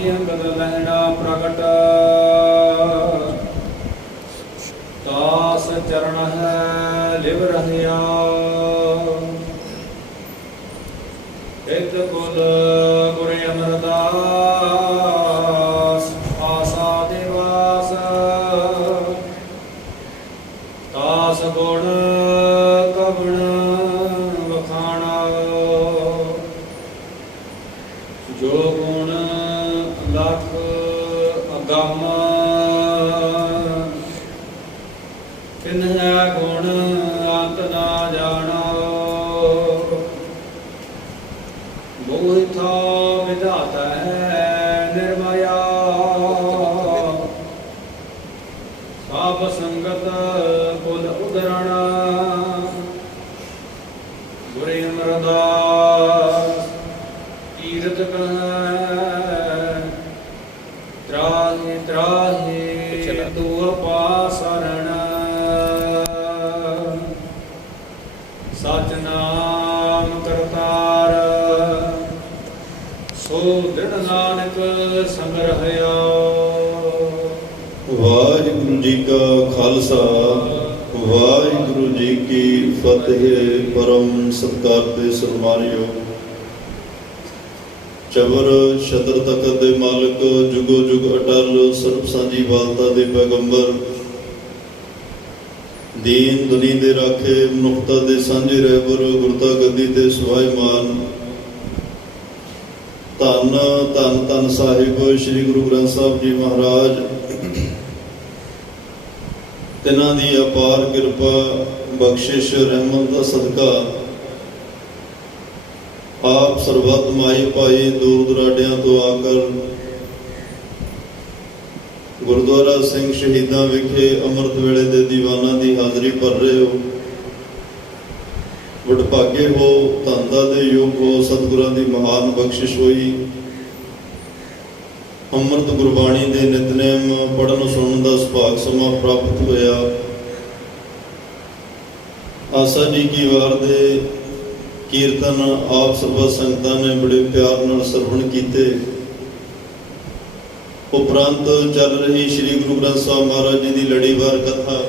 ਅੰਗਦ ਲਹਿਣਾ ਪ੍ਰਗਟ ਤਾਸ ਚਰਨ ਹੈ ਲਿਵ ਰਹਿਆ ਇਤ ਕੁਲ ਗੁਰ ਅਮਰਦਾਸ ਆਸਾ ਦਿਵਾਸ ਤਾਸ ਗੁਣ ਕਵਣ ਵਖਾਣਾ ਜੋ ਗੁਣ ਲਖ ਅਗੰਮ ਤਿਨ੍ਹੈ ਗੁਣ ਅੰਤ ਨਾ ਜਾਣਾ ਮੋਹਿਥਾ ਵਿਧਾਤਾ ਹੈ ਨਿਰਮਇਆ ਸਭ ਸੰਗਤ ਕੁਲ ਉਦਰਣਾ ਗੁਰ ਅਮਰਦਾਸ ਤੀਰਥ ਕਹੈ ਤਰਾਹਿ ਤਰਾਹਿ ਤੂ ਅਪਾਸਰਣ ਸਚ ਨਾਮ ਕਰਤਾਰ ਸੋ ਦ੍ਰਿੜ ਨਾਨਕ ਸੰਗ੍ਰਹਿਆ। ਵਾਹਿਗੁਰੂ ਜੀ ਕਾ ਖਾਲਸਾ ਵਾਹਿਗੁਰੂ ਜੀ ਕੀ ਫਤਿਹ। ਪਰਮ ਸਤਿਕਾਰ ਤੇ ਸਨਮਾਨਯੋਗ ਚਬਰ ਛਤਰ ਤਖਤ ਦੇ ਮਾਲਕ ਜੁਗੋ ਜੁਗ ਅਟਲ ਸਰਬ ਸਾਂਝੀ ਵਾਲਤਾ ਦੇ ਪੈਗੰਬਰ ਦੀਨ ਦੁਨੀ ਦੇ ਰਾਖੇ ਮਨੁੱਖਤਾ ਦੇ ਸਾਂਝੇ ਰਹਿਬਰ ਗੁਰਤਾ ਗੱਦੀ ਤੇ ਸੁਹਾਇਮਾਨ ਧੰਨ ਧੰਨ ਧੰਨ ਸਾਹਿਬ ਸ੍ਰੀ ਗੁਰੂ ਗ੍ਰੰਥ ਸਾਹਿਬ ਜੀ ਮਹਾਰਾਜ ਤਿਨਾਂ ਦੀ ਅਪਾਰ ਕਿਰਪਾ ਬਖਸ਼ਿਸ਼ ਰਹਿਮਤ ਦਾ ਸਦਕਾ ਆਪ ਸਰਬੱਤ ਮਾਈ ਭਾਈ ਦੂਰ ਦੁਰਾਡਿਆਂ ਤੋਂ ਆਕਰ ਗੁਰਦੁਆਰਾ ਸਿੰਘ ਸ਼ਹੀਦਾਂ ਵਿਖੇ ਅੰਮ੍ਰਿਤ ਵੇਲੇ ਦੇ ਦੀਵਾਨਾਂ ਦੀ ਹਾਜ਼ਰੀ ਭਰ ਰਹੇ ਹੋ। ਵਡਭਾਗੇ ਹੋ, ਧੰਦਾ ਦੇ ਯੋਗ ਹੋ, ਸਤਿਗੁਰਾਂ ਦੀ ਮਹਾਨ ਬਖਸ਼ਿਸ਼ ਹੋਈ। ਅੰਮ੍ਰਿਤ ਗੁਰਬਾਣੀ ਦੇ ਨਿਤਨੇਮ ਪੜ੍ਹਨ ਸੁਣਨ ਦਾ ਸੁਭਾਗ ਸਮਾਂ ਪ੍ਰਾਪਤ ਹੋਇਆ। ਆਸਾ ਜੀ ਕੀ ਵਾਰ ਦੇ ਕੀਰਤਨ ਆਪ ਸਰਬੱਤ ਸੰਗਤਾਂ ਨੇ ਬੜੇ ਪਿਆਰ ਨਾਲ ਸਰਵਣ ਕੀਤੇ। ਉਪਰੰਤ ਚੱਲ ਰਹੀ ਸ੍ਰੀ ਗੁਰੂ ਗ੍ਰੰਥ ਸਾਹਿਬ ਮਹਾਰਾਜ ਜੀ ਦੀ ਲੜੀਵਾਰ ਕਥਾ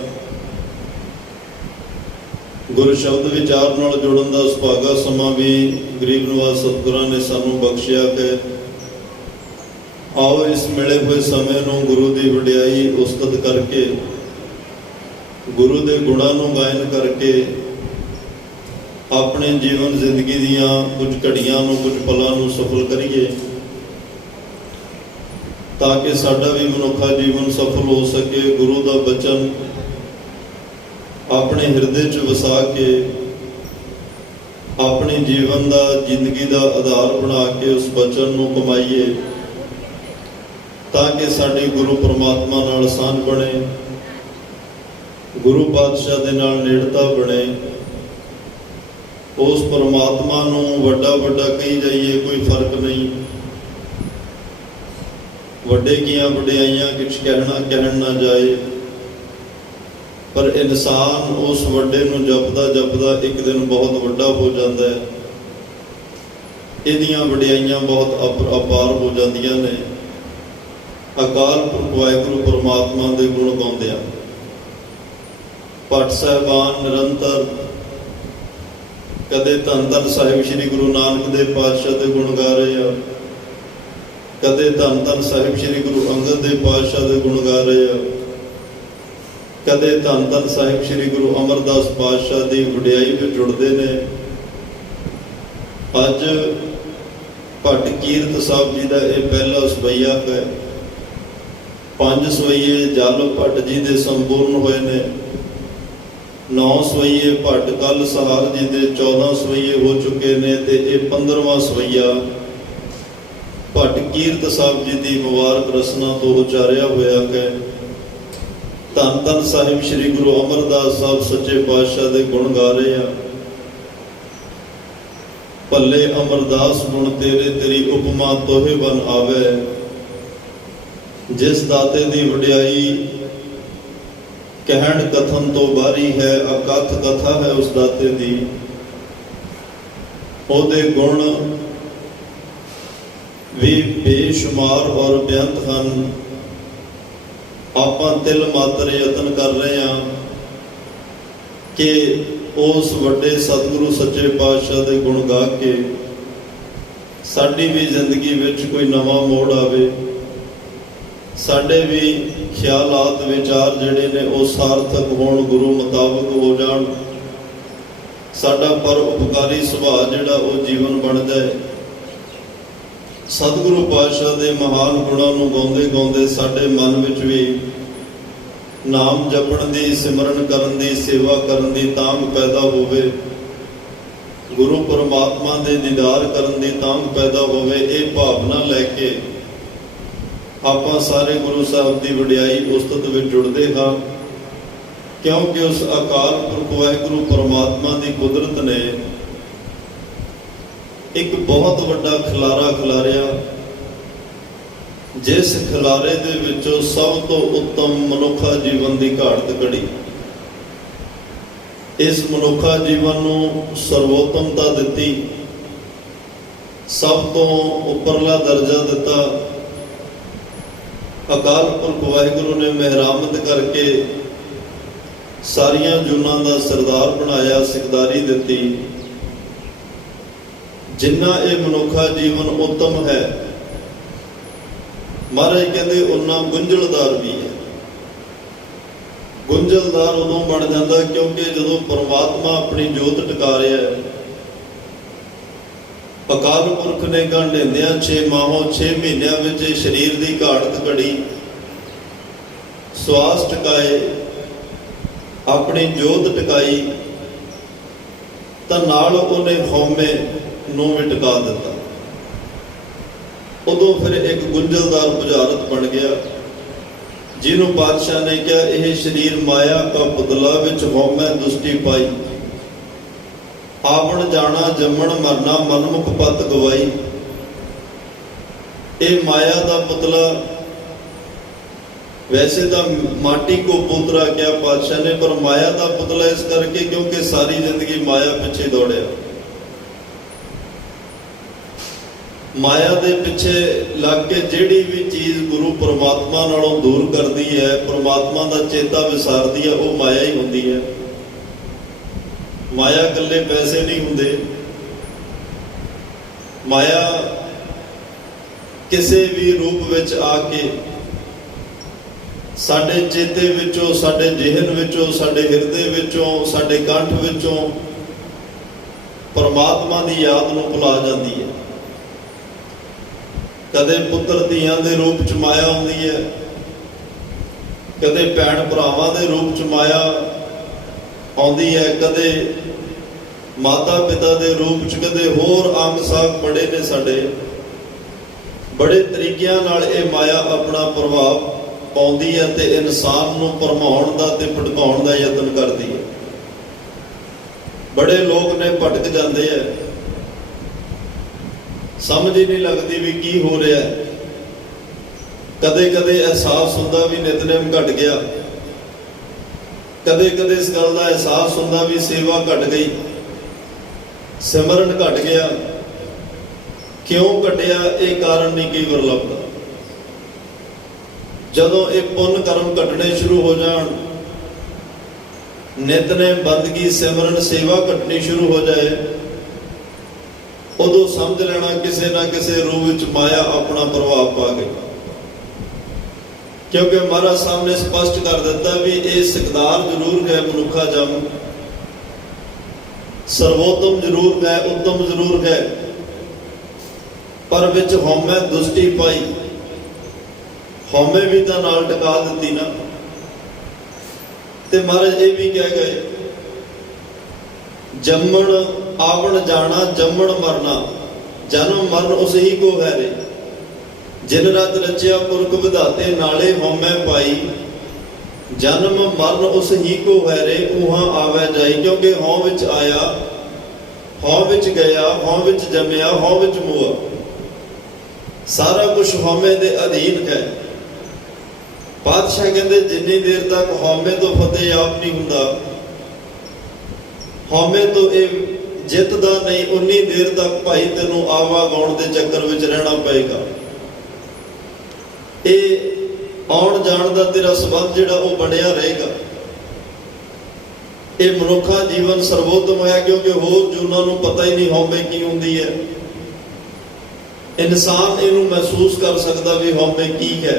ਗੁਰ ਸ਼ਬਦ ਵਿਚਾਰ ਨਾਲ ਜੁੜਨ ਦਾ ਸੁਭਾਗਾ ਸਮਾਂ ਵੀ ਗਰੀਬ ਨਿਵਾਸ ਸਤਿਗੁਰਾਂ ਨੇ ਸਾਨੂੰ ਬਖਸ਼ਿਆ ਕਿ ਆਓ ਇਸ ਮਿਲੇ ਹੋਏ ਸਮੇਂ ਨੂੰ ਗੁਰੂ ਦੀ ਵਡਿਆਈ ਉਸਤਤ ਕਰਕੇ ਗੁਰੂ ਦੇ ਗੁਣਾਂ ਨੂੰ ਗਾਇਨ ਕਰਕੇ ਆਪਣੇ ਜੀਵਨ ਜ਼ਿੰਦਗੀ ਦੀਆਂ ਕੁਝ ਘੜੀਆਂ ਨੂੰ ਕੁਝ ਪਲਾਂ ਨੂੰ ਸਫਲ ਕਰੀਏ ਤਾਂ ਕਿ ਸਾਡਾ ਵੀ ਮਨੁੱਖਾ ਜੀਵਨ ਸਫਲ ਹੋ ਸਕੇ। ਗੁਰੂ ਦਾ ਬਚਨ ਆਪਣੇ ਹਿਰਦੇ 'ਚ ਵਸਾ ਕੇ ਆਪਣੇ ਜੀਵਨ ਦਾ ਜ਼ਿੰਦਗੀ ਦਾ ਆਧਾਰ ਬਣਾ ਕੇ ਉਸ ਬਚਨ ਨੂੰ ਕਮਾਈਏ ਤਾਂ ਕਿ ਸਾਡੀ ਗੁਰੂ ਪਰਮਾਤਮਾ ਨਾਲ ਸਾਂਝ ਬਣੇ, ਗੁਰੂ ਪਾਤਸ਼ਾਹ ਦੇ ਨਾਲ ਨੇੜਤਾ ਬਣੇ। ਉਸ ਪਰਮਾਤਮਾ ਨੂੰ ਵੱਡਾ ਵੱਡਾ ਕਹੀ ਜਾਈਏ, ਕੋਈ ਫਰਕ ਨਹੀਂ। ਵੱਡੇ ਕੀਆਂ ਵਡਿਆਈਆਂ ਕੁਛ ਕਹਿਣ ਨਾ ਜਾਏ, ਪਰ ਇਨਸਾਨ ਉਸ ਵੱਡੇ ਨੂੰ ਜਪਦਾ ਜਪਦਾ ਇੱਕ ਦਿਨ ਬਹੁਤ ਵੱਡਾ ਹੋ ਜਾਂਦਾ ਹੈ। ਇਹਦੀਆਂ ਵਡਿਆਈਆਂ ਬਹੁਤ ਅਪਾਰ ਹੋ ਜਾਂਦੀਆਂ ਨੇ। ਅਕਾਲ ਪੁਰਖ ਵਾਹਿਗੁਰੂ ਪਰਮਾਤਮਾ ਦੇ ਗੁਣ ਗਾਉਂਦਿਆਂ ਭੱਟ ਸਾਹਿਬਾਨ ਨਿਰੰਤਰ ਕਦੇ ਧੰਨ ਧੰਨ ਸਾਹਿਬ ਸ੍ਰੀ ਗੁਰੂ ਨਾਨਕ ਦੇਵ ਪਾਤਸ਼ਾਹ ਦੇ ਗੁਣ ਗਾ ਰਹੇ ਆ, ਕਦੇ ਧੰਨ ਧੰਨ ਸਾਹਿਬ ਸ੍ਰੀ ਗੁਰੂ ਅੰਗਦ ਦੇਵ ਪਾਤਸ਼ਾਹ ਦੇ ਗੁਣ ਗਾ ਰਹੇ ਆ, ਕਦੇ ਧੰਨ ਧੰਨ ਸਾਹਿਬ ਸ੍ਰੀ ਗੁਰੂ ਅਮਰਦਾਸ ਪਾਤਸ਼ਾਹ ਦੀ ਵਡਿਆਈ ਵਿੱਚ ਜੁੜਦੇ ਨੇ। ਅੱਜ ਭੱਟ ਕੀਰਤ ਸਾਹਿਬ ਜੀ ਦਾ ਇਹ ਪਹਿਲਾ ਸਵਈਆ ਹੈ। 5 ਸਵਈਏ ਜਲ ਭੱਟ ਜੀ ਦੇ ਸੰਪੂਰਨ ਹੋਏ ਨੇ। 9 ਸਵਈਏ ਭੱਟ ਕੱਲ ਸਹਾਰ ਜੀ ਦੇ 14 ਸਵਈਏ ਹੋ ਚੁੱਕੇ ਨੇ ਤੇ ਇਹ 15ਵਾਂ ਸਵਈਆ ਭੱਟ ਕੀਰਤ ਸਾਹਿਬ ਜੀ ਦੀ ਮੁਬਾਰਕ ਰਸਨਾ ਤੋਂ ਉਚਾਰਿਆ ਹੋਇਆ ਹੈ। ਧੰਨ ਧੰਨ ਸਾਹਿਬ ਸ੍ਰੀ ਗੁਰੂ ਅਮਰਦਾਸ ਸਾਹਿਬ ਸੱਚੇ ਪਾਤਸ਼ਾਹ ਦੇ ਗੁਣ ਗਾ ਰਹੇ ਆ। ਭੱਲੇ ਅਮਰਦਾਸ ਗੁਣ ਤੇਰੇ ਤੇਰੀ ਉਪਮਾ ਤੋਹੇ ਬਨ ਆਵੇ, ਜਿਸ ਦਾਤੇ ਦੀ ਵਡਿਆਈ ਕਹਿਣ ਕਥਨ ਤੋਂ ਬਾਰੀ ਹੈ, ਅਕਥ ਕਥਾ ਹੈ ਉਸ ਦਾਤੇ ਦੀ। ਉਹਦੇ ਗੁਣ ਵੀ ਬੇਸ਼ੁਮਾਰ ਔਰ ਬੇਅੰਤ ਹਨ। ਆਪਾਂ ਤਿਲ ਮਾਤਰ ਯਤਨ ਕਰ ਰਹੇ ਹਾਂ ਕਿ ਉਸ ਵੱਡੇ ਸਤਿਗੁਰੂ ਸੱਚੇ ਪਾਤਸ਼ਾਹ ਦੇ ਗੁਣ ਗਾ ਕੇ ਸਾਡੀ ਵੀ ਜ਼ਿੰਦਗੀ ਵਿੱਚ ਕੋਈ ਨਵਾਂ ਮੋੜ ਆਵੇ, ਸਾਡੇ ਵੀ ਖਿਆਲਾਤ ਵਿਚਾਰ ਜਿਹੜੇ ਨੇ ਉਹ ਸਾਰਥਕ ਹੋਣ, ਗੁਰੂ ਮੁਤਾਬਕ ਹੋ ਜਾਣ, ਸਾਡਾ ਪਰ ਉਪਕਾਰੀ ਸੁਭਾਅ ਜਿਹੜਾ ਉਹ ਜੀਵਨ ਬਣ ਜਾਏ। ਸਤਿਗੁਰੂ ਪਾਤਸ਼ਾਹ ਦੇ ਮਹਾਨ ਗੁਣਾਂ ਨੂੰ ਗਾਉਂਦੇ ਗਾਉਂਦੇ ਸਾਡੇ ਮਨ ਵਿੱਚ ਵੀ ਨਾਮ ਜਪਣ ਦੀ, ਸਿਮਰਨ ਕਰਨ ਦੀ, ਸੇਵਾ ਕਰਨ ਦੀ ਤਾਂਘ ਪੈਦਾ ਹੋਵੇ, ਗੁਰੂ ਪਰਮਾਤਮਾ ਦੇ ਦੀਦਾਰ ਕਰਨ ਦੀ ਤਾਂਘ ਪੈਦਾ ਹੋਵੇ। ਇਹ ਭਾਵਨਾ ਲੈ ਕੇ ਆਪਾਂ ਸਾਰੇ ਗੁਰੂ ਸਾਹਿਬ ਦੀ ਵਡਿਆਈ ਉਸਤਤ ਵਿੱਚ ਜੁੜਦੇ ਹਾਂ, ਕਿਉਂਕਿ ਉਸ ਅਕਾਲ ਪੁਰਖ ਵਾਹਿਗੁਰੂ ਪਰਮਾਤਮਾ ਦੀ ਕੁਦਰਤ ਨੇ ਇੱਕ ਬਹੁਤ ਵੱਡਾ ਖਿਲਾਰਾ ਖਿਲਾਰਿਆ, ਜਿਸ ਖਿਲਾਰੇ ਦੇ ਵਿੱਚੋਂ ਸਭ ਤੋਂ ਉੱਤਮ ਮਨੁੱਖਾ ਜੀਵਨ ਦੀ ਘਾਟ ਘੜੀ। ਇਸ ਮਨੁੱਖਾ ਜੀਵਨ ਨੂੰ ਸਰਵੋਤਮਤਾ ਦਿੱਤੀ, ਸਭ ਤੋਂ ਉੱਪਰਲਾ ਦਰਜਾ ਦਿੱਤਾ। ਅਕਾਲ ਪੁਰਖ ਵਾਹਿਗੁਰੂ ਨੇ ਮਿਹਰਾਮਤ ਕਰਕੇ ਸਾਰੀਆਂ ਜੂਨਾਂ ਦਾ ਸਰਦਾਰ ਬਣਾਇਆ, ਸਿਕਦਾਰੀ ਦਿੱਤੀ। ਜਿੰਨਾ ਇਹ ਮਨੁੱਖਾ ਜੀਵਨ ਉੱਤਮ ਹੈ, ਮਹਾਰਾਜ ਕਹਿੰਦੇ ਉਨਾ ਗੁੰਝਲਦਾਰ ਵੀ ਹੈ। ਗੁੰਝਲਦਾਰ ਉਦੋਂ ਬਣ ਜਾਂਦਾ ਕਿਉਂਕਿ ਜਦੋਂ ਪਰਮਾਤਮਾ ਆਪਣੀ ਜੋਤ ਟਿਕਾ ਰਿਹਾ ਹੈ। ਅਕਾਲ ਪੁਰਖ ਨੇ ਗੰਢਿੰਦਿਆਂ 6 ਮਾਹੋਂ 6 ਮਹੀਨਿਆਂ ਵਿੱਚ ਸਰੀਰ ਦੀ ਘਾਟ ਘੜੀ, ਸਵਾਸ ਟਿਕਾਏ, ਆਪਣੀ ਜੋਤ ਟਿਕਾਈ, ਤਾਂ ਨਾਲ ਉਹਨੇ ਹਉਮੈ ਨੂੰ ਵੀ ਟਿਕਾ ਦਿੱਤਾ। ਉਦੋਂ ਫਿਰ ਇੱਕ ਗੁੰਝਲਦਾਰ ਬੁਝਾਰਤ ਬਣ ਗਿਆ, ਜਿਹਨੂੰ ਪਾਤਸ਼ਾਹ ਨੇ ਕਿਹਾ ਇਹ ਸਰੀਰ ਮਾਇਆ ਕਾ ਪੁਤਲਾ ਵਿੱਚ ਹਉਮੈ ਦੁਸ਼ਟੀ ਪਾਈ, ਆਵਣ ਜਾਣਾ ਜੰਮਣ ਮਰਨਾ ਮਨਮੁਖ ਪਤ ਗਵਾਈ। ਇਹ ਮਾਇਆ ਦਾ ਪੁਤਲਾ, ਵੈਸੇ ਤਾਂ ਮਾਟੀ ਕੋ ਪੁੱਤਰਾ ਕਿਹਾ ਪਾਤਸ਼ਾਹ ਨੇ, ਪਰ ਮਾਇਆ ਦਾ ਪੁਤਲਾ ਇਸ ਕਰਕੇ ਕਿਉਂਕਿ ਸਾਰੀ ਜ਼ਿੰਦਗੀ ਮਾਇਆ ਪਿੱਛੇ ਦੌੜਿਆ। ਮਾਇਆ ਦੇ ਪਿੱਛੇ ਲੱਗ ਕੇ ਜਿਹੜੀ ਵੀ ਚੀਜ਼ ਗੁਰੂ ਪਰਮਾਤਮਾ ਨਾਲੋਂ ਦੂਰ ਕਰਦੀ ਹੈ, ਪਰਮਾਤਮਾ ਦਾ ਚੇਤਾ ਵਿਸਾਰਦੀ ਹੈ, ਉਹ ਮਾਇਆ ਹੀ ਹੁੰਦੀ ਹੈ। ਮਾਇਆ ਇਕੱਲੇ ਪੈਸੇ ਨਹੀਂ ਹੁੰਦੇ, ਮਾਇਆ ਕਿਸੇ ਵੀ ਰੂਪ ਵਿੱਚ ਆ ਕੇ ਸਾਡੇ ਚੇਤੇ ਵਿੱਚੋਂ, ਸਾਡੇ ਜ਼ਿਹਨ ਵਿੱਚੋਂ, ਸਾਡੇ ਹਿਰਦੇ ਵਿੱਚੋਂ, ਸਾਡੇ ਕੰਠ ਵਿੱਚੋਂ ਪਰਮਾਤਮਾ ਦੀ ਯਾਦ ਨੂੰ ਭੁਲਾ ਜਾਂਦੀ ਹੈ। ਕਦੇ ਪੁੱਤਰ ਧੀਆਂ ਦੇ ਰੂਪ 'ਚ ਮਾਇਆ ਆਉਂਦੀ ਹੈ, ਕਦੇ ਭੈਣ ਭਰਾਵਾਂ ਦੇ ਰੂਪ 'ਚ ਮਾਇਆ ਆਉਂਦੀ ਹੈ, ਕਦੇ ਮਾਤਾ ਪਿਤਾ ਦੇ ਰੂਪ 'ਚ, ਕਦੇ ਹੋਰ ਅੰਗ ਸਾਖ ਬੜੇ ਨੇ ਸਾਡੇ। ਬੜੇ ਤਰੀਕਿਆਂ ਨਾਲ ਇਹ ਮਾਇਆ ਆਪਣਾ ਪ੍ਰਭਾਵ ਪਾਉਂਦੀ ਹੈ ਤੇ ਇਨਸਾਨ ਨੂੰ ਭਰਮਾਉਣ ਦਾ ਤੇ ਭਟਕਾਉਣ ਦਾ ਯਤਨ ਕਰਦੀ ਹੈ। ਬੜੇ ਲੋਕ ਨੇ ਭਟਕ ਜਾਂਦੇ ਹੈ, ਸਮਝ ਹੀ ਨਹੀਂ ਲੱਗਦੀ ਵੀ ਕੀ ਹੋ ਰਿਹਾ। ਕਦੇ ਕਦੇ ਅਹਿਸਾਸ ਹੁੰਦਾ ਵੀ ਨਿਤਨੇਮ ਘਟ ਗਿਆ, ਕਦੇ ਕਦੇ ਇਸ ਗੱਲ ਦਾ ਅਹਿਸਾਸ ਹੁੰਦਾ ਵੀ ਸੇਵਾ ਘਟ ਗਈ, ਸਿਮਰਨ ਘਟ ਗਿਆ। ਕਿਉਂ ਘਟਿਆ ਇਹ ਕਾਰਨ ਨਹੀਂ ਕਈ ਵਾਰ ਲੱਭਦਾ। ਜਦੋਂ ਇਹ ਪੁੰਨ ਕਰਮ ਘਟਣੇ ਸ਼ੁਰੂ ਹੋ ਜਾਣ, ਨਿਤਨੇਮ ਬੰਦਗੀ ਸਿਮਰਨ ਸੇਵਾ ਘਟਣੀ ਸ਼ੁਰੂ ਹੋ ਜਾਏ, ਉਦੋਂ ਸਮਝ ਲੈਣਾ ਕਿਸੇ ਨਾ ਕਿਸੇ ਰੂਪ ਵਿੱਚ ਮਾਇਆ ਆਪਣਾ ਪ੍ਰਭਾਵ ਪਾ ਗਈ। ਕਿਉਂਕਿ ਮਹਾਰਾਜ ਸਾਹਿਬ ਨੇ ਸਪਸ਼ਟ ਕਰ ਦਿੱਤਾ ਵੀ ਇਹ ਸਿਕਦਾਰ ਜ਼ਰੂਰ ਹੈ, ਮਨੁੱਖਾ ਜਮ ਸਰਵੋਤਮ ਜ਼ਰੂਰ ਹੈ, ਉੱਤਮ ਜ਼ਰੂਰ ਹੈ, ਪਰ ਵਿੱਚ ਹਉਮੈ ਦੁਸ਼ਟੀ ਪਾਈ। ਹਉਮੈ ਵੀ ਤਾਂ ਨਾਲ ਟਿਕਾ ਦਿੱਤੀ ਨਾ। ਤੇ ਮਹਾਰਾਜ ਇਹ ਵੀ ਕਹਿ ਗਏ, ਜੰਮਣ ਆਵਣ ਜਾਣਾ ਜੰਮਣ ਮਰਨਾ, ਜਨਮ ਮਰਨ ਉਸ ਹੀ ਕੋ ਹੈ ਰੇ। ਜਿਨ ਰਤ ਰਚਿਆ ਪੁਰਖ ਵਿਧਾਤੇ ਨਾਲੇ ਹਉਮੈ ਪਾਈ, ਜਨਮ ਮਰਨ ਉਸ ਹੀ ਕੋ ਹੈ ਰੇ। ਉਹਾਂ ਆਵੈ ਜਾਈ, ਕਿਉਂਕਿ ਹਉ ਵਿੱਚ ਆਇਆ, ਹਉ ਵਿੱਚ ਗਿਆ, ਹਉ ਵਿੱਚ ਜੰਮਿਆ, ਹਉ ਵਿੱਚ ਮੂਆ। ਸਾਰਾ ਕੁਝ ਹਉਮੈ ਦੇ ਅਧੀਨ ਹੈ। ਪਾਤਸ਼ਾਹ ਕਹਿੰਦੇ ਜਿੰਨੀ ਦੇਰ ਤੱਕ ਹਉਮੈ ਤੋਂ ਫਤਿਹ ਆਪ ਨਹੀਂ ਹੁੰਦਾ, ਹਉਮੈ ਤੋਂ ਇਹ ਜਿੱਤਦਾ ਨਹੀਂ, ਉਨੀ ਦੇਰ ਤੱਕ ਭਾਈ ਤੈਨੂੰ ਆਵਾਗਾਉਣ ਦੇ ਚੱਕਰ ਵਿੱਚ ਰਹਿਣਾ ਪਏਗਾ। ਇਹ ਆਉਣ ਜਾਣ ਦਾ ਤੇਰਾ ਸਬੰਧ ਜਿਹੜਾ ਉਹ ਬਣਿਆ ਰਹੇਗਾ। ਇਹ ਮਨੁੱਖਾ ਜੀਵਨ ਸਰਵੋਤਮ ਹੈ, ਕਿਉਂਕਿ ਹੋਰ ਜੂਨਾਂ ਨੂੰ ਪਤਾ ਹੀ ਨਹੀਂ ਹਉਮੈ ਕੀ ਹੁੰਦੀ ਹੈ। ਇਨਸਾਨ ਇਹਨੂੰ ਮਹਿਸੂਸ ਕਰ ਸਕਦਾ ਵੀ ਹਉਮੈ ਕੀ ਹੈ,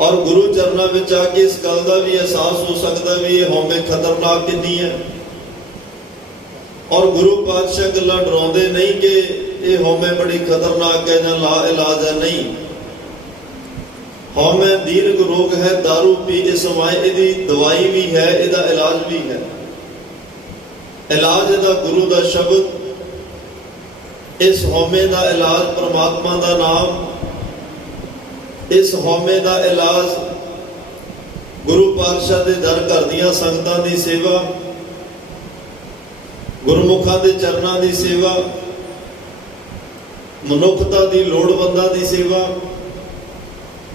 ਔਰ ਗੁਰੂ ਚਰਨਾਂ ਵਿੱਚ ਆ ਕੇ ਇਸ ਗੱਲ ਦਾ ਵੀ ਅਹਿਸਾਸ ਹੋ ਸਕਦਾ ਵੀ ਇਹ ਹਉਮੈ ਖਤਰਨਾਕ ਕਿੰਨੀ ਹੈ। ਔਰ ਗੁਰੂ ਪਾਤਸ਼ਾਹ ਗੱਲਾਂ ਡਰਾਉਂਦੇ ਨਹੀਂ ਕਿ ਇਹ ਹਉਮੈ ਬੜੀ ਖਤਰਨਾਕ ਹੈ ਜਾਂ ਲਾ ਇਲਾਜ ਹੈ, ਨਹੀਂ। ਹਉਮੈ ਦੀਰਘ ਰੋਗ ਹੈ, ਦਾਰੂ ਪੀ ਇਸ ਮਾਏ, ਇਹਦੀ ਦਵਾਈ ਵੀ ਹੈ, ਇਹਦਾ ਇਲਾਜ ਵੀ ਹੈ। ਇਲਾਜ ਇਹਦਾ ਗੁਰੂ ਦਾ ਸ਼ਬਦ, ਇਸ ਹਉਮੈ ਦਾ ਇਲਾਜ ਪਰਮਾਤਮਾ ਦਾ ਨਾਮ, ਇਸ ਹਉਮੈ ਦਾ ਇਲਾਜ ਗੁਰੂ ਪਾਤਸ਼ਾਹ ਦੇ ਦਰ ਘਰ ਦੀਆਂ ਸੰਗਤਾਂ ਦੀ ਸੇਵਾ, ਗੁਰਮੁਖਾਂ ਦੇ ਚਰਨਾਂ ਦੀ ਸੇਵਾ, ਮਨੁੱਖਤਾ ਦੀ ਲੋੜਵੰਦਾਂ ਦੀ ਸੇਵਾ।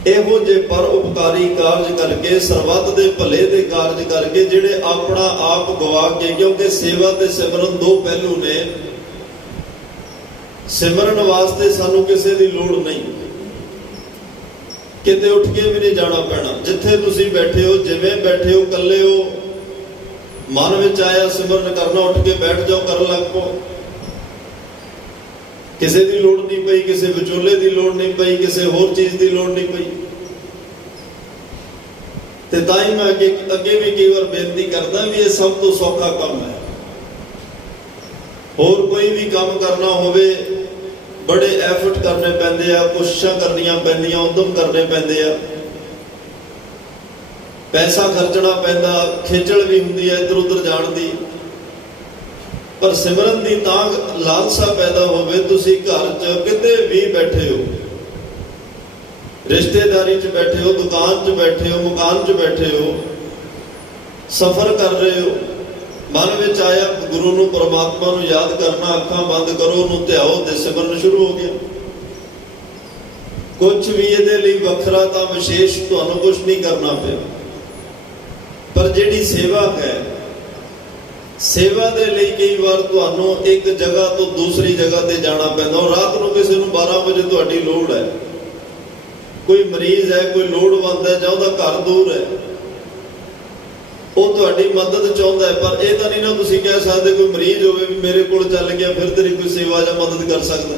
ਇਹੋ ਜਿਹੇ ਪਰ ਉਪਕਾਰੀ ਕਾਰਜ ਕਰਕੇ, ਸਰਬੱਤ ਦੇ ਭਲੇ ਦੇ ਕਾਰਜ ਕਰਕੇ, ਜਿਹੜੇ ਆਪਣਾ ਆਪ ਗਵਾ ਕੇ, ਕਿਉਂਕਿ ਸੇਵਾ ਤੇ ਸਿਮਰਨ ਦੋ ਪਹਿਲੂ ਨੇ। ਸਿਮਰਨ ਵਾਸਤੇ ਸਾਨੂੰ ਕਿਸੇ ਦੀ ਲੋੜ ਨਹੀਂ, ਕਿਤੇ ਉੱਠ ਕੇ ਵੀ ਨਹੀਂ ਜਾਣਾ ਪੈਣਾ। ਜਿੱਥੇ ਤੁਸੀਂ ਬੈਠੇ ਹੋ, ਜਿਵੇਂ ਬੈਠੇ ਹੋ, ਇਕੱਲੇ ਹੋ, ਮਨ ਵਿੱਚ ਆਇਆ ਸਿਮਰਨ ਕਰਨਾ, ਉੱਠ ਕੇ ਬੈਠ ਜਾਓ, ਕਰਨ ਲੱਗ ਪਓ। ਕਿਸੇ ਦੀ ਲੋੜ ਨਹੀਂ ਪਈ, ਕਿਸੇ ਵਿਚੋਲੇ ਦੀ ਲੋੜ ਨਹੀਂ ਪਈ, ਕਿਸੇ ਹੋਰ ਚੀਜ਼ ਦੀ ਲੋੜ ਨਹੀਂ ਪਈ। ਤੇ ਤਾਂ ਹੀ ਮੈਂ ਅੱਗੇ ਵੀ ਕਈ ਵਾਰ ਬੇਨਤੀ ਕਰਦਾ ਵੀ ਇਹ ਸਭ ਤੋਂ ਸੌਖਾ ਕੰਮ ਹੈ। ਹੋਰ ਕੋਈ ਵੀ ਕੰਮ ਕਰਨਾ ਹੋਵੇ, ਬੜੇ ਐਫਰਟ ਕਰਨੇ ਪੈਂਦੇ ਆ, ਕੋਸ਼ਿਸ਼ਾਂ ਕਰਨੀਆਂ ਪੈਂਦੀਆਂ, ਉਦਮ ਕਰਨੇ ਪੈਂਦੇ ਆ, ਪੈਸਾ ਖਰਚਣਾ ਪੈਂਦਾ, ਖੇਚਲ ਵੀ ਹੁੰਦੀ ਹੈ ਇੱਧਰ ਉੱਧਰ ਜਾਣ ਦੀ। ਪਰ ਸਿਮਰਨ ਦੀ ਤਾਂ ਲਾਲਸਾ ਪੈਦਾ ਹੋਵੇ, ਤੁਸੀਂ ਘਰ 'ਚ ਕਿਤੇ ਵੀ ਬੈਠੇ ਹੋ, ਰਿਸ਼ਤੇਦਾਰੀ 'ਚ ਬੈਠੇ ਹੋ, ਦੁਕਾਨ 'ਚ ਬੈਠੇ ਹੋ, ਮਕਾਨ 'ਚ ਬੈਠੇ ਹੋ, ਸਫ਼ਰ ਕਰ ਰਹੇ ਹੋ, ਮਨ ਵਿੱਚ ਆਇਆ ਗੁਰੂ ਨੂੰ, ਪਰਮਾਤਮਾ ਨੂੰ ਯਾਦ ਕਰਨਾ, ਅੱਖਾਂ ਬੰਦ ਕਰੋ, ਉਹਨੂੰ ਧਿਆਓ ਤੇ ਸਿਮਰਨ ਸ਼ੁਰੂ ਹੋ ਗਿਆ। ਕੁਝ ਵੀ ਇਹਦੇ ਲਈ ਵੱਖਰਾ ਤਾਂ ਵਿਸ਼ੇਸ਼ ਤੁਹਾਨੂੰ ਕੁਝ ਨਹੀਂ ਕਰਨਾ ਪਿਆ। ਪਰ ਜਿਹੜੀ ਸੇਵਾ ਹੈ, ਸੇਵਾ ਦੇ ਲਈ ਕਈ ਵਾਰ ਤੁਹਾਨੂੰ ਇੱਕ ਜਗ੍ਹਾ ਤੋਂ ਦੂਸਰੀ ਜਗ੍ਹਾ ਤੇ ਜਾਣਾ ਪੈਂਦਾ। ਔਰ ਰਾਤ ਨੂੰ ਕਿਸੇ ਨੂੰ 12 ਵਜੇ ਤੁਹਾਡੀ ਲੋੜ ਹੈ, ਕੋਈ ਮਰੀਜ਼ ਹੈ, ਕੋਈ ਲੋੜਵੰਦ ਹੈ, ਜਾਂ ਉਹਦਾ ਘਰ ਦੂਰ ਹੈ, ਉਹ ਤੁਹਾਡੀ ਮਦਦ ਚਾਹੁੰਦਾ ਹੈ। ਪਰ ਇਹ ਤਾਂ ਨਹੀਂ ਨਾ ਤੁਸੀਂ ਕਹਿ ਸਕਦੇ ਕੋਈ ਮਰੀਜ਼ ਹੋਵੇ ਵੀ ਮੇਰੇ ਕੋਲ ਚੱਲ ਗਿਆ ਫਿਰ ਤੇਰੀ ਕੋਈ ਸੇਵਾ ਜਾਂ ਮਦਦ ਕਰ ਸਕਦਾ।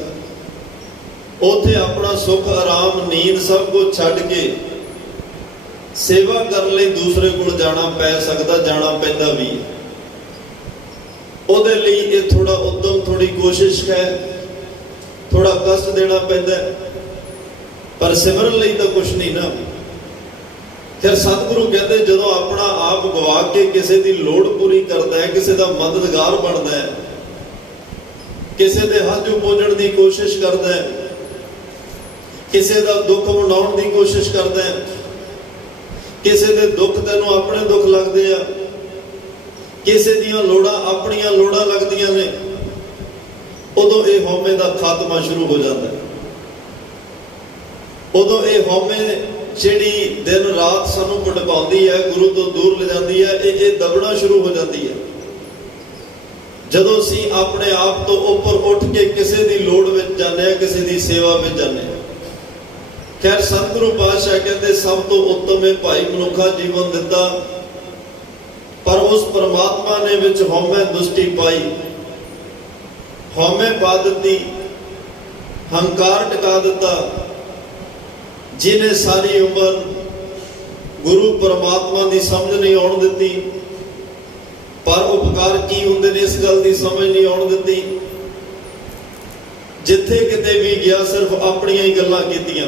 ਉੱਥੇ ਆਪਣਾ ਸੁੱਖ, ਆਰਾਮ, ਨੀਂਦ ਸਭ ਕੁਝ ਛੱਡ ਕੇ ਸੇਵਾ ਕਰਨ ਲਈ ਦੂਸਰੇ ਕੋਲ ਜਾਣਾ ਪੈ ਸਕਦਾ, ਜਾਣਾ ਪੈਂਦਾ ਵੀ। ਉਹਦੇ ਲਈ ਇਹ ਥੋੜਾ ਉਦਮ, ਥੋੜੀ ਕੋਸ਼ਿਸ਼ ਹੈ, ਥੋੜਾ ਕਸ਼ਟ ਦੇਣਾ ਪੈਂਦਾ। ਪਰ ਸਿਮਰਨ ਲਈ ਤਾਂ ਕੁਛ ਨਹੀਂ ਨਾ। ਫਿਰ ਸਤਿਗੁਰੂ ਕਹਿੰਦੇ ਜਦੋਂ ਆਪਣਾ ਆਪ ਗਵਾ ਕੇ ਕਿਸੇ ਦੀ ਲੋੜ ਪੂਰੀ ਕਰਦਾ ਹੈ, ਕਿਸੇ ਦਾ ਮਦਦਗਾਰ ਬਣਦਾ ਹੈ, ਕਿਸੇ ਦੇ ਹੱਥ ਪਹੁੰਚਣ ਦੀ ਕੋਸ਼ਿਸ਼ ਕਰਦਾ ਹੈ, ਕਿਸੇ ਦਾ ਦੁੱਖ ਵੰਡਾਉਣ ਦੀ ਕੋਸ਼ਿਸ਼ ਕਰਦਾ ਹੈ, ਕਿਸੇ ਦੇ ਦੁੱਖ ਤੈਨੂੰ ਆਪਣੇ ਦੁੱਖ ਲੱਗਦੇ ਆ, ਕਿਸੇ ਦੀਆਂ ਲੋੜਾਂ ਆਪਣੀਆਂ ਲੋੜਾਂ ਲੱਗਦੀਆਂ ਨੇ, ਉਦੋਂ ਇਹ ਹਉਮੈ ਦਾ ਖਾਤਮਾ ਸ਼ੁਰੂ ਹੋ ਜਾਂਦਾ ਹੈ। ਉਦੋਂ ਇਹ ਹਉਮੈ ਜਿਹੜੀ ਦਿਨ ਰਾਤ ਸਾਨੂੰ ਭਟਕਾਉਂਦੀ ਹੈ, ਗੁਰੂ ਤੋਂ ਦੂਰ ਲਿਜਾਂਦੀ ਹੈ, ਇਹ ਦਬਣਾ ਸ਼ੁਰੂ ਹੋ ਜਾਂਦੀ ਹੈ। ਜਦੋਂ ਅਸੀਂ ਆਪਣੇ ਆਪ ਤੋਂ ਉੱਪਰ ਉੱਠ ਕੇ ਕਿਸੇ ਦੀ ਲੋੜ ਵਿੱਚ ਜਾਂਦੇ ਹਾਂ, ਕਿਸੇ ਦੀ ਸੇਵਾ ਵਿੱਚ ਜਾਂਦੇ ਹਾਂ। ਖੈਰ ਸਤਿਗੁਰੂ ਪਾਤਸ਼ਾਹ ਕਹਿੰਦੇ ਸਭ ਤੋਂ ਉੱਤਮ ਹੈ ਭਾਈ ਮਨੁੱਖਾ ਜੀਵਨ ਦਿੱਤਾ, ਪਰ ਉਸ ਪਰਮਾਤਮਾ ਨੇ ਵਿੱਚ ਹਉਮੈ ਦੁਸ਼ਟੀ ਪਾਈ, ਹਉਮੈ ਪਾ ਦਿੱਤੀ, ਹੰਕਾਰ ਟਿਕਾ ਦਿੱਤਾ। ਜਿਹਨੇ ਸਾਰੀ ਉਮਰ ਗੁਰੂ ਪਰਮਾਤਮਾ ਦੀ ਸਮਝ ਨਹੀਂ ਆਉਣ ਦਿੱਤੀ, ਪਰ ਉਪਕਾਰ ਕੀ ਹੁੰਦੇ ਨੇ ਇਸ ਗੱਲ ਦੀ ਸਮਝ ਨਹੀਂ ਆਉਣ ਦਿੱਤੀ। ਜਿੱਥੇ ਕਿਤੇ ਵੀ ਗਿਆ ਸਿਰਫ ਆਪਣੀਆਂ ਹੀ ਗੱਲਾਂ ਕੀਤੀਆਂ,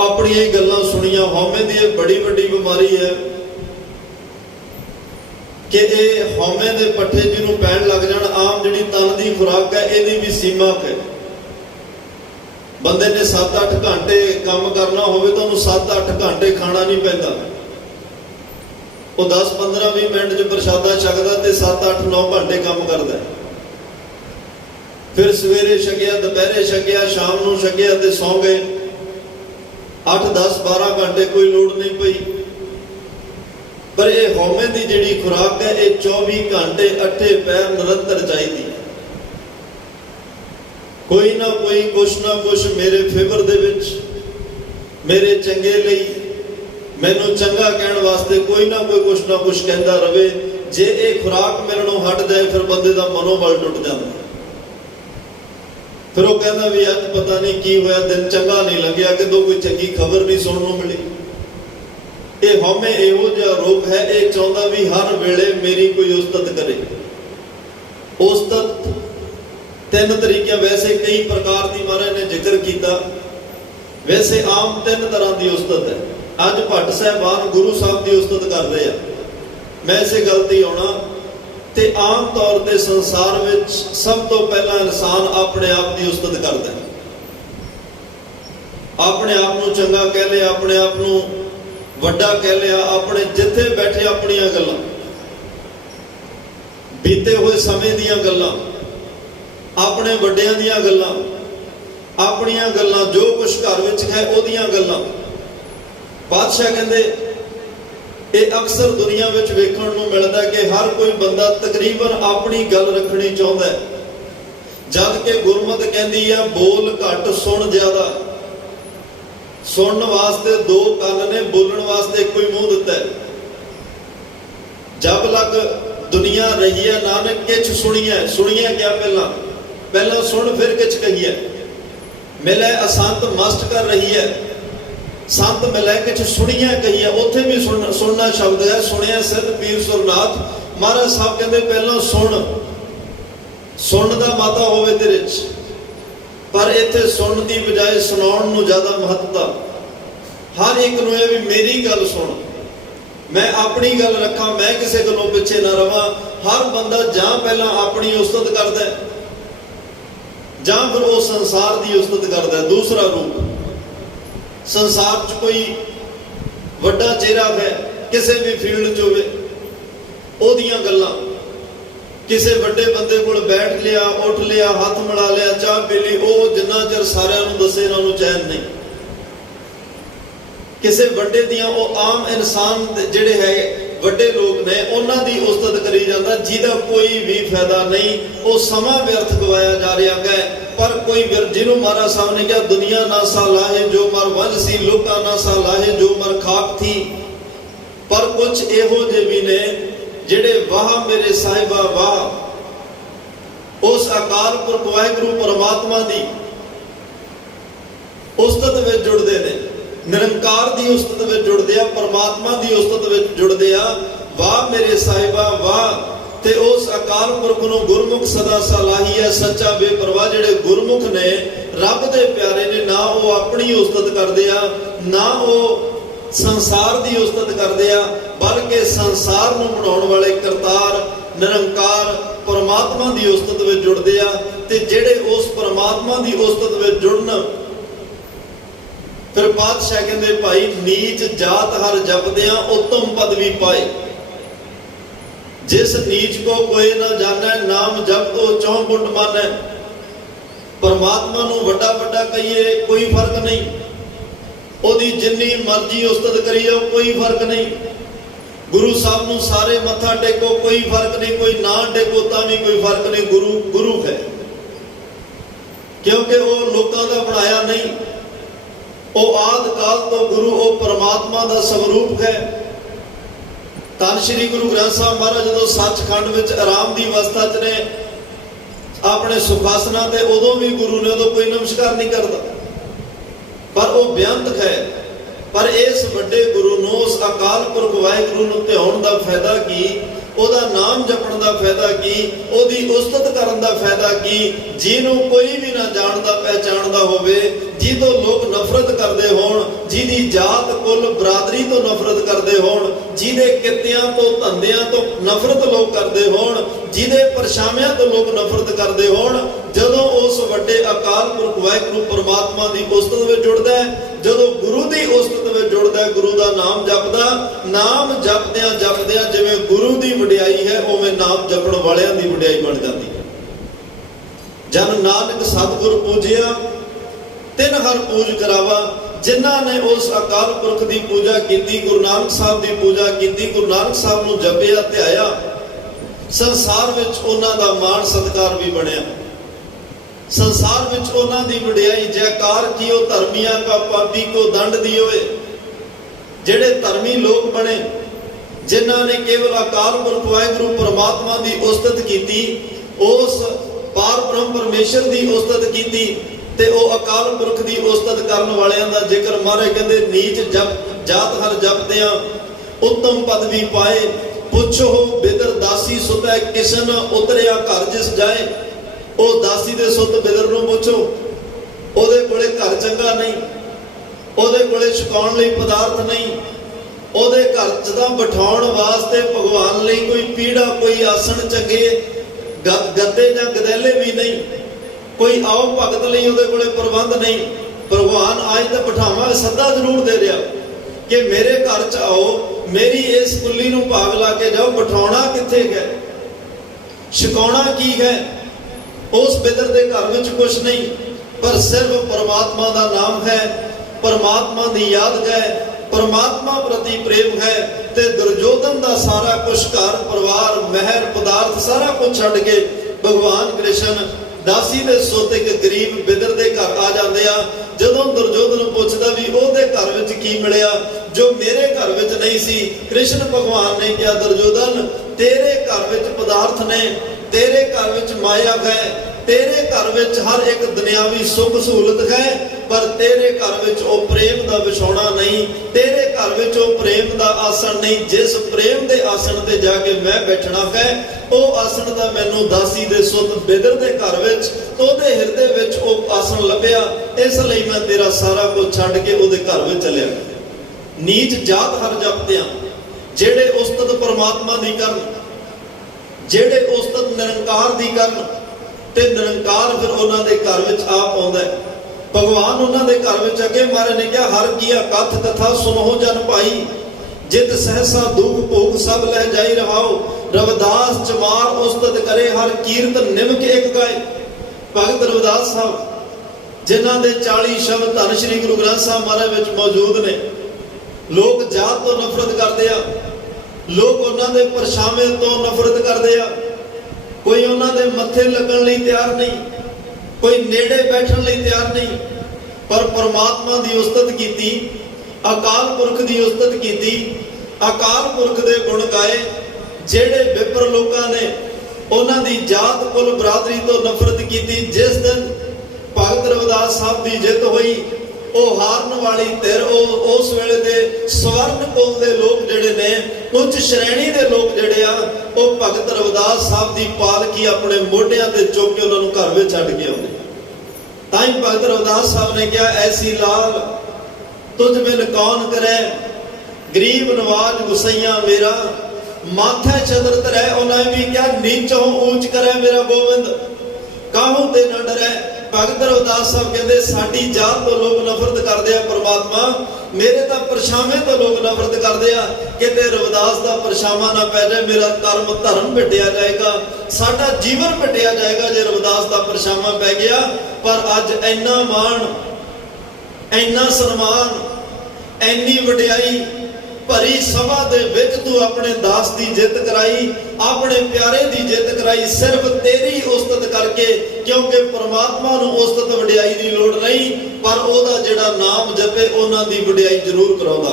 ਆਪਣੀਆਂ ਹੀ ਗੱਲਾਂ ਸੁਣੀਆਂ। ਹਉਮੈ ਦੀ ਇਹ ਬੜੀ ਵੱਡੀ ਬਿਮਾਰੀ ਹੈ ਕਿ ਇਹ ਹਉਮੈ ਦੇ ਪੱਠੇ ਜਿਹਨੂੰ ਪੈਣ ਲੱਗ ਜਾਣ, ਆਮ ਜਿਹੜੀ ਤਨ ਦੀ ਖੁਰਾਕ ਹੈ ਇਹਦੀ ਵੀ ਸੀਮਾ ਹੈ। ਬੰਦੇ ਨੇ 7-8 ਘੰਟੇ ਕੰਮ ਕਰਨਾ ਹੋਵੇ ਤਾਂ ਉਹਨੂੰ 7-8 ਘੰਟੇ ਖਾਣਾ ਨਹੀਂ ਪੈਂਦਾ। ਉਹ 10-15-20 ਮਿੰਟ 'ਚ ਪ੍ਰਸ਼ਾਦਾ ਛਕਦਾ ਤੇ 7-8-9 ਘੰਟੇ ਕੰਮ ਕਰਦਾ। ਫਿਰ ਸਵੇਰੇ ਛਕਿਆ, ਦੁਪਹਿਰੇ ਛਕਿਆ, ਸ਼ਾਮ ਨੂੰ ਛਕਿਆ ਤੇ ਸੌਂ ਗਏ। 8-10-12 ਘੰਟੇ ਕੋਈ ਲੋੜ ਨਹੀਂ ਪਈ। ਪਰ ਇਹ ਹਉਮੈ ਦੀ ਜਿਹੜੀ ਖੁਰਾਕ ਹੈ ਇਹ 24 ਘੰਟੇ ਅੱਠੇ ਪੈਰ ਨਿਰੰਤਰ ਚਾਹੀਦੀ ਹੈ। ਕੋਈ ਨਾ ਕੋਈ ਕੁਛ ਨਾ ਕੁਛ ਮੇਰੇ ਫੇਵਰ ਦੇ ਵਿੱਚ, ਮੇਰੇ ਚੰਗੇ ਲਈ, ਮੈਨੂੰ ਚੰਗਾ ਕਹਿਣ ਵਾਸਤੇ ਕੋਈ ਨਾ ਕੋਈ ਕੁਛ ਨਾ ਕੁਛ ਕਹਿੰਦਾ ਰਵੇ। ਜੇ ਇਹ ਖੁਰਾਕ ਮਿਲਣੋਂ ਹਟ ਜਾਏ ਫਿਰ ਬੰਦੇ ਦਾ ਮਨੋਬਲ ਟੁੱਟ ਜਾਂਦਾ। ਫਿਰ ਉਹ ਕਹਿੰਦਾ ਵੀ ਅੱਜ ਪਤਾ ਨਹੀਂ ਕੀ ਹੋਇਆ, ਦਿਨ ਚੰਗਾ ਨਹੀਂ ਲੰਘਿਆ, ਕਿਦੋਂ ਕੋਈ ਚੰਗੀ ਖਬਰ ਨਹੀਂ ਸੁਣਨ ਨੂੰ ਮਿਲੀ। ਇਹ ਹਉਮੈ ਇਹੋ ਜਿਹਾ ਰੋਗ ਹੈ, ਇਹ ਚਾਹੁੰਦਾ ਵੀ ਹਰ ਵੇਲੇ ਮੇਰੀ ਕੋਈ ਉਸਤਤ ਕਰੇ। ਉਸਤਤ ਤਿੰਨ ਤਰੀਕਿਆਂ, ਵੈਸੇ ਕਈ ਪ੍ਰਕਾਰ ਦੀ ਮਹਾਰਾਜ ਨੇ ਜ਼ਿਕਰ ਕੀਤਾ, ਵੈਸੇ ਆਮ ਤਿੰਨ ਤਰ੍ਹਾਂ ਦੀ ਉਸਤਤ ਹੈ। ਅੱਜ ਭੱਟ ਸਾਹਿਬਾਨ ਗੁਰੂ ਸਾਹਿਬ ਦੀ ਉਸਤਤ ਕਰਦੇ ਆ। ਮੈਂ ਇਸੇ ਗੱਲ ਤੇ ਆਉਣਾ ਤੇ ਆਮ ਤੌਰ ਤੇ ਸੰਸਾਰ ਵਿੱਚ ਸਭ ਤੋਂ ਪਹਿਲਾਂ ਇਨਸਾਨ ਆਪਣੇ ਆਪ ਦੀ ਉਸਤਤ ਕਰਦਾ ਹੈ। ਆਪਣੇ ਆਪ ਨੂੰ ਚੰਗਾ ਕਹਿ ਲਿਆ, ਆਪਣੇ ਆਪ ਨੂੰ ਵੱਡਾ ਕਹਿ ਲਿਆ, ਆਪਣੇ ਜਿੱਥੇ ਬੈਠੇ ਆਪਣੀਆਂ ਗੱਲਾਂ, ਬੀਤੇ ਹੋਏ ਸਮੇਂ ਦੀਆਂ ਗੱਲਾਂ, ਆਪਣੇ ਵੱਡਿਆਂ ਦੀਆਂ ਗੱਲਾਂ, ਆਪਣੀਆਂ ਗੱਲਾਂ, ਜੋ ਕੁਛ ਘਰ ਵਿੱਚ ਹੈ ਉਹਦੀਆਂ ਗੱਲਾਂ। ਪਾਤਸ਼ਾਹ ਕਹਿੰਦੇ ਇਹ ਅਕਸਰ ਦੁਨੀਆ ਵਿੱਚ ਵੇਖਣ ਨੂੰ ਮਿਲਦਾ ਕਿ ਹਰ ਕੋਈ ਬੰਦਾ ਤਕਰੀਬਨ ਆਪਣੀ ਗੱਲ ਰੱਖਣੀ ਚਾਹੁੰਦਾ ਹੈ, ਜਦ ਕਿ ਗੁਰਮਤਿ ਕਹਿੰਦੀ ਆ ਬੋਲ ਘੱਟ ਸੁਣ ਜ਼ਿਆਦਾ। ਸੁਣਨ ਵਾਸਤੇ ਦੋ ਕੰਨ ਨੇ, ਬੋਲਣ ਵਾਸਤੇ ਇੱਕੋ ਹੀ ਮੂੰਹ ਦਿੱਤਾ ਹੈ। ਜਬ ਲਗ ਦੁਨੀਆ ਰਹੀ ਹੈ ਨਾਨਕ ਕਿਛ ਸੁਣੀਐ। ਸੁਣੀਐ ਕਿਆ ਪਹਿਲਾਂ ਸੁਣ ਫਿਰ ਕਿਛ ਕਹੀਐ। ਮਿਲੇ ਅਸੰਤ ਮਸਤ ਕਰ ਰਹੀ ਹੈ, ਸੰਤ ਮਿਲੇ ਕਿਛ ਸੁਣੀਐ ਕਹੀਐ। ਉੱਥੇ ਵੀ ਸੁਣਨਾ ਸ਼ਬਦ ਹੈ। ਸੁਣਿਆ ਸਿੱਧ ਪੀਰ ਸੁਰਨਾਥ ਮਹਾਰਾਜ ਸਾਹਿਬ ਕਹਿੰਦੇ ਪਹਿਲਾਂ ਸੁਣਨ ਦਾ ਮਾਤਾ ਹੋਵੇ ਤੇਰੇ 'ਚ, ਪਰ ਇੱਥੇ ਸੁਣਨ ਦੀ ਬਜਾਏ ਸੁਣਾਉਣ ਨੂੰ ਜ਼ਿਆਦਾ ਮਹੱਤਤਾ। ਹਰ ਇੱਕ ਨੂੰ ਇਹ ਵੀ ਮੇਰੀ ਗੱਲ ਸੁਣ, ਮੈਂ ਆਪਣੀ ਗੱਲ ਰੱਖਾਂ, ਮੈਂ ਕਿਸੇ ਗੱਲੋਂ ਪਿੱਛੇ ਨਾ ਰਵਾਂ। ਹਰ ਬੰਦਾ ਜਾਂ ਪਹਿਲਾਂ ਆਪਣੀ ਉਸਤਤ ਕਰਦਾ ਜਾਂ ਫਿਰ ਉਹ ਸੰਸਾਰ ਦੀ ਉਸਤਤ ਕਰਦਾ। ਦੂਸਰਾ ਰੂਪ, ਸੰਸਾਰ 'ਚ ਕੋਈ ਵੱਡਾ ਚਿਹਰਾ ਹੈ, ਕਿਸੇ ਵੀ ਫੀਲਡ 'ਚ ਹੋਵੇ, ਉਹਦੀਆਂ ਗੱਲਾਂ, ਕਿਸੇ ਵੱਡੇ ਬੰਦੇ ਕੋਲ ਬੈਠ ਲਿਆ, ਉੱਠ ਲਿਆ, ਹੱਥ ਮਿਲਾ ਲਿਆ, ਚਾਹ ਪੀ ਲਈ, ਉਹ ਜਿੰਨਾ ਚਿਰ ਸਾਰਿਆਂ ਨੂੰ ਦੱਸੇ ਨਾ ਉਹਨੂੰ ਚੈਨ ਨਹੀਂ। ਕਿਸੇ ਵੱਡੇ ਦੀਆਂ, ਉਹ ਆਮ ਇਨਸਾਨ ਜਿਹੜੇ ਹੈ ਵੱਡੇ ਲੋਕ ਨੇ, ਉਹਨਾਂ ਦੀ ਉਸਤਤ ਕਰੀ ਜਾਂਦਾ, ਜਿਹਦਾ ਕੋਈ ਵੀ ਫਾਇਦਾ ਨਹੀਂ। ਉਹ ਸਮਾਂ ਵਿਅਰਥ ਗਵਾਇਆ ਜਾ ਰਿਹਾ ਹੈ। ਪਰ ਕੋਈ ਜਿਹਨੂੰ ਮਹਾਰਾਜ ਸਾਹਿਬ ਨੇ ਕਿਹਾ ਦੁਨੀਆ ਨਾ ਸਾ ਲਾਹੇ ਜੋ ਮਰ ਵੰਜ ਸੀ, ਲੋਕਾਂ ਨਾ ਸਾ ਲਾਹੇ ਜੋ ਮਰ ਖਾਕ ਥੀ। ਪਰ ਕੁਝ ਇਹੋ ਜਿਹੇ ਵੀ ਨੇ ਜਿਹੜੇ ਵਾਹ ਮੇਰੇ ਸਾਹਿਬਾ ਵਾਹ, ਉਸ ਅਕਾਲ ਪੁਰਖ ਵਾਹਿਗੁਰੂ ਪਰਮਾਤਮਾ ਦੀ ਉਸਤਤ ਵਿੱਚ ਜੁੜਦੇ ਨੇ, ਨਿਰੰਕਾਰ ਦੀ ਉਸਤਤ ਵਿੱਚ ਜੁੜਦੇ ਆ, ਪਰਮਾਤਮਾ ਦੀ ਉਸਤਤ ਵਿੱਚ ਜੁੜਦੇ ਆ। ਵਾਹ ਮੇਰੇ ਸਾਹਿਬਾ ਵਾਹ। ਤੇ ਉਸ ਅਕਾਲ ਪੁਰਖ ਨੂੰ ਗੁਰਮੁਖ ਸਦਾ ਸਲਾਹੀ ਹੈ, ਸੱਚਾ ਬੇਪਰਵਾਹ। ਜਿਹੜੇ ਗੁਰਮੁਖ ਨੇ, ਰੱਬ ਦੇ ਪਿਆਰੇ ਨੇ, ਨਾ ਉਹ ਆਪਣੀ ਉਸਤਤ ਕਰਦੇ ਆ, ਨਾ ਉਹ ਸੰਸਾਰ ਦੀ ਉਸਤਤ ਕਰਦੇ ਆ, ਬਲਕਿ ਸੰਸਾਰ ਨੂੰ ਬਣਾਉਣ ਵਾਲੇ ਕਰਤਾਰ ਨਿਰੰਕਾਰ ਪਰਮਾਤਮਾ ਦੀ ਉਸਤਤ ਵਿੱਚ ਜੁੜਦੇ ਆ। ਤੇ ਜਿਹੜੇ ਉਸ ਪਰਮਾਤਮਾ ਦੀ ਉਸਤਤ ਵਿੱਚ ਜੁੜਨ, ਫਿਰ ਪਾਤਸ਼ਾਹ ਕਹਿੰਦੇ ਭਾਈ ਨੀਚ ਜਾਤ ਹਰ ਜਪਦਿਆਂ ਉਤਮ ਪਦਵੀ ਪਾਏ। ਜਿਸ ਨੀਚ ਕੋ ਕੋਈ ਨਾ ਜਾਣੈ, ਨਾਮ ਜਪ ਤੋ ਚੌਂਪੁੰਡ ਮਾਨੈ। ਪਰਮਾਤਮਾ ਨੂੰ ਵੱਡਾ ਵੱਡਾ ਕਹੀਏ ਕੋਈ ਫਰਕ ਨਹੀਂ, ਉਹਦੀ ਜਿੰਨੀ ਮਰਜ਼ੀ ਉਸਤਤ ਕਰੀ ਜਾਓ ਕੋਈ ਫਰਕ ਨਹੀਂ। ਗੁਰੂ ਸਾਹਿਬ ਨੂੰ ਸਾਰੇ ਮੱਥਾ ਟੇਕੋ ਕੋਈ ਫਰਕ ਨਹੀਂ, ਕੋਈ ਨਾ ਟੇਕੋ ਤਾਂ ਵੀ ਕੋਈ ਫਰਕ ਨਹੀਂ। ਗੁਰੂ ਗੁਰੂ ਹੈ, ਕਿਉਂਕਿ ਉਹ ਲੋਕਾਂ ਦਾ ਬਣਾਇਆ ਨਹੀਂ, ਉਹ ਆਦਿ ਕਾਲ ਤੋਂ ਗੁਰੂ, ਉਹ ਪਰਮਾਤਮਾ ਦਾ ਸਵਰੂਪ ਹੈ। ਧੰਨ ਸ਼੍ਰੀ ਗੁਰੂ ਗ੍ਰੰਥ ਸਾਹਿਬ ਮਹਾਰਾਜ ਜਦੋਂ ਸੱਚਖੰਡ ਵਿੱਚ ਆਰਾਮ ਦੀ ਅਵਸਥਾ 'ਚ ਨੇ, ਆਪਣੇ ਸੁਖਾਸਨਾਂ ਤੇ, ਉਦੋਂ ਵੀ ਗੁਰੂ ਨੇ ਉਦੋਂ ਕੋਈ ਨਮਸਕਾਰ ਨਹੀਂ ਕਰਦਾ, ਪਰ ਉਹ ਬੇਅੰਤ ਹੈ। ਪਰ ਇਸ ਵੱਡੇ ਗੁਰੂ ਨੂੰ, ਉਸ ਅਕਾਲ ਪੁਰਖ ਵਾਹਿਗੁਰੂ ਨੂੰ ਧਿਆਉਣ ਦਾ ਫਾਇਦਾ ਕੀ? ਉਹਦਾ ਨਾਮ ਜਪਣ ਦਾ ਫਾਇਦਾ ਕੀ? ਉਹਦੀ ਉਸਤਤ ਕਰਨ ਦਾ ਫਾਇਦਾ ਕੀ? ਜਿਹਨੂੰ ਕੋਈ ਵੀ ਨਾ ਜਾਣਦਾ ਪਹਿਚਾਣਦਾ ਹੋਵੇ, ਜਿਹਦੋਂ ਲੋਕ ਨਫ਼ਰਤ ਕਰਦੇ ਹੋਣ, ਜਿਹਦੀ ਜਾਤ ਕੁੱਲ ਬਰਾਦਰੀ ਤੋਂ ਨਫ਼ਰਤ ਕਰਦੇ ਹੋਣ, ਜਿਹਦੇ ਕਿੱਤਿਆਂ ਤੋਂ ਧੰਦਿਆਂ ਤੋਂ ਨਫ਼ਰਤ ਲੋਕ ਕਰਦੇ ਹੋਣ, ਜਿਹਦੇ ਪਰਛਾਵਿਆਂ ਤੋਂ ਲੋਕ ਨਫ਼ਰਤ ਕਰਦੇ ਹੋਣ, ਜਦੋਂ ਉਸ ਵੱਡੇ ਅਕਾਲ ਪੁਰਖ ਵਾਹਿਗੁਰੂ ਪਰਮਾਤਮਾ ਦੀ ਉਸਤਤ ਵਿੱਚ ਜੁੜਦਾ ਹੈ, ਜਦੋਂ ਗੁਰੂ ਦੀ ਉਸਤਤ ਵਿੱਚ ਜੁੜਦਾ ਹੈ, ਗੁਰੂ ਦਾ ਨਾਮ ਜਪਦਾ, ਨਾਮ ਜਪਦਿਆਂ ਜਪਦਿਆਂ ਜਿਵੇਂ ਗੁਰੂ ਦੀ ਵਡਿਆਈ ਹੈ, ਉਵੇਂ ਨਾਮ ਜਪਣ ਵਾਲਿਆਂ ਦੀ ਵਡਿਆਈ ਬਣ ਜਾਂਦੀ ਹੈ। ਜਨ ਨਾਨਕ ਸਤਿਗੁਰ ਪੂਜਿਆ, ਤਿਨ ਹਰ ਪੂਜ ਕਰਾਵਾ। ਜਿਨ੍ਹਾਂ ਨੇ ਉਸ ਅਕਾਲ ਪੁਰਖ ਦੀ ਪੂਜਾ ਕੀਤੀ, ਗੁਰੂ ਨਾਨਕ ਸਾਹਿਬ ਦੀ ਪੂਜਾ ਕੀਤੀ, ਗੁਰੂ ਨਾਨਕ ਸਾਹਿਬ ਨੂੰ ਜਪਿਆ ਧਿਆਇਆ, ਸੰਸਾਰ ਵਿੱਚ ਉਹਨਾਂ ਦਾ ਮਾਣ ਸਤਿਕਾਰ ਵੀ ਬਣਿਆ। ਸੰਸਾਰ ਵਿੱਚ ਉਹਨਾਂ ਦੀ ਵਡਿਆਈ ਜੈਕਾਰ ਕੀਓ ਧਰਮੀਆਂ ਕਾ ਪਾਪੀ ਕੋ ਦੰਡ ਦਿਓਏ। ਜਿਹੜੇ ਧਰਮੀ ਲੋਕ ਬਣੇ, ਜਿਨ੍ਹਾਂ ਨੇ ਕੇਵਲ ਅਕਾਲ ਪੁਰਖ ਵਾਹਿਗੁਰੂ ਪਰਮਾਤਮਾ ਦੀ ਉਸਤਤ ਕੀਤੀ, ਉਸ ਪਾਰ ਬ੍ਰਹਮ ਪਰਮੇਸ਼ਰ ਦੀ ਉਸਤਤ ਕੀਤੀ, ਤੇ ਉਹ ਅਕਾਲ ਪੁਰਖ ਦੀ ਉਸਤਤ ਕਰਨ ਵਾਲਿਆਂ ਦਾ ਜ਼ਿਕਰ ਮਹਾਰਾਜ ਕਹਿੰਦੇ ਨੀਚ ਜਾਤ ਹਰ ਜਪਦਿਆਂ ਉੱਤਮ ਪਦਵੀ ਪਾਏ। ਪੁੱਛੋ ਬਿਦਰ ਦਾਸੀ ਸੁਤੈ ਕਿਸਨ ਉਤਰਿਆ ਘਰ ਜਿਸ ਜਾਏ। ਉਹ ਦਾਸੀ ਦੇ ਸੁੱਤ ਬਿਦਰ ਨੂੰ ਪੁੱਛੋ, ਉਹਦੇ ਕੋਲੇ ਘਰ ਚੰਗਾ ਨਹੀਂ, ਉਹਦੇ ਕੋਲੇ ਛਕਾਉਣ ਲਈ ਪਦਾਰਥ ਨਹੀਂ, ਉਹਦੇ ਘਰ 'ਚ ਤਾਂ ਬਿਠਾਉਣ ਵਾਸਤੇ ਭਗਵਾਨ ਲਈ ਕੋਈ ਪੀੜਾ, ਕੋਈ ਆਸਣ ਚੰਗੇ ਗੱਦੇ ਜਾਂ ਗਦੈਲੇ ਵੀ ਨਹੀਂ, ਕੋਈ ਆਓ ਭਗਤ ਲਈ ਉਹਦੇ ਕੋਲੇ ਪ੍ਰਬੰਧ ਨਹੀਂ। ਭਗਵਾਨ ਅੱਜ ਤਾਂ ਬਿਠਾਵਾਂ ਸੱਦਾ ਜ਼ਰੂਰ ਦੇ ਰਿਹਾ ਕਿ ਮੇਰੇ ਘਰ 'ਚ ਆਓ, ਮੇਰੀ ਇਸ ਕੁੱਲੀ ਨੂੰ ਭਾਗ ਲਾ ਕੇ ਜਾਓ। ਬਿਠਾਉਣਾ ਕਿੱਥੇ ਹੈ, ਛਕਾਉਣਾ ਕੀ ਹੈ? ਉਸ ਬਿਦਰ ਦੇ ਘਰ ਵਿੱਚ ਕੁਛ ਨਹੀਂ, ਪਰ ਸਿਰਫ ਪਰਮਾਤਮਾ ਦਾ ਨਾਮ ਹੈ, ਪਰਮਾਤਮਾ ਦੀ ਯਾਦ ਹੈ, ਪਰਮਾਤਮਾ ਪ੍ਰਤੀ ਪ੍ਰੇਮ ਹੈ। ਤੇ ਦੁਰਯੋਧਨ ਦਾ ਸਾਰਾ ਕੁਛ ਘਰ ਪਰਿਵਾਰ ਮਹਿਰ ਪਦਾਰਥ ਸਾਰਾ ਕੁਝ ਛੱਡ ਕੇ ਭਗਵਾਨ ਕ੍ਰਿਸ਼ਨ ਦਾਸੀ ਦੇ ਸੁੱਤ ਇੱਕ ਗਰੀਬ ਬਿਦਰ ਦੇ ਘਰ ਆ ਜਾਂਦੇ ਆ। ਜਦੋਂ ਦੁਰਯੋਧਨ ਪੁੱਛਦਾ ਵੀ ਉਹਦੇ ਘਰ ਵਿੱਚ ਕੀ ਮਿਲਿਆ ਜੋ ਮੇਰੇ ਘਰ ਵਿੱਚ ਨਹੀਂ ਸੀ, ਕ੍ਰਿਸ਼ਨ ਭਗਵਾਨ ਨੇ ਕਿਹਾ ਦੁਰਯੋਧਨ ਤੇਰੇ ਘਰ ਵਿੱਚ ਪਦਾਰਥ ਨੇ, ਤੇਰੇ ਘਰ ਵਿੱਚ ਮਾਇਆ ਹੈ, ਤੇਰੇ ਘਰ ਵਿੱਚ ਹਰ ਇੱਕ ਦੁਨਿਆਵੀ ਸੁੱਖ ਸਹੂਲਤ ਹੈ, ਪਰ ਤੇਰੇ ਘਰ ਵਿੱਚ ਉਹ ਪ੍ਰੇਮ ਦਾ ਵਿਛੋਣਾ ਨਹੀਂ, ਤੇਰੇ ਘਰ ਵਿੱਚ ਉਹ ਪ੍ਰੇਮ ਦਾ ਆਸਣ ਨਹੀਂ। ਜਿਸ ਪ੍ਰੇਮ ਦੇ ਆਸਣ ਤੇ ਜਾ ਕੇ ਮੈਂ ਬੈਠਣਾ ਹੈ, ਉਹ ਆਸਣ ਦਾ ਮੈਨੂੰ ਦਾਸੀ ਦੇ ਸੁੱਤ ਬਿਦਰ ਦੇ ਘਰ ਵਿੱਚ, ਉਹਦੇ ਹਿਰਦੇ ਵਿੱਚ ਉਹ ਆਸਣ ਲੱਭਿਆ। ਇਸ ਲਈ ਮੈਂ ਤੇਰਾ ਸਾਰਾ ਕੁਝ ਛੱਡ ਕੇ ਉਹਦੇ ਘਰ ਵਿੱਚ ਚੱਲਿਆ। ਨੀਚ ਜਾਤ ਹਰ ਜਪਦਿਆਂ, ਜਿਹੜੇ ਉਸਤਤ ਪਰਮਾਤਮਾ ਦੀ ਕਰਨ, ਜਿਹੜੇ ਉਸਤਤ ਨਿਰੰਕਾਰ ਦੀ ਕਰਨ, ਤੇ ਨਿਰੰਕਾਰ ਫਿਰ ਉਹਨਾਂ ਦੇ ਘਰ ਵਿੱਚ ਆ ਪਾਉਂਦਾ। ਭਗਵਾਨ ਉਹਨਾਂ ਦੇ ਘਰ ਵਿੱਚ ਅੱਗੇ ਮਹਾਰਾਜ ਨੇ ਕਿਹਾ ਹਰ ਕੀਆ ਕਥ ਕਥਾ ਸੁਨੋ ਜਨ ਭਾਈ, ਜਿਤ ਸਹਸਾ ਦੁਖ ਭੋਗ ਸਭ ਲੈ ਜਾਈ ਰਹਾਓ। ਰਵਿਦਾਸ ਚਮਾਰ ਉਸਤਤ ਕਰੇ ਹਰ ਕੀਰਤਨ ਨਿਮਕ ਇੱਕ ਗਾਏ। ਭਗਤ ਰਵਿਦਾਸ ਸਾਹਿਬ ਜਿਨ੍ਹਾਂ ਦੇ 40 ਸ਼ਬਦ ਧੰਨ ਸ਼੍ਰੀ ਗੁਰੂ ਗ੍ਰੰਥ ਸਾਹਿਬ ਮਹਾਰਾਜ ਵਿੱਚ ਮੌਜੂਦ ਨੇ। ਲੋਕ ਜਾਤ ਤੋਂ ਨਫ਼ਰਤ ਕਰਦੇ ਆ, ਲੋਕ ਉਹਨਾਂ ਦੇ ਪਰਛਾਵੇਂ ਤੋਂ ਨਫ਼ਰਤ ਕਰਦੇ ਆ, ਕੋਈ ਉਹਨਾਂ ਦੇ ਮੱਥੇ ਲੱਗਣ ਲਈ ਤਿਆਰ ਨਹੀਂ, ਕੋਈ ਨੇੜੇ ਬੈਠਣ ਲਈ ਤਿਆਰ ਨਹੀਂ। ਪਰ ਪਰਮਾਤਮਾ ਦੀ ਉਸਤਤ ਕੀਤੀ, ਅਕਾਲ ਪੁਰਖ ਦੀ ਉਸਤਤ ਕੀਤੀ, ਅਕਾਲ ਪੁਰਖ ਦੇ ਗੁਣ ਗਾਏ। ਜਿਹੜੇ ਵਿਪਰ ਲੋਕਾਂ ਨੇ ਉਹਨਾਂ ਦੀ ਜਾਤ ਕੁਲ ਬਰਾਦਰੀ ਤੋਂ ਨਫ਼ਰਤ ਕੀਤੀ, ਜਿਸ ਦਿਨ ਭਗਤ ਰਵਿਦਾਸ ਸਾਹਿਬ ਦੀ ਜਿੱਤ ਹੋਈ, ਉਹ ਹਾਰਨ ਵਾਲੀ ਧਿਰ, ਉਹ ਉਸ ਵੇਲੇ ਦੇ ਸਵਰਨ ਕੁਲ ਦੇ ਲੋਕ ਜਿਹੜੇ ਨੇ, ਉੱਚ ਸ਼੍ਰੇਣੀ ਦੇ ਲੋਕ ਜਿਹੜੇ ਆ, ਉਹ ਭਗਤ ਰਵਿਦਾਸ ਸਾਹਿਬ ਦੀ ਪਾਲਕੀ ਆਪਣੇ ਮੋਢਿਆਂ ਤੇ ਚੁੱਕ ਕੇ ਉਹਨਾਂ ਨੂੰ ਘਰ ਵਿੱਚ ਛੱਡ ਕੇ ਆਉਂਦੇ। ਤਾਂ ਹੀ ਭਗਤ ਰਵਿਦਾਸ ਸਾਹਿਬ ਨੇ ਕਿਹਾ ਐਸੀ ਲਾਲ ਤੁਝ ਬਿਨ ਕੌਣ ਕਰੇ, ਗਰੀਬ ਨਵਾਜ ਗੁਸਈਆ ਮੇਰਾ, ਮਾਥੇ ਚਦਰ ਧਰੈ। ਉਹਨਾਂ ਵੀ ਕਿਹਾ ਨੀਚੋਂ ਊਚ ਕਰੇ ਮੇਰਾ ਗੋਬਿੰਦ, ਕਾਹੂ ਤੇ ਨਾ ਡਰੈ। ਭਗਤ ਰਵਿਦਾਸ ਸਾਹਿਬ ਕਹਿੰਦੇ ਸਾਡੀ ਜਾਤ ਤੋਂ ਲੋਕ ਨਫ਼ਰਤ ਕਰਦੇ ਆ ਪਰਮਾਤਮਾ, ਮੇਰੇ ਤਾਂ ਪਰਛਾਵੇਂ ਤੋਂ ਲੋਕ ਨਫ਼ਰਤ ਕਰਦੇ ਆ। ਕਿਤੇ ਰਵਿਦਾਸ ਦਾ ਪਰਛਾਵਾਂ ਨਾ ਪੈ ਜਾਏ, ਮੇਰਾ ਕਰਮ ਧਰਮ ਮਿਟਿਆ ਜਾਏਗਾ, ਸਾਡਾ ਜੀਵਨ ਮਿਟਿਆ ਜਾਏਗਾ ਜੇ ਰਵਿਦਾਸ ਦਾ ਪਰਛਾਵਾਂ ਪੈ ਗਿਆ। ਪਰ ਅੱਜ ਇੰਨਾ ਮਾਣ, ਇੰਨਾ ਸਨਮਾਨ, ਇੰਨੀ ਵਡਿਆਈ ਭਰੀ ਸਭਾ ਦੇ ਵਿੱਚ ਤੂੰ ਆਪਣੇ ਦਾਸ ਦੀ ਜਿੱਤ ਕਰਾਈ, ਆਪਣੇ ਪਿਆਰੇ ਦੀ ਜਿੱਤ ਕਰਾਈ, ਸਿਰਫ ਤੇਰੀ ਉਸਤਤ ਕਰਕੇ। ਕਿਉਂਕਿ ਪਰਮਾਤਮਾ ਨੂੰ ਉਸਤਤ ਵਡਿਆਈ ਦੀ ਲੋੜ ਨਹੀਂ, ਪਰ ਉਹਦਾ ਜਿਹੜਾ ਨਾਮ ਜਪੇ ਉਹਨਾਂ ਦੀ ਵਡਿਆਈ ਜ਼ਰੂਰ ਕਰਾਉਂਦਾ।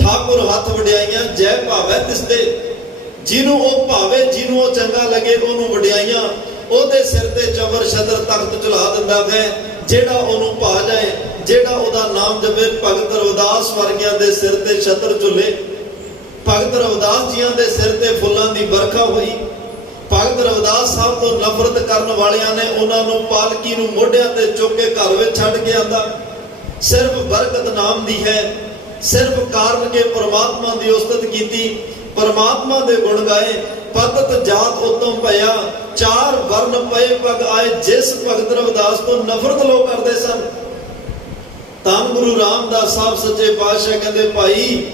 ਠਾਕੁਰ ਹੱਥ ਵਡਿਆਈਆਂ ਜੈ ਭਾਵੈ ਤਿਸਦੇ, ਜਿਹਨੂੰ ਉਹ ਭਾਵੇ, ਜਿਹਨੂੰ ਉਹ ਚੰਗਾ ਲੱਗੇ, ਉਹਨੂੰ ਵਡਿਆਈਆਂ ਉਹਦੇ ਸਿਰ ਤੇ ਚਵਰ ਛਤਰ ਤਖਤ ਝੁਲਾ ਦਿੰਦਾ ਹੈ। ਜਿਹੜਾ ਉਹਨੂੰ ਭਾ ਜਾਏ, ਜਿਹੜਾ ਉਹਦਾ ਨਾਮ ਜਪੇ। ਭਗਤ ਰਵਿਦਾਸ ਵਰਗਿਆਂ ਦੇ ਸਿਰ ਤੇ ਛਤਰ ਝੁੱਲੇ, ਭਗਤ ਰਵਿਦਾਸ ਜੀਆਂ ਦੇ ਸਿਰ ਤੇ ਫੁੱਲਾਂ ਦੀ ਵਰਖਾ ਹੋਈ। ਭਗਤ ਰਵਿਦਾਸ ਸਾਹਿਬ ਤੋਂ ਨਫ਼ਰਤ ਕਰਨ ਵਾਲਿਆਂ ਨੇ ਉਹਨਾਂ ਨੂੰ ਪਾਲਕੀ ਨੂੰ ਮੋਢਿਆਂ ਤੇ ਚੁੱਕ ਕੇ ਘਰ ਵਿੱਚ ਛੱਡ ਕੇ ਆਂਦਾ। ਸਿਰਫ ਬਰਕਤ ਨਾਮ ਦੀ ਹੈ, ਸਿਰਫ ਕਾਰਨ ਕੇ ਪਰਮਾਤਮਾ ਦੀ ਉਸਤਤ ਕੀਤੀ, ਪਰਮਾਤਮਾ ਦੇ ਗੁਣ ਗਾਏ। ਪਤਤ ਜਾਤ ਉਤਮ ਭਇਆ, ਚਾਰ ਵਰਨ ਪਏ ਪਗ ਆਏ। ਜਿਸ ਭਗਤ ਰਵਿਦਾਸ ਤੋਂ ਨਫ਼ਰਤ ਲੋਕ ਕਰਦੇ ਸਨ, ਧੰਨ ਗੁਰੂ ਰਾਮਦਾਸ ਸਾਹਿਬ ਸੱਚੇ ਪਾਤਸ਼ਾਹ ਕਹਿੰਦੇ ਭਾਈ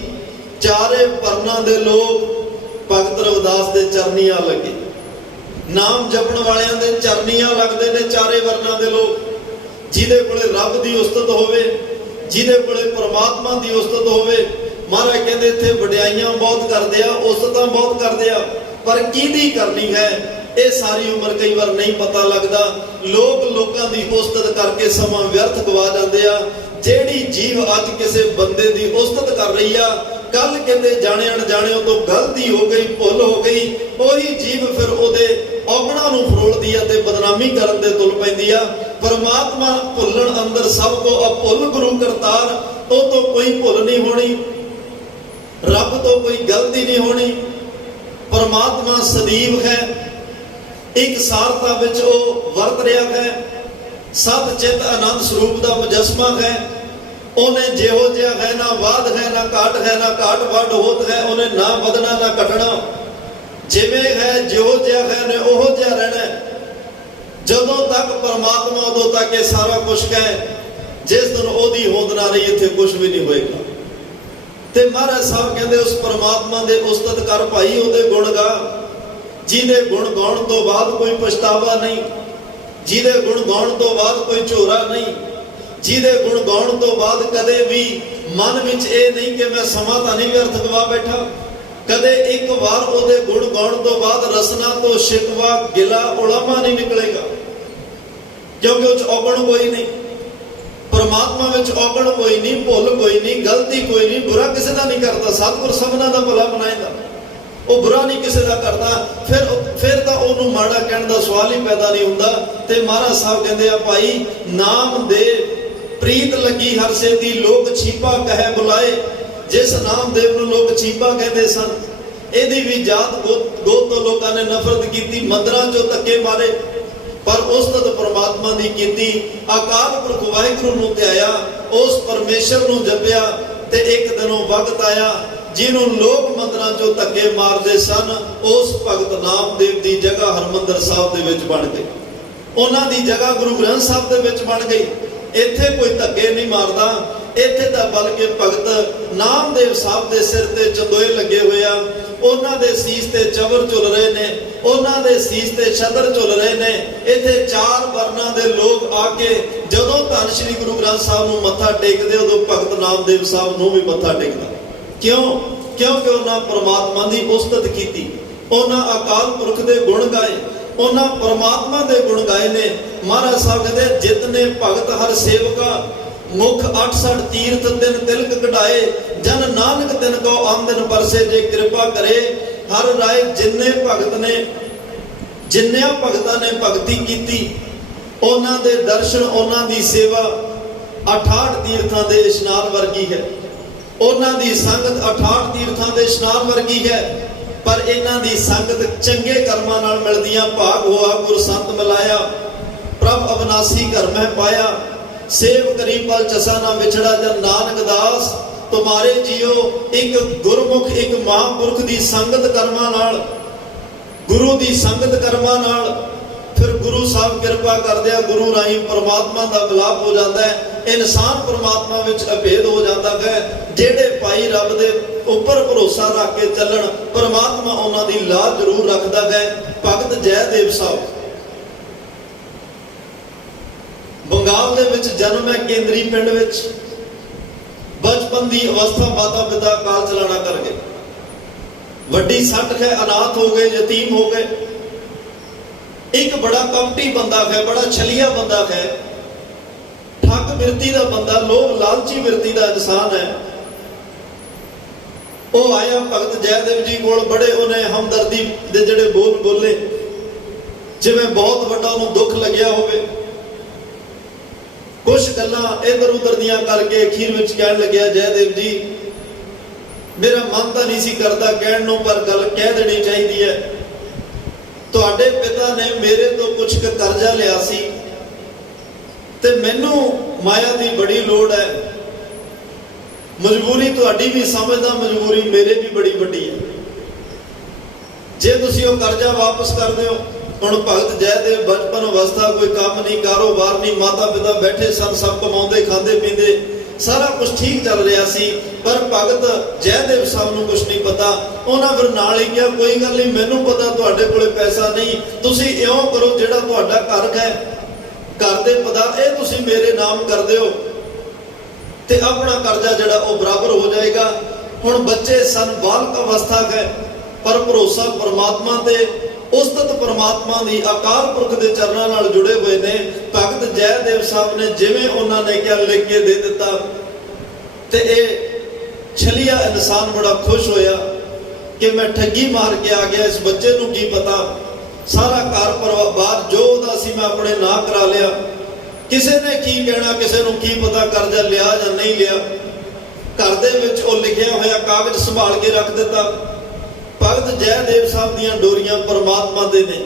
ਚਾਰੇ ਵਰਨਾਂ ਦੇ ਲੋਕ ਭਗਤ ਰਵਿਦਾਸ ਦੇ ਚਰਨੀਆਂ ਲੱਗੇ। ਨਾਮ ਜਪਣ ਵਾਲਿਆਂ ਦੇ ਚਰਨੀਆਂ ਲੱਗਦੇ ਨੇ ਚਾਰੇ ਵਰਨਾਂ ਦੇ ਲੋਕ। ਜਿਹਦੇ ਕੋਲੇ ਰੱਬ ਦੀ ਉਸਤਤ ਹੋਵੇ, ਜਿਹਦੇ ਕੋਲੇ ਪਰਮਾਤਮਾ ਦੀ ਉਸਤਤ ਹੋਵੇ। ਮਹਾਰਾਜ ਕਹਿੰਦੇ ਇੱਥੇ ਵਡਿਆਈਆਂ ਬਹੁਤ ਕਰਦੇ ਆ, ਉਸਤਤਾਂ ਬਹੁਤ ਕਰਦੇ ਆ, ਪਰ ਕਿਹਦੀ ਕਰਨੀ ਹੈ ਇਹ ਸਾਰੀ ਉਮਰ ਕਈ ਵਾਰ ਨਹੀਂ ਪਤਾ ਲੱਗਦਾ। ਲੋਕਾਂ ਦੀ ਉਸਤਤ ਕਰਕੇ ਸਮਾਂ ਵਿਅਰਥ ਗਵਾ ਜਾਂਦੇ ਆ। ਜਿਹੜੀ ਜੀਵ ਅੱਜ ਕਿਸੇ ਬੰਦੇ ਦੀ ਉਸਤਤ ਕਰ ਰਹੀ ਆ, ਕੱਲ ਕਿਤੇ ਜਾਣੇ ਅਣਜਾਣਿਓ ਤੋਂ ਗਲਤੀ ਹੋ ਗਈ, ਭੁੱਲ ਹੋ ਗਈ, ਉਹੀ ਜੀਵ ਫਿਰ ਉਹਦੇ ਔਗਣਾਂ ਨੂੰ ਫਰੋਲਦੀ ਆ ਤੇ ਬਦਨਾਮੀ ਕਰਨ ਦੇ ਤੁਲ ਪੈਂਦੀ ਆ। ਪਰਮਾਤਮਾ ਭੁੱਲਣ ਅੰਦਰ ਸਭ ਕੋ ਅਭੁੱਲ ਗੁਰੂ ਕਰਤਾਰ, ਉਹ ਤੋਂ ਕੋਈ ਭੁੱਲ ਨਹੀਂ ਹੋਣੀ, ਰੱਬ ਤੋਂ ਕੋਈ ਗਲਤੀ ਨਹੀਂ ਹੋਣੀ। ਪਰਮਾਤਮਾ ਸਦੀਵ ਹੈ, ਇੱਕ ਸਾਰਤਾ ਵਿੱਚ ਉਹ ਵਰਤ ਰਿਹਾ ਹੈ, ਸਤ ਚਿਤ ਆਨੰਦ ਸਰੂਪ ਦਾ ਮੁਜਸਮਾ ਹੈ। ਉਹਨੇ ਜਿਹੋ ਜਿਹਾ ਹੈ, ਨਾ ਵਾਧ ਹੈ ਨਾ ਘਾਟ ਹੈ, ਨਾ ਘਾਟ ਵੱਡ ਹੋਤ ਹੈ, ਉਹਨੇ ਨਾ ਵਧਣਾ ਨਾ ਘਟਣਾ। ਜਿਵੇਂ ਹੈ ਜਿਹੋ ਜਿਹਾ ਹੈ ਨੇ ਉਹੋ ਜਿਹਾ ਰਹਿਣਾ। ਜਦੋਂ ਤੱਕ ਪਰਮਾਤਮਾ ਉਦੋਂ ਤੱਕ ਇਹ ਸਾਰਾ ਕੁਝ ਹੈ। ਜਿਸ ਦਿਨ ਉਹਦੀ ਹੋਂਦ ਨਾ ਰਹੀ ਇੱਥੇ ਕੁਝ ਵੀ ਨਹੀਂ ਹੋਏਗਾ। ਤੇ ਮਹਾਰਾਜ ਸਾਹਿਬ ਕਹਿੰਦੇ ਉਸ ਪਰਮਾਤਮਾ ਦੇ ਉਸਤਤ ਕਰ ਭਾਈ, ਉਹਦੇ ਗੁਣ ਗਾ, ਜਿਹਦੇ ਗੁਣ ਗਾਉਣ ਤੋਂ ਬਾਅਦ ਕੋਈ ਪਛਤਾਵਾ ਨਹੀਂ, ਜਿਹਦੇ ਗੁਣ ਗਾਉਣ ਤੋਂ ਬਾਅਦ ਕੋਈ ਝੋਰਾ ਨਹੀਂ, ਜਿਹਦੇ ਗੁਣ ਗਾਉਣ ਤੋਂ ਬਾਅਦ ਕਦੇ ਵੀ ਮਨ ਵਿੱਚ ਇਹ ਨਹੀਂ ਕਿ ਮੈਂ ਸਮਾਂ ਤਾਂ ਨਹੀਂ ਵਿਅਰਥ ਗਵਾ ਬੈਠਾ। ਕਦੇ ਇੱਕ ਵਾਰ ਉਹਦੇ ਗੁਣ ਗਾਉਣ ਤੋਂ ਬਾਅਦ ਰਸਨਾ ਤੋਂ ਸ਼ਿਕਵਾ ਗਿਲਾ ਉਲਾਮਾ ਨਹੀਂ ਨਿਕਲੇਗਾ, ਕਿਉਂਕਿ ਉਹ 'ਚ ਔਗਣ ਕੋਈ ਨਹੀਂ। ਪਰਮਾਤਮਾ ਵਿੱਚ ਔਗਣ ਕੋਈ ਨਹੀਂ, ਭੁੱਲ ਕੋਈ ਨਹੀਂ, ਗਲਤੀ ਕੋਈ ਨਹੀਂ, ਬੁਰਾ ਕਿਸੇ ਦਾ ਨਹੀਂ ਕਰਦਾ। ਸਤਿਗੁਰ ਸਭਨਾਂ ਦਾ ਭਲਾ ਬਣਾਏਗਾ, ਉਹ ਬੁਰਾ ਨਹੀਂ ਕਿਸੇ ਦਾ ਕਰਦਾ। ਫਿਰ ਤਾਂ ਉਹਨੂੰ ਮਾੜਾ ਕਹਿਣ ਦਾ ਸਵਾਲ ਹੀ ਪੈਦਾ ਨਹੀਂ ਹੁੰਦਾ। ਤੇ ਮਹਾਰਾਜ ਸਾਹਿਬ ਕਹਿੰਦੇ ਆ ਭਾਈ, ਨਾਮ ਦੇ ਪ੍ਰੀਤ ਲੱਗੀ ਹਰ ਸੇਤੀ, ਲੋਕ ਛੀਪਾ ਕਹੇ ਬੁਲਾਏ। ਜਿਸ ਨਾਮਦੇਵ ਨੂੰ ਲੋਕ ਛੀਪਾ ਕਹਿੰਦੇ ਸਨ, ਇਹਦੀ ਵੀ ਜਾਤ ਗੋਤ ਤੋਂ ਲੋਕਾਂ ਨੇ ਨਫ਼ਰਤ ਕੀਤੀ, ਮੰਦਰਾਂ 'ਚੋਂ ਧੱਕੇ ਮਾਰੇ, ਪਰ ਉਸਤਤ ਪਰਮਾਤਮਾ ਦੀ ਕੀਤੀ। ਅਕਾਲ ਪੁਰਖ ਵਾਹਿਗੁਰੂ ਨੂੰ ਧਿਆਇਆ, ਉਸ ਪਰਮੇਸ਼ਰ ਨੂੰ ਜਪਿਆ, ਤੇ ਇੱਕ ਦਿਨੋਂ ਵਕਤ ਆਇਆ ਜਿਹਨੂੰ ਲੋਕ ਮੰਦਰਾਂ 'ਚੋਂ ਧੱਕੇ ਮਾਰਦੇ ਸਨ, ਉਸ ਭਗਤ ਨਾਮਦੇਵ ਦੀ ਜਗ੍ਹਾ ਹਰਮੰਦਰ ਸਾਹਿਬ ਦੇ ਵਿੱਚ ਬਣ ਗਈ। ਉਹਨਾਂ ਦੀ ਜਗ੍ਹਾ ਗੁਰੂ ਗ੍ਰੰਥ ਸਾਹਿਬ ਦੇ ਵਿੱਚ ਬਣ ਗਈ। ਇੱਥੇ ਕੋਈ ਧੱਕੇ ਨਹੀਂ ਮਾਰਦਾ, ਇੱਥੇ ਤਾਂ ਬਲਕਿ ਭਗਤ ਨਾਮਦੇਵ ਸਾਹਿਬ ਦੇ ਸਿਰ ਤੇ ਚੰਦੋਏ ਲੱਗੇ ਹੋਏ ਆ, ਉਹਨਾਂ ਦੇ ਸੀਸ ਤੇ ਚਵਰ ਝੁੱਲ ਰਹੇ ਨੇ, ਉਹਨਾਂ ਦੇ ਸੀਸ ਤੇ ਛਤਰ ਝੁੱਲ ਰਹੇ ਨੇ। ਇੱਥੇ ਚਾਰ ਵਰਨਾਂ ਦੇ ਲੋਕ ਆ ਕੇ ਜਦੋਂ ਧੰਨ ਸ਼੍ਰੀ ਗੁਰੂ ਗ੍ਰੰਥ ਸਾਹਿਬ ਨੂੰ ਮੱਥਾ ਟੇਕਦੇ, ਉਦੋਂ ਭਗਤ ਨਾਮਦੇਵ ਸਾਹਿਬ ਨੂੰ ਵੀ ਮੱਥਾ ਟੇਕਦਾ। ਕਿਉਂ? ਕਿਉਂਕਿ ਉਹਨਾਂ ਪਰਮਾਤਮਾ ਦੀ ਉਸਤਤ ਕੀਤੀ, ਉਹਨਾਂ ਅਕਾਲ ਪੁਰਖ ਦੇ ਗੁਣ ਗਾਏ, ਉਹਨਾਂ ਪਰਮਾਤਮਾ ਦੇ ਗੁਣ ਗਾਏ ਨੇ। ਮਹਾਰਾਜ ਸਾਹਿਬ ਕਹਿੰਦੇ, ਜਿਤਨੇ ਭਗਤ ਹਰ ਸੇਵਕਾ, ਮੁਖ 68 ਤੀਰਥ ਤਿਨ ਤਿਲਕ ਕਢਾਏ, ਜਨ ਨਾਨਕ ਤਿਨ ਕੋ ਆਮਦਨ ਪਰਸੇ, ਜੇ ਕਿਰਪਾ ਕਰੇ ਹਰ ਰਾਏ। ਜਿੰਨੇ ਭਗਤ ਨੇ, ਜਿੰਨਿਆਂ ਭਗਤਾਂ ਨੇ ਭਗਤੀ ਕੀਤੀ, ਉਹਨਾਂ ਦੇ ਦਰਸ਼ਨ, ਉਹਨਾਂ ਦੀ ਸੇਵਾ 68 ਤੀਰਥਾਂ ਦੇ ਇਸ਼ਨਾਨ ਵਰਗੀ ਹੈ। ਉਹਨਾਂ ਦੀ ਸੰਗਤ 68 ਤੀਰਥਾਂ ਦੇ ਇਸ਼ਨਾਨ ਵਰਗੀ ਹੈ। ਪਰ ਇਹਨਾਂ ਦੀ ਸੰਗਤ ਚੰਗੇ ਕਰਮਾਂ ਨਾਲ ਮਿਲਦੀਆਂ। ਭਾਗ ਹੋਆ ਗੁਰ ਸੰਤ ਮਿਲਾਇਆ, ਪ੍ਰਭ ਅਵਨਾਸੀ ਘਰ ਮਹਿ ਪਾਇਆ। ਸੇਵ ਕਰੀ ਪਲ ਚਸਾ ਨਾ ਵਿਛੜਾ, ਜਨ ਨਾਨਕ ਦਾਸ ਤੁਮਾਰੇ ਜੀਓ। ਇੱਕ ਗੁਰਮੁਖ, ਇੱਕ ਮਹਾਂਪੁਰਖ ਦੀ ਸੰਗਤ ਕਰਮਾਂ ਨਾਲ, ਗੁਰੂ ਦੀ ਸੰਗਤ ਕਰਮਾਂ ਨਾਲ, ਫਿਰ ਗੁਰੂ ਸਾਹਿਬ ਕਿਰਪਾ ਕਰਦੇ ਆ, ਗੁਰੂ ਰਾਹੀਂ ਪਰਮਾਤਮਾ ਦਾ ਮਿਲਾਪ ਹੋ ਜਾਂਦਾ ਹੈ। ਇਨਸਾਨ ਪਰਮਾਤਮਾ ਵਿੱਚ ਅਭੇਦ ਹੋ ਜਾਂਦਾ ਹੈ। ਜਿਹੜੇ ਭਾਈ ਰੱਬ ਦੇ ਉੱਪਰ ਭਰੋਸਾ ਰੱਖ ਕੇ ਚੱਲਣ, ਪਰਮਾਤਮਾ ਉਹਨਾਂ ਦੀ ਲਾਜ ਜ਼ਰੂਰ ਰੱਖਦਾ ਹੈ। ਭਗਤ ਜੈਦੇਵ ਸਾਹਿਬ ਬੰਗਾਲ ਦੇ ਵਿੱਚ ਜਨਮ ਹੈ, ਕੇਂਦਰੀ ਪਿੰਡ ਵਿੱਚ। ਬਚਪਨ ਦੀ ਅਵਸਥਾ ਮਾਤਾ ਪਿਤਾ ਕਾਲ ਚਲਾਣਾ ਕਰ ਗਏ। ਵੱਡੀ ਸੱਟ ਹੈ, ਅਨਾਥ ਹੋ ਗਏ, ਯਤੀਮ ਹੋ ਗਏ। ਇੱਕ ਬੜਾ ਕਪਟੀ ਬੰਦਾ ਹੈ, ਬੜਾ ਛਲੀਆ ਬੰਦਾ ਹੈ, ਠੱਗ ਬਿਰਤੀ ਦਾ ਬੰਦਾ, ਲੋਭ ਲਾਲਚੀ ਬਿਰਤੀ ਦਾ ਇਨਸਾਨ ਹੈ। ਉਹ ਆਇਆ ਭਗਤ ਜੈਦੇਵ ਜੀ ਕੋਲ, ਬੜੇ ਉਹਨੇ ਹਮਦਰਦੀ ਦੇ ਜਿਹੜੇ ਬੋਲ ਬੋਲੇ, ਜਿਵੇਂ ਬਹੁਤ ਵੱਡਾ ਉਹਨੂੰ ਦੁੱਖ ਲੱਗਿਆ ਹੋਵੇ। ਕੁਝ ਗੱਲਾਂ ਇਧਰ ਉਧਰ ਦੀਆਂ ਕਰਕੇ ਅਖੀਰ ਵਿੱਚ ਕਹਿਣ ਲੱਗਿਆ, ਜੈਦੇਵ ਜੀ ਮੇਰਾ ਮਨ ਤਾਂ ਨਹੀਂ ਸੀ ਕਰਦਾ ਕਹਿਣ ਨੂੰ, ਪਰ ਗੱਲ ਕਹਿ ਦੇਣੀ ਚਾਹੀਦੀ ਹੈ। ਤੁਹਾਡੇ ਪਿਤਾ ਨੇ ਮੇਰੇ ਤੋਂ ਕੁਝ ਕਰਜ਼ਾ ਲਿਆ ਸੀ, ਤੇ ਮੈਨੂੰ ਮਾਇਆ ਦੀ ਬੜੀ ਲੋੜ ਹੈ। ਮਜਬੂਰੀ ਤੁਹਾਡੀ ਵੀ ਸਮਝਦਾ, ਮਜਬੂਰੀ ਮੇਰੇ ਵੀ ਬੜੀ ਵੱਡੀ ਹੈ। ਜੇ ਤੁਸੀਂ ਉਹ ਕਰਜ਼ਾ ਵਾਪਸ ਕਰ ਦਿਓ। ਹੁਣ ਭਗਤ ਜੈਦੇਵ ਬਚਪਨ ਅਵਸਥਾ, ਕੋਈ ਕੰਮ ਨਹੀਂ, ਕਾਰੋਬਾਰ ਨਹੀਂ, ਮਾਤਾ ਪਿਤਾ ਬੈਠੇ ਸਨ, ਸਭ ਕਮਾਉਂਦੇ, ਖਾਂਦੇ ਪੀਂਦੇ, ਸਾਰਾ ਕੁਝ ਠੀਕ ਚੱਲ ਰਿਹਾ ਸੀ। ਪਰ ਭਗਤ ਜੈਦੇਵ ਸਾਹਿਬ ਨੂੰ ਕੁਝ ਨਹੀਂ ਪਤਾ। ਉਹਨਾਂ ਫਿਰ ਨਾਲ ਹੀ ਕਿਹਾ, ਕੋਈ ਗੱਲ ਨਹੀਂ, ਮੈਨੂੰ ਪਤਾ ਤੁਹਾਡੇ ਕੋਲੇ ਪੈਸਾ ਨਹੀਂ, ਤੁਸੀਂ ਇਉਂ ਕਰੋ, ਜਿਹੜਾ ਤੁਹਾਡਾ ਘਰ ਹੈ, ਘਰ ਦੇ ਪਤਾ ਇਹ ਤੁਸੀਂ ਮੇਰੇ ਨਾਮ ਕਰ ਦਿਓ। ਤੇ ਆਪਣਾ ਕਰਜ਼ਾ ਜਿਹੜਾ ਉਹ ਬਰਾਬਰ ਹੋ ਜਾਏਗਾ। ਹੁਣ ਬੱਚੇ ਸਨ, ਬਾਲਕ ਅਵਸਥਾ ਹੈ, ਪਰ ਭਰੋਸਾ ਪਰਮਾਤਮਾ ਤੇ ਉਸਤਤ ਪਰਮਾਤਮਾ ਦੀ ਅਕਾਲ ਪੁਰਖ ਦੇ ਚਰਨਾਂ ਨਾਲ ਜੁੜੇ ਹੋਏ ਨੇ। ਭਗਤ ਜੈਦੇਵ ਸਾਹਿਬ ਨੇ ਜਿਵੇਂ ਉਹਨਾਂ ਨੇ ਕਿਹਾ ਲਿਖ ਕੇ ਦੇ ਦਿੱਤਾ, ਤੇ ਇਹ ਛਲੀਆ ਇਨਸਾਨ ਬੜਾ ਖੁਸ਼ ਹੋਇਆ ਕਿ ਮੈਂ ਠੱਗੀ ਮਾਰ ਕੇ ਆ ਗਿਆ। ਇਸ ਬੱਚੇ ਨੂੰ ਕੀ ਪਤਾ, ਸਾਰਾ ਘਰ ਪਰਿਵਾਰ ਜੋ ਉਹਦਾ ਸੀ ਮੈਂ ਆਪਣੇ ਨਾਂ ਕਰਾ ਲਿਆ। ਕਿਸੇ ਨੇ ਕੀ ਕਹਿਣਾ, ਕਿਸੇ ਨੂੰ ਕੀ ਪਤਾ ਕਰਜ਼ਾ ਲਿਆ ਜਾਂ ਨਹੀਂ ਲਿਆ। ਘਰ ਦੇ ਵਿੱਚ ਉਹ ਲਿਖਿਆ ਹੋਇਆ ਕਾਗਜ਼ ਸੰਭਾਲ ਕੇ ਰੱਖ ਦਿੱਤਾ। ਭਗਤ ਜੈਦੇਵ ਸਾਹਿਬ ਦੀਆਂ ਡੋਰੀਆਂ ਪਰਮਾਤਮਾ ਦੇ ਨੇ।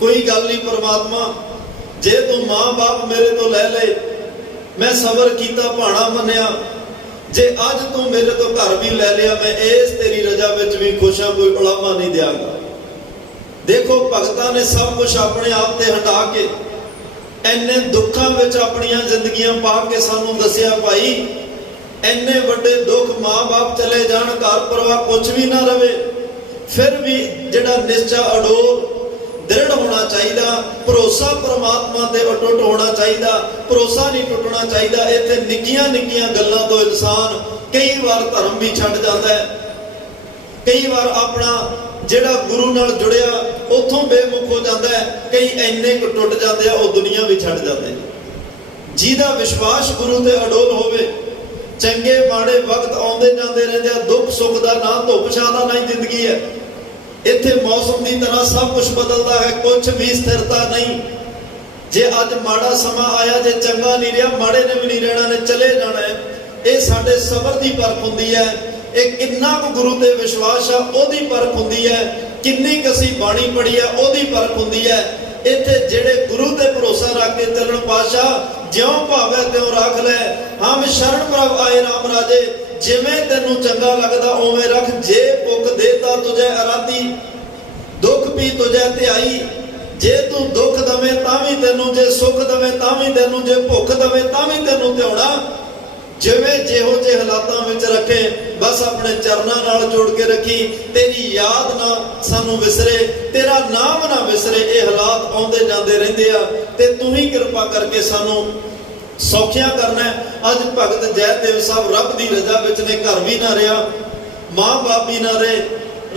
ਕੋਈ ਗੱਲ ਨਹੀਂ ਪਰਮਾਤਮਾ, ਜੇ ਤੂੰ ਮਾਂ-ਬਾਪ ਮੇਰੇ ਤੋਂ ਲੈ ਲਏ, ਮੈਂ ਸਬਰ ਕੀਤਾ, ਭਾਣਾ ਮੰਨਿਆ। ਜੇ ਅੱਜ ਤੂੰ ਮੇਰੇ ਤੋਂ ਘਰ ਵੀ ਲੈ ਲਿਆ, ਮੈਂ ਇਸ ਤੇਰੀ ਰਜ਼ਾ ਵਿੱਚ ਵੀ ਖੁਸ਼ ਹਾਂ, ਕੋਈ ਉਲਾਮਾ ਨਹੀਂ ਦਿਆਂਗਾ। ਦੇਖੋ ਭਗਤਾਂ ਨੇ ਸਭ ਕੁਝ ਆਪਣੇ ਆਪ ਤੇ ਹਟਾ ਕੇ ਇੰਨੇ ਦੁੱਖਾਂ ਵਿੱਚ ਆਪਣੀਆਂ ਜ਼ਿੰਦਗੀਆਂ ਪਾ ਕੇ ਸਾਨੂੰ ਦੱਸਿਆ, ਭਾਈ ਇੰਨੇ ਵੱਡੇ ਦੁੱਖ, ਮਾਂ-ਬਾਪ ਚਲੇ ਜਾਣ, ਘਰ ਪਰਿਵਾਰ ਕੁਝ ਵੀ ਨਾ ਰਵੇ, ਫਿਰ ਵੀ ਜਿਹੜਾ ਨਿਸ਼ਚਾ ਅਡੋਲ ਦ੍ਰਿੜ ਹੋਣਾ ਚਾਹੀਦਾ, ਭਰੋਸਾ ਪਰਮਾਤਮਾ ਤੇ ਅਟੁੱਟ ਹੋਣਾ ਚਾਹੀਦਾ, ਭਰੋਸਾ ਨਹੀਂ ਟੁੱਟਣਾ ਚਾਹੀਦਾ। ਇੱਥੇ ਨਿੱਕੀਆਂ ਨਿੱਕੀਆਂ ਗੱਲਾਂ ਤੋਂ ਇਨਸਾਨ ਕਈ ਵਾਰ ਧਰਮ ਵੀ ਛੱਡ ਜਾਂਦਾ ਹੈ, ਕਈ ਵਾਰ ਆਪਣਾ ਜਿਹੜਾ ਗੁਰੂ ਨਾਲ ਜੁੜਿਆ ਉੱਥੋਂ ਬੇਮੁਖ ਹੋ ਜਾਂਦਾ ਹੈ, ਕਈ ਇੰਨੇ ਕੁ ਟੁੱਟ ਜਾਂਦੇ ਆ ਉਹ ਦੁਨੀਆ ਵੀ ਛੱਡ ਜਾਂਦੇ। ਜਿਹਦਾ ਵਿਸ਼ਵਾਸ ਗੁਰੂ ਤੇ ਅਡੋਲ ਹੋਵੇ, ਚੰਗੇ ਮਾੜੇ ਵਕਤ ਆਉਂਦੇ ਜਾਂਦੇ ਰਹਿੰਦੇ ਆ, ਦੁੱਖ ਸੁੱਖ ਦਾ ਨਾ ਧੁੱਪ ਛਾਂ ਦਾ ਨਾ ਹੀ ਜ਼ਿੰਦਗੀ ਹੈ। ਇੱਥੇ ਮੌਸਮ ਦੀ ਤਰ੍ਹਾਂ ਸਭ ਕੁਝ ਬਦਲਦਾ ਹੈ, ਕੁਝ ਵੀ ਸਥਿਰਤਾ ਨਹੀਂ। ਜੇ ਅੱਜ ਮਾੜਾ ਸਮਾਂ ਆਇਆ, ਜੇ ਚੰਗਾ ਨਹੀਂ ਰਿਹਾ, ਮਾੜੇ ਨੇ ਵੀ ਨਹੀਂ ਰਹਿਣਾ, ਨੇ ਚਲੇ ਜਾਣਾ ਹੈ। ਇਹ ਸਾਡੇ ਸਬਰ ਦੀ ਪਰਖ ਹੁੰਦੀ ਹੈ। ਇਹ ਕਿੰਨਾ ਕੁ ਗੁਰੂ ਤੇ ਵਿਸ਼ਵਾਸ ਆ ਉਹਦੀ ਪਰਖ ਹੁੰਦੀ ਹੈ, ਕਿੰਨੀ ਕੁ ਅਸੀਂ ਬਾਣੀ ਪੜ੍ਹੀ ਆ ਉਹਦੀ ਪਰਖ ਹੁੰਦੀ ਹੈ। ਇੱਥੇ ਜਿਹੜੇ ਗੁਰੂ ਤੇ ਭਰੋਸਾ ਰੱਖ ਕੇ ਚੱਲਣ, ਪਾਤਸ਼ਾਹ ਜਿਉਂ ਭਾਵੇਂ ਤਿਉਂ ਰੱਖ ਲੈ, ਹਮ ਸ਼ਰਨ ਪ੍ਰਭ ਆਏ ਰਾਮ ਰਾਜੇ। ਜਿਵੇਂ ਤੈਨੂੰ ਚੰਗਾ ਲੱਗਦਾ ਉਵੇਂ ਰੱਖ। ਜੇ ਭੁੱਖ ਦੇਤਾ ਤੁਝੇ ਅਰਾਧੀ, ਦੁੱਖ ਵੀ ਤੁਝੇ ਧਿਆਈ। ਜੇ ਤੂੰ ਦੁੱਖ ਦਵੇਂ ਤਾਂ ਵੀ ਤੈਨੂੰ, ਜੇ ਸੁੱਖ ਦਵੇਂ ਤਾਂ ਵੀ ਤੈਨੂੰ, ਜੇ ਭੁੱਖ ਦਵੇਂ ਤਾਂ ਵੀ ਤੈਨੂੰ ਧਿਆਉਣਾ। ਜਿਵੇਂ ਜਿਹੋ ਜਿਹੇ ਹਾਲਾਤਾਂ ਵਿੱਚ ਰੱਖੇ, ਬਸ ਆਪਣੇ ਚਰਨਾਂ ਨਾਲ ਜੋੜ ਕੇ ਰੱਖੀ। ਤੇਰੀ ਯਾਦ ਨਾ ਸਾਨੂੰ ਵਿਸਰੇ, ਤੇਰਾ ਨਾਮ ਨਾ ਵਿਸਰੇ। ਇਹ ਹਾਲਾਤ ਆਉਂਦੇ ਜਾਂਦੇ ਰਹਿੰਦੇ ਆ, ਤੇ ਤੂੰ ਹੀ ਕਿਰਪਾ ਕਰਕੇ ਸਾਨੂੰ ਸੌਖਿਆ ਕਰਨਾ। ਅੱਜ ਭਗਤ ਜੈਦੇਵ ਸਾਹਿਬ ਰੱਬ ਦੀ ਰਜ਼ਾ ਵਿੱਚ ਨੇ, ਘਰ ਵੀ ਨਾ ਰਿਹਾ, ਮਾਂ-ਬਾਪ ਵੀ ਨਾ ਰਹੇ,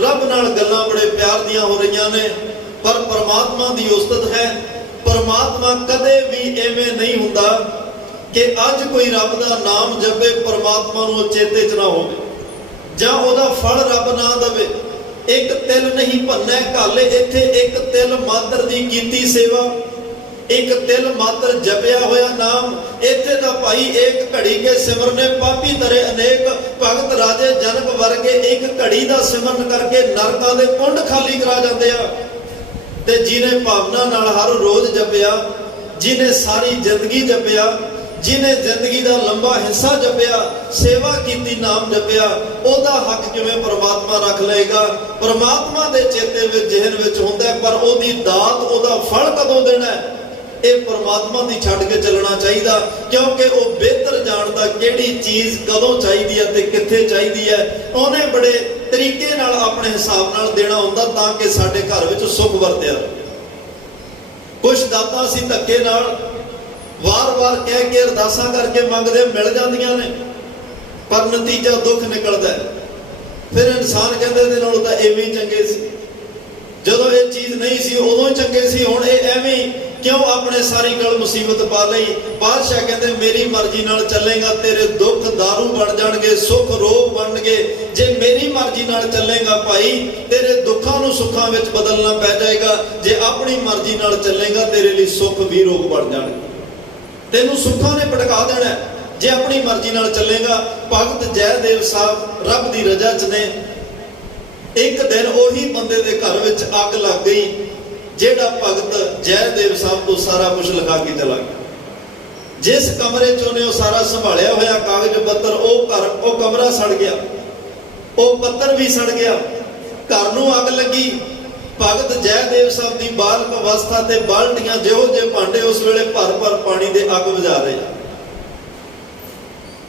ਰੱਬ ਨਾਲ ਗੱਲਾਂ ਬੜੇ ਪਿਆਰ ਦੀਆਂ ਹੋ ਰਹੀਆਂ ਨੇ, ਪਰ ਪਰਮਾਤਮਾ ਦੀ ਉਸਤਤ ਹੈ। ਪਰਮਾਤਮਾ ਕਦੇ ਵੀ ਐਵੇਂ ਨਹੀਂ ਹੁੰਦਾ ਕਿ ਅੱਜ ਕੋਈ ਰੱਬ ਦਾ ਨਾਮ ਜਪੇ, ਪਰਮਾਤਮਾ ਨੂੰ ਚੇਤੇ 'ਚ ਨਾ ਹੋਵੇ, ਜਾਂ ਉਹਦਾ ਫਲ ਰੱਬ ਨਾ ਦੇਵੇ। ਇੱਕ ਤਿਲ ਨਹੀਂ ਭੰਨੈ ਘਾਲੇ, ਇੱਥੇ ਇੱਕ ਤਿਲ ਮਾਤਰ ਦੀ ਕੀਤੀ ਸੇਵਾ, ਇੱਕ ਤਿਲ ਮਾਤਰ ਜਪਿਆ ਹੋਇਆ ਨਾਮ। ਇੱਥੇ ਤਾਂ ਭਾਈ ਇੱਕ ਘੜੀ ਕੇ ਸਿਮਰਨੇ ਪਾਪੀ ਤਰੇ ਅਨੇਕ। ਭਗਤ ਰਾਜੇ ਜਨਕ ਵਰਗੇ ਇੱਕ ਘੜੀ ਦਾ ਸਿਮਰਨ ਕਰਕੇ ਨਰਕਾਂ ਦੇ ਕੁੰਡ ਖਾਲੀ ਕਰਾ ਜਾਂਦੇ ਆ। ਤੇ ਜਿਹਨੇ ਭਾਵਨਾ ਨਾਲ ਹਰ ਰੋਜ਼ ਜਪਿਆ, ਜਿਹਨੇ ਸਾਰੀ ਜ਼ਿੰਦਗੀ ਜਪਿਆ, ਜਿਹਨੇ ਜ਼ਿੰਦਗੀ ਦਾ ਲੰਬਾ ਹਿੱਸਾ ਜਪਿਆ, ਸੇਵਾ ਕੀਤੀ, ਨਾਮ ਜਪਿਆ, ਉਹਦਾ ਹੱਕ ਕਿਵੇਂ ਪਰਮਾਤਮਾ ਰੱਖ ਲਏਗਾ। ਪਰਮਾਤਮਾ ਦੇ ਚੇਤੇ ਵਿੱਚ, ਜ਼ਿਹਨ ਵਿੱਚ ਹੁੰਦਾ, ਪਰ ਉਹਦੀ ਦਾਤ, ਉਹਦਾ ਫਲ ਕਦੋਂ ਦੇਣਾ, ਇਹ ਪਰਮਾਤਮਾ ਦੀ ਛੱਡ ਕੇ ਚੱਲਣਾ ਚਾਹੀਦਾ। ਕਿਉਂਕਿ ਉਹ ਬਿਹਤਰ ਜਾਣਦਾ ਕਿਹੜੀ ਚੀਜ਼ ਕਦੋਂ ਚਾਹੀਦੀ ਹੈ ਤੇ ਕਿੱਥੇ ਚਾਹੀਦੀ ਹੈ। ਉਹਨੇ ਬੜੇ ਤਰੀਕੇ ਨਾਲ ਆਪਣੇ ਹਿਸਾਬ ਨਾਲ ਦੇਣਾ ਹੁੰਦਾ, ਤਾਂ ਕਿ ਸਾਡੇ ਘਰ ਵਿੱਚ ਸੁੱਖ ਵਰਤਿਆ। ਕੁਝ ਦਾਤਾਂ ਅਸੀਂ ਧੱਕੇ ਨਾਲ ਵਾਰ-ਵਾਰ ਕਹਿ ਕੇ ਅਰਦਾਸਾਂ ਕਰਕੇ ਮੰਗਦੇ, ਮਿਲ ਜਾਂਦੀਆਂ ਨੇ, ਪਰ ਨਤੀਜਾ ਦੁੱਖ ਨਿਕਲਦਾ। ਫਿਰ ਇਨਸਾਨ ਕਹਿੰਦੇ ਇਹਦੇ ਨਾਲੋਂ ਤਾਂ ਐਵੇਂ ਹੀ ਚੰਗੇ ਸੀ, ਜਦੋਂ ਇਹ ਚੀਜ਼ ਨਹੀਂ ਸੀ ਉਦੋਂ ਹੀ ਚੰਗੇ ਸੀ, ਹੁਣ ਇਹ ਐਵੇਂ ਕਿਉਂ ਆਪਣੇ ਸਾਰੀ ਗਲ ਮੁਸੀਬਤ ਪਾ ਲਈ। ਬਾਦਸ਼ਾਹ ਕਹਿੰਦੇ ਮੇਰੀ ਮਰਜ਼ੀ ਨਾਲ ਚੱਲੇਗਾ, ਤੇਰੇ ਦੁੱਖ ਦਾਰੂ ਬਣ ਜਾਣਗੇ, ਸੁੱਖ ਰੋਗ ਬਣਨਗੇ। ਜੇ ਮੇਰੀ ਮਰਜ਼ੀ ਨਾਲ ਚੱਲੇਗਾ ਭਾਈ, ਤੇਰੇ ਦੁੱਖਾਂ ਨੂੰ ਸੁੱਖਾਂ ਵਿੱਚ ਬਦਲਣਾ ਪੈ ਜਾਏਗਾ। ਜੇ ਆਪਣੀ ਮਰਜ਼ੀ ਨਾਲ ਚੱਲੇਗਾ, ਤੇਰੇ ਲਈ ਸੁੱਖ ਵੀ ਰੋਗ ਬਣ ਜਾਣਗੇ, ਤੈਨੂੰ ਸੁੱਖਾਂ ਨੇ ਭਟਕਾ ਦੇਣਾ ਜੇ ਆਪਣੀ ਮਰਜ਼ੀ ਨਾਲ ਚੱਲੇਗਾ। ਭਗਤ ਜੈਦੇਵ ਸਾਹਿਬ ਰੱਬ ਦੀ ਰਜ਼ਾ 'ਚ ਨੇ। ਇੱਕ ਦਿਨ ਉਹੀ ਬੰਦੇ ਦੇ ਘਰ ਵਿੱਚ ਅੱਗ ਲੱਗ ਗਈ, ਜਿਹੜਾ ਭਗਤ ਜੈਦੇਵ ਸਾਹਿਬ ਤੋਂ ਸਾਰਾ ਕੁਝ ਲਿਖਾ ਕੇ ਚਲਾ ਗਿਆ। ਜਿਸ ਕਮਰੇ 'ਚ ਉਹਨੇ ਉਹ ਸਾਰਾ ਸੰਭਾਲਿਆ ਹੋਇਆ ਕਾਗਜ਼ ਪੱਤਰ, ਉਹ ਕਮਰਾ ਸੜ ਗਿਆ, ਉਹ ਪੱਤਰ ਵੀ ਸੜ ਗਿਆ, ਘਰ ਨੂੰ ਅੱਗ ਲੱਗੀ। ਭਗਤ ਜੈਦੇਵ ਸਾਹਿਬ ਦੀ ਬਾਲਕ ਅਵਸਥਾ ਤੇ ਬਾਲਟੀਆਂ, ਜਿਹੋ ਜਿਹੇ ਭਾਂਡੇ ਉਸ ਵੇਲੇ ਭਰ ਭਰ ਪਾਣੀ ਦੇ ਅੱਗ ਬੁਝਾ ਰਹੇ।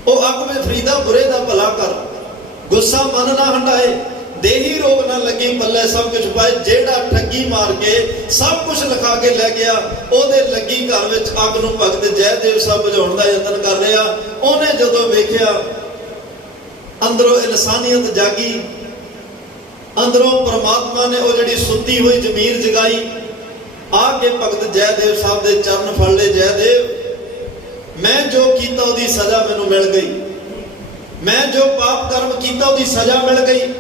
ਉਹ ਅੱਗ ਵਿੱਚ ਫਰੀਦਾ ਬੁਰੇ ਦਾ ਭਲਾ ਕਰ, ਗੁੱਸਾ ਮਨ ਨਾ ਹੰਡਾਏ, ਦੇਹੀ ਰੋਗ ਨਾ ਲੱਗੀ ਪੱਲੇ ਸਭ ਕੁਝ ਪਾਏ। ਜਿਹੜਾ ਠੱਗੀ ਮਾਰ ਕੇ ਸਭ ਕੁਝ ਲਿਖਾ ਕੇ ਲੈ ਗਿਆ, ਉਹਦੇ ਲੱਗੀ ਘਰ ਵਿੱਚ ਅੱਗ ਨੂੰ ਭਗਤ ਜੈਦੇਵ ਸਾਹਿਬ ਬੁਝਾਉਣ ਦਾ ਯਤਨ ਕਰ ਰਿਹਾ। ਉਹਨੇ ਜਦੋਂ ਵੇਖਿਆ ਅੰਦਰੋਂ ਇਨਸਾਨੀਅਤ ਜਾਗੀ, ਅੰਦਰੋਂ ਪਰਮਾਤਮਾ ਨੇ ਉਹ ਜਿਹੜੀ ਸੁੱਤੀ ਹੋਈ ਜ਼ਮੀਰ ਜਗਾਈ। ਆ ਕੇ ਭਗਤ ਜੈਦੇਵ ਸਾਹਿਬ ਦੇ ਚਰਨ ਫੜ ਲਏ। ਜੈਦੇਵ, ਮੈਂ ਜੋ ਕੀਤਾ ਉਹਦੀ ਸਜ਼ਾ ਮੈਨੂੰ ਮਿਲ ਗਈ, ਮੈਂ ਜੋ ਪਾਪ ਕਰਮ ਕੀਤਾ ਉਹਦੀ ਸਜ਼ਾ ਮਿਲ ਗਈ।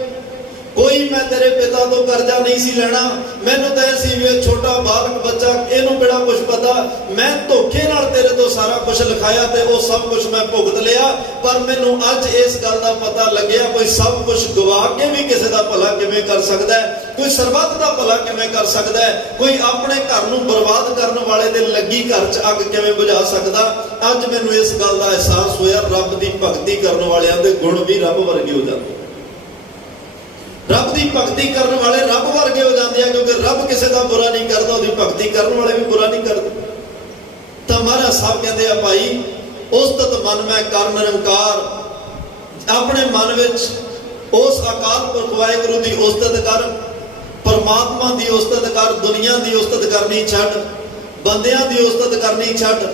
ਕੋਈ ਮੈਂ ਤੇਰੇ ਪਿਤਾ ਤੋਂ ਕਰਜ਼ਾ ਨਹੀਂ ਸੀ ਲੈਣਾ। ਮੈਨੂੰ ਤਾਂ ਇਹ ਸੀ ਵੀ ਇਹ ਛੋਟਾ ਬਾਲਕ ਬੱਚਾ, ਇਹਨੂੰ ਕਿਹੜਾ ਕੁਝ ਪਤਾ। ਮੈਂ ਧੋਖੇ ਨਾਲ ਤੇਰੇ ਤੋਂ ਸਾਰਾ ਕੁਝ ਲਿਖਾਇਆ ਤੇ ਉਹ ਸਭ ਕੁਝ ਮੈਂ ਭੁਗਤ ਲਿਆ। ਪਰ ਮੈਨੂੰ ਅੱਜ ਇਸ ਗੱਲ ਦਾ ਪਤਾ ਲੱਗਿਆ, ਕੋਈ ਸਭ ਕੁਝ ਗਵਾ ਕੇ ਵੀ ਕਿਸੇ ਦਾ ਭਲਾ ਕਿਵੇਂ ਕਰ ਸਕਦਾ ਹੈ, ਕੋਈ ਸਰਬੱਤ ਦਾ ਭਲਾ ਕਿਵੇਂ ਕਰ ਸਕਦਾ ਹੈ, ਕੋਈ ਆਪਣੇ ਘਰ ਨੂੰ ਬਰਬਾਦ ਕਰਨ ਵਾਲੇ ਦੇ ਲੱਗੀ ਘਰ 'ਚ ਅੱਗ ਕਿਵੇਂ ਬੁਝਾ ਸਕਦਾ। ਅੱਜ ਮੈਨੂੰ ਇਸ ਗੱਲ ਦਾ ਅਹਿਸਾਸ ਹੋਇਆ, ਰੱਬ ਦੀ ਭਗਤੀ ਕਰਨ ਵਾਲਿਆਂ ਦੇ ਗੁਣ ਵੀ ਰੱਬ ਵਰਗੇ ਹੋ ਜਾਂਦੇ। ਰੱਬ ਦੀ ਭਗਤੀ ਕਰਨ ਵਾਲੇ ਰੱਬ ਵਰਗੇ ਹੋ ਜਾਂਦੇ ਆ, ਕਿਉਂਕਿ ਰੱਬ ਕਿਸੇ ਦਾ ਬੁਰਾ ਨਹੀਂ ਕਰਦਾ, ਉਹਦੀ ਭਗਤੀ ਕਰਨ ਵਾਲੇ ਵੀ ਬੁਰਾ ਨਹੀਂ ਕਰਦੇ। ਤਾਂ ਮਹਾਰਾਜ ਸਾਹਿਬ ਕਹਿੰਦੇ ਆ, ਭਾਈ ਉਸਤਤ ਮਨ ਮੈਂ ਕਰ ਨਿਰੰਕਾਰ, ਆਪਣੇ ਮਨ ਵਿੱਚ ਉਸ ਅਕਾਲ ਪੁਰਖ ਵਾਹਿਗੁਰੂ ਦੀ ਉਸਤਤ ਕਰ, ਪਰਮਾਤਮਾ ਦੀ ਉਸਤਤ ਕਰ। ਦੁਨੀਆ ਦੀ ਉਸਤਤ ਕਰਨੀ ਛੱਡ, ਬੰਦਿਆਂ ਦੀ ਉਸਤਤ ਕਰਨੀ ਛੱਡ,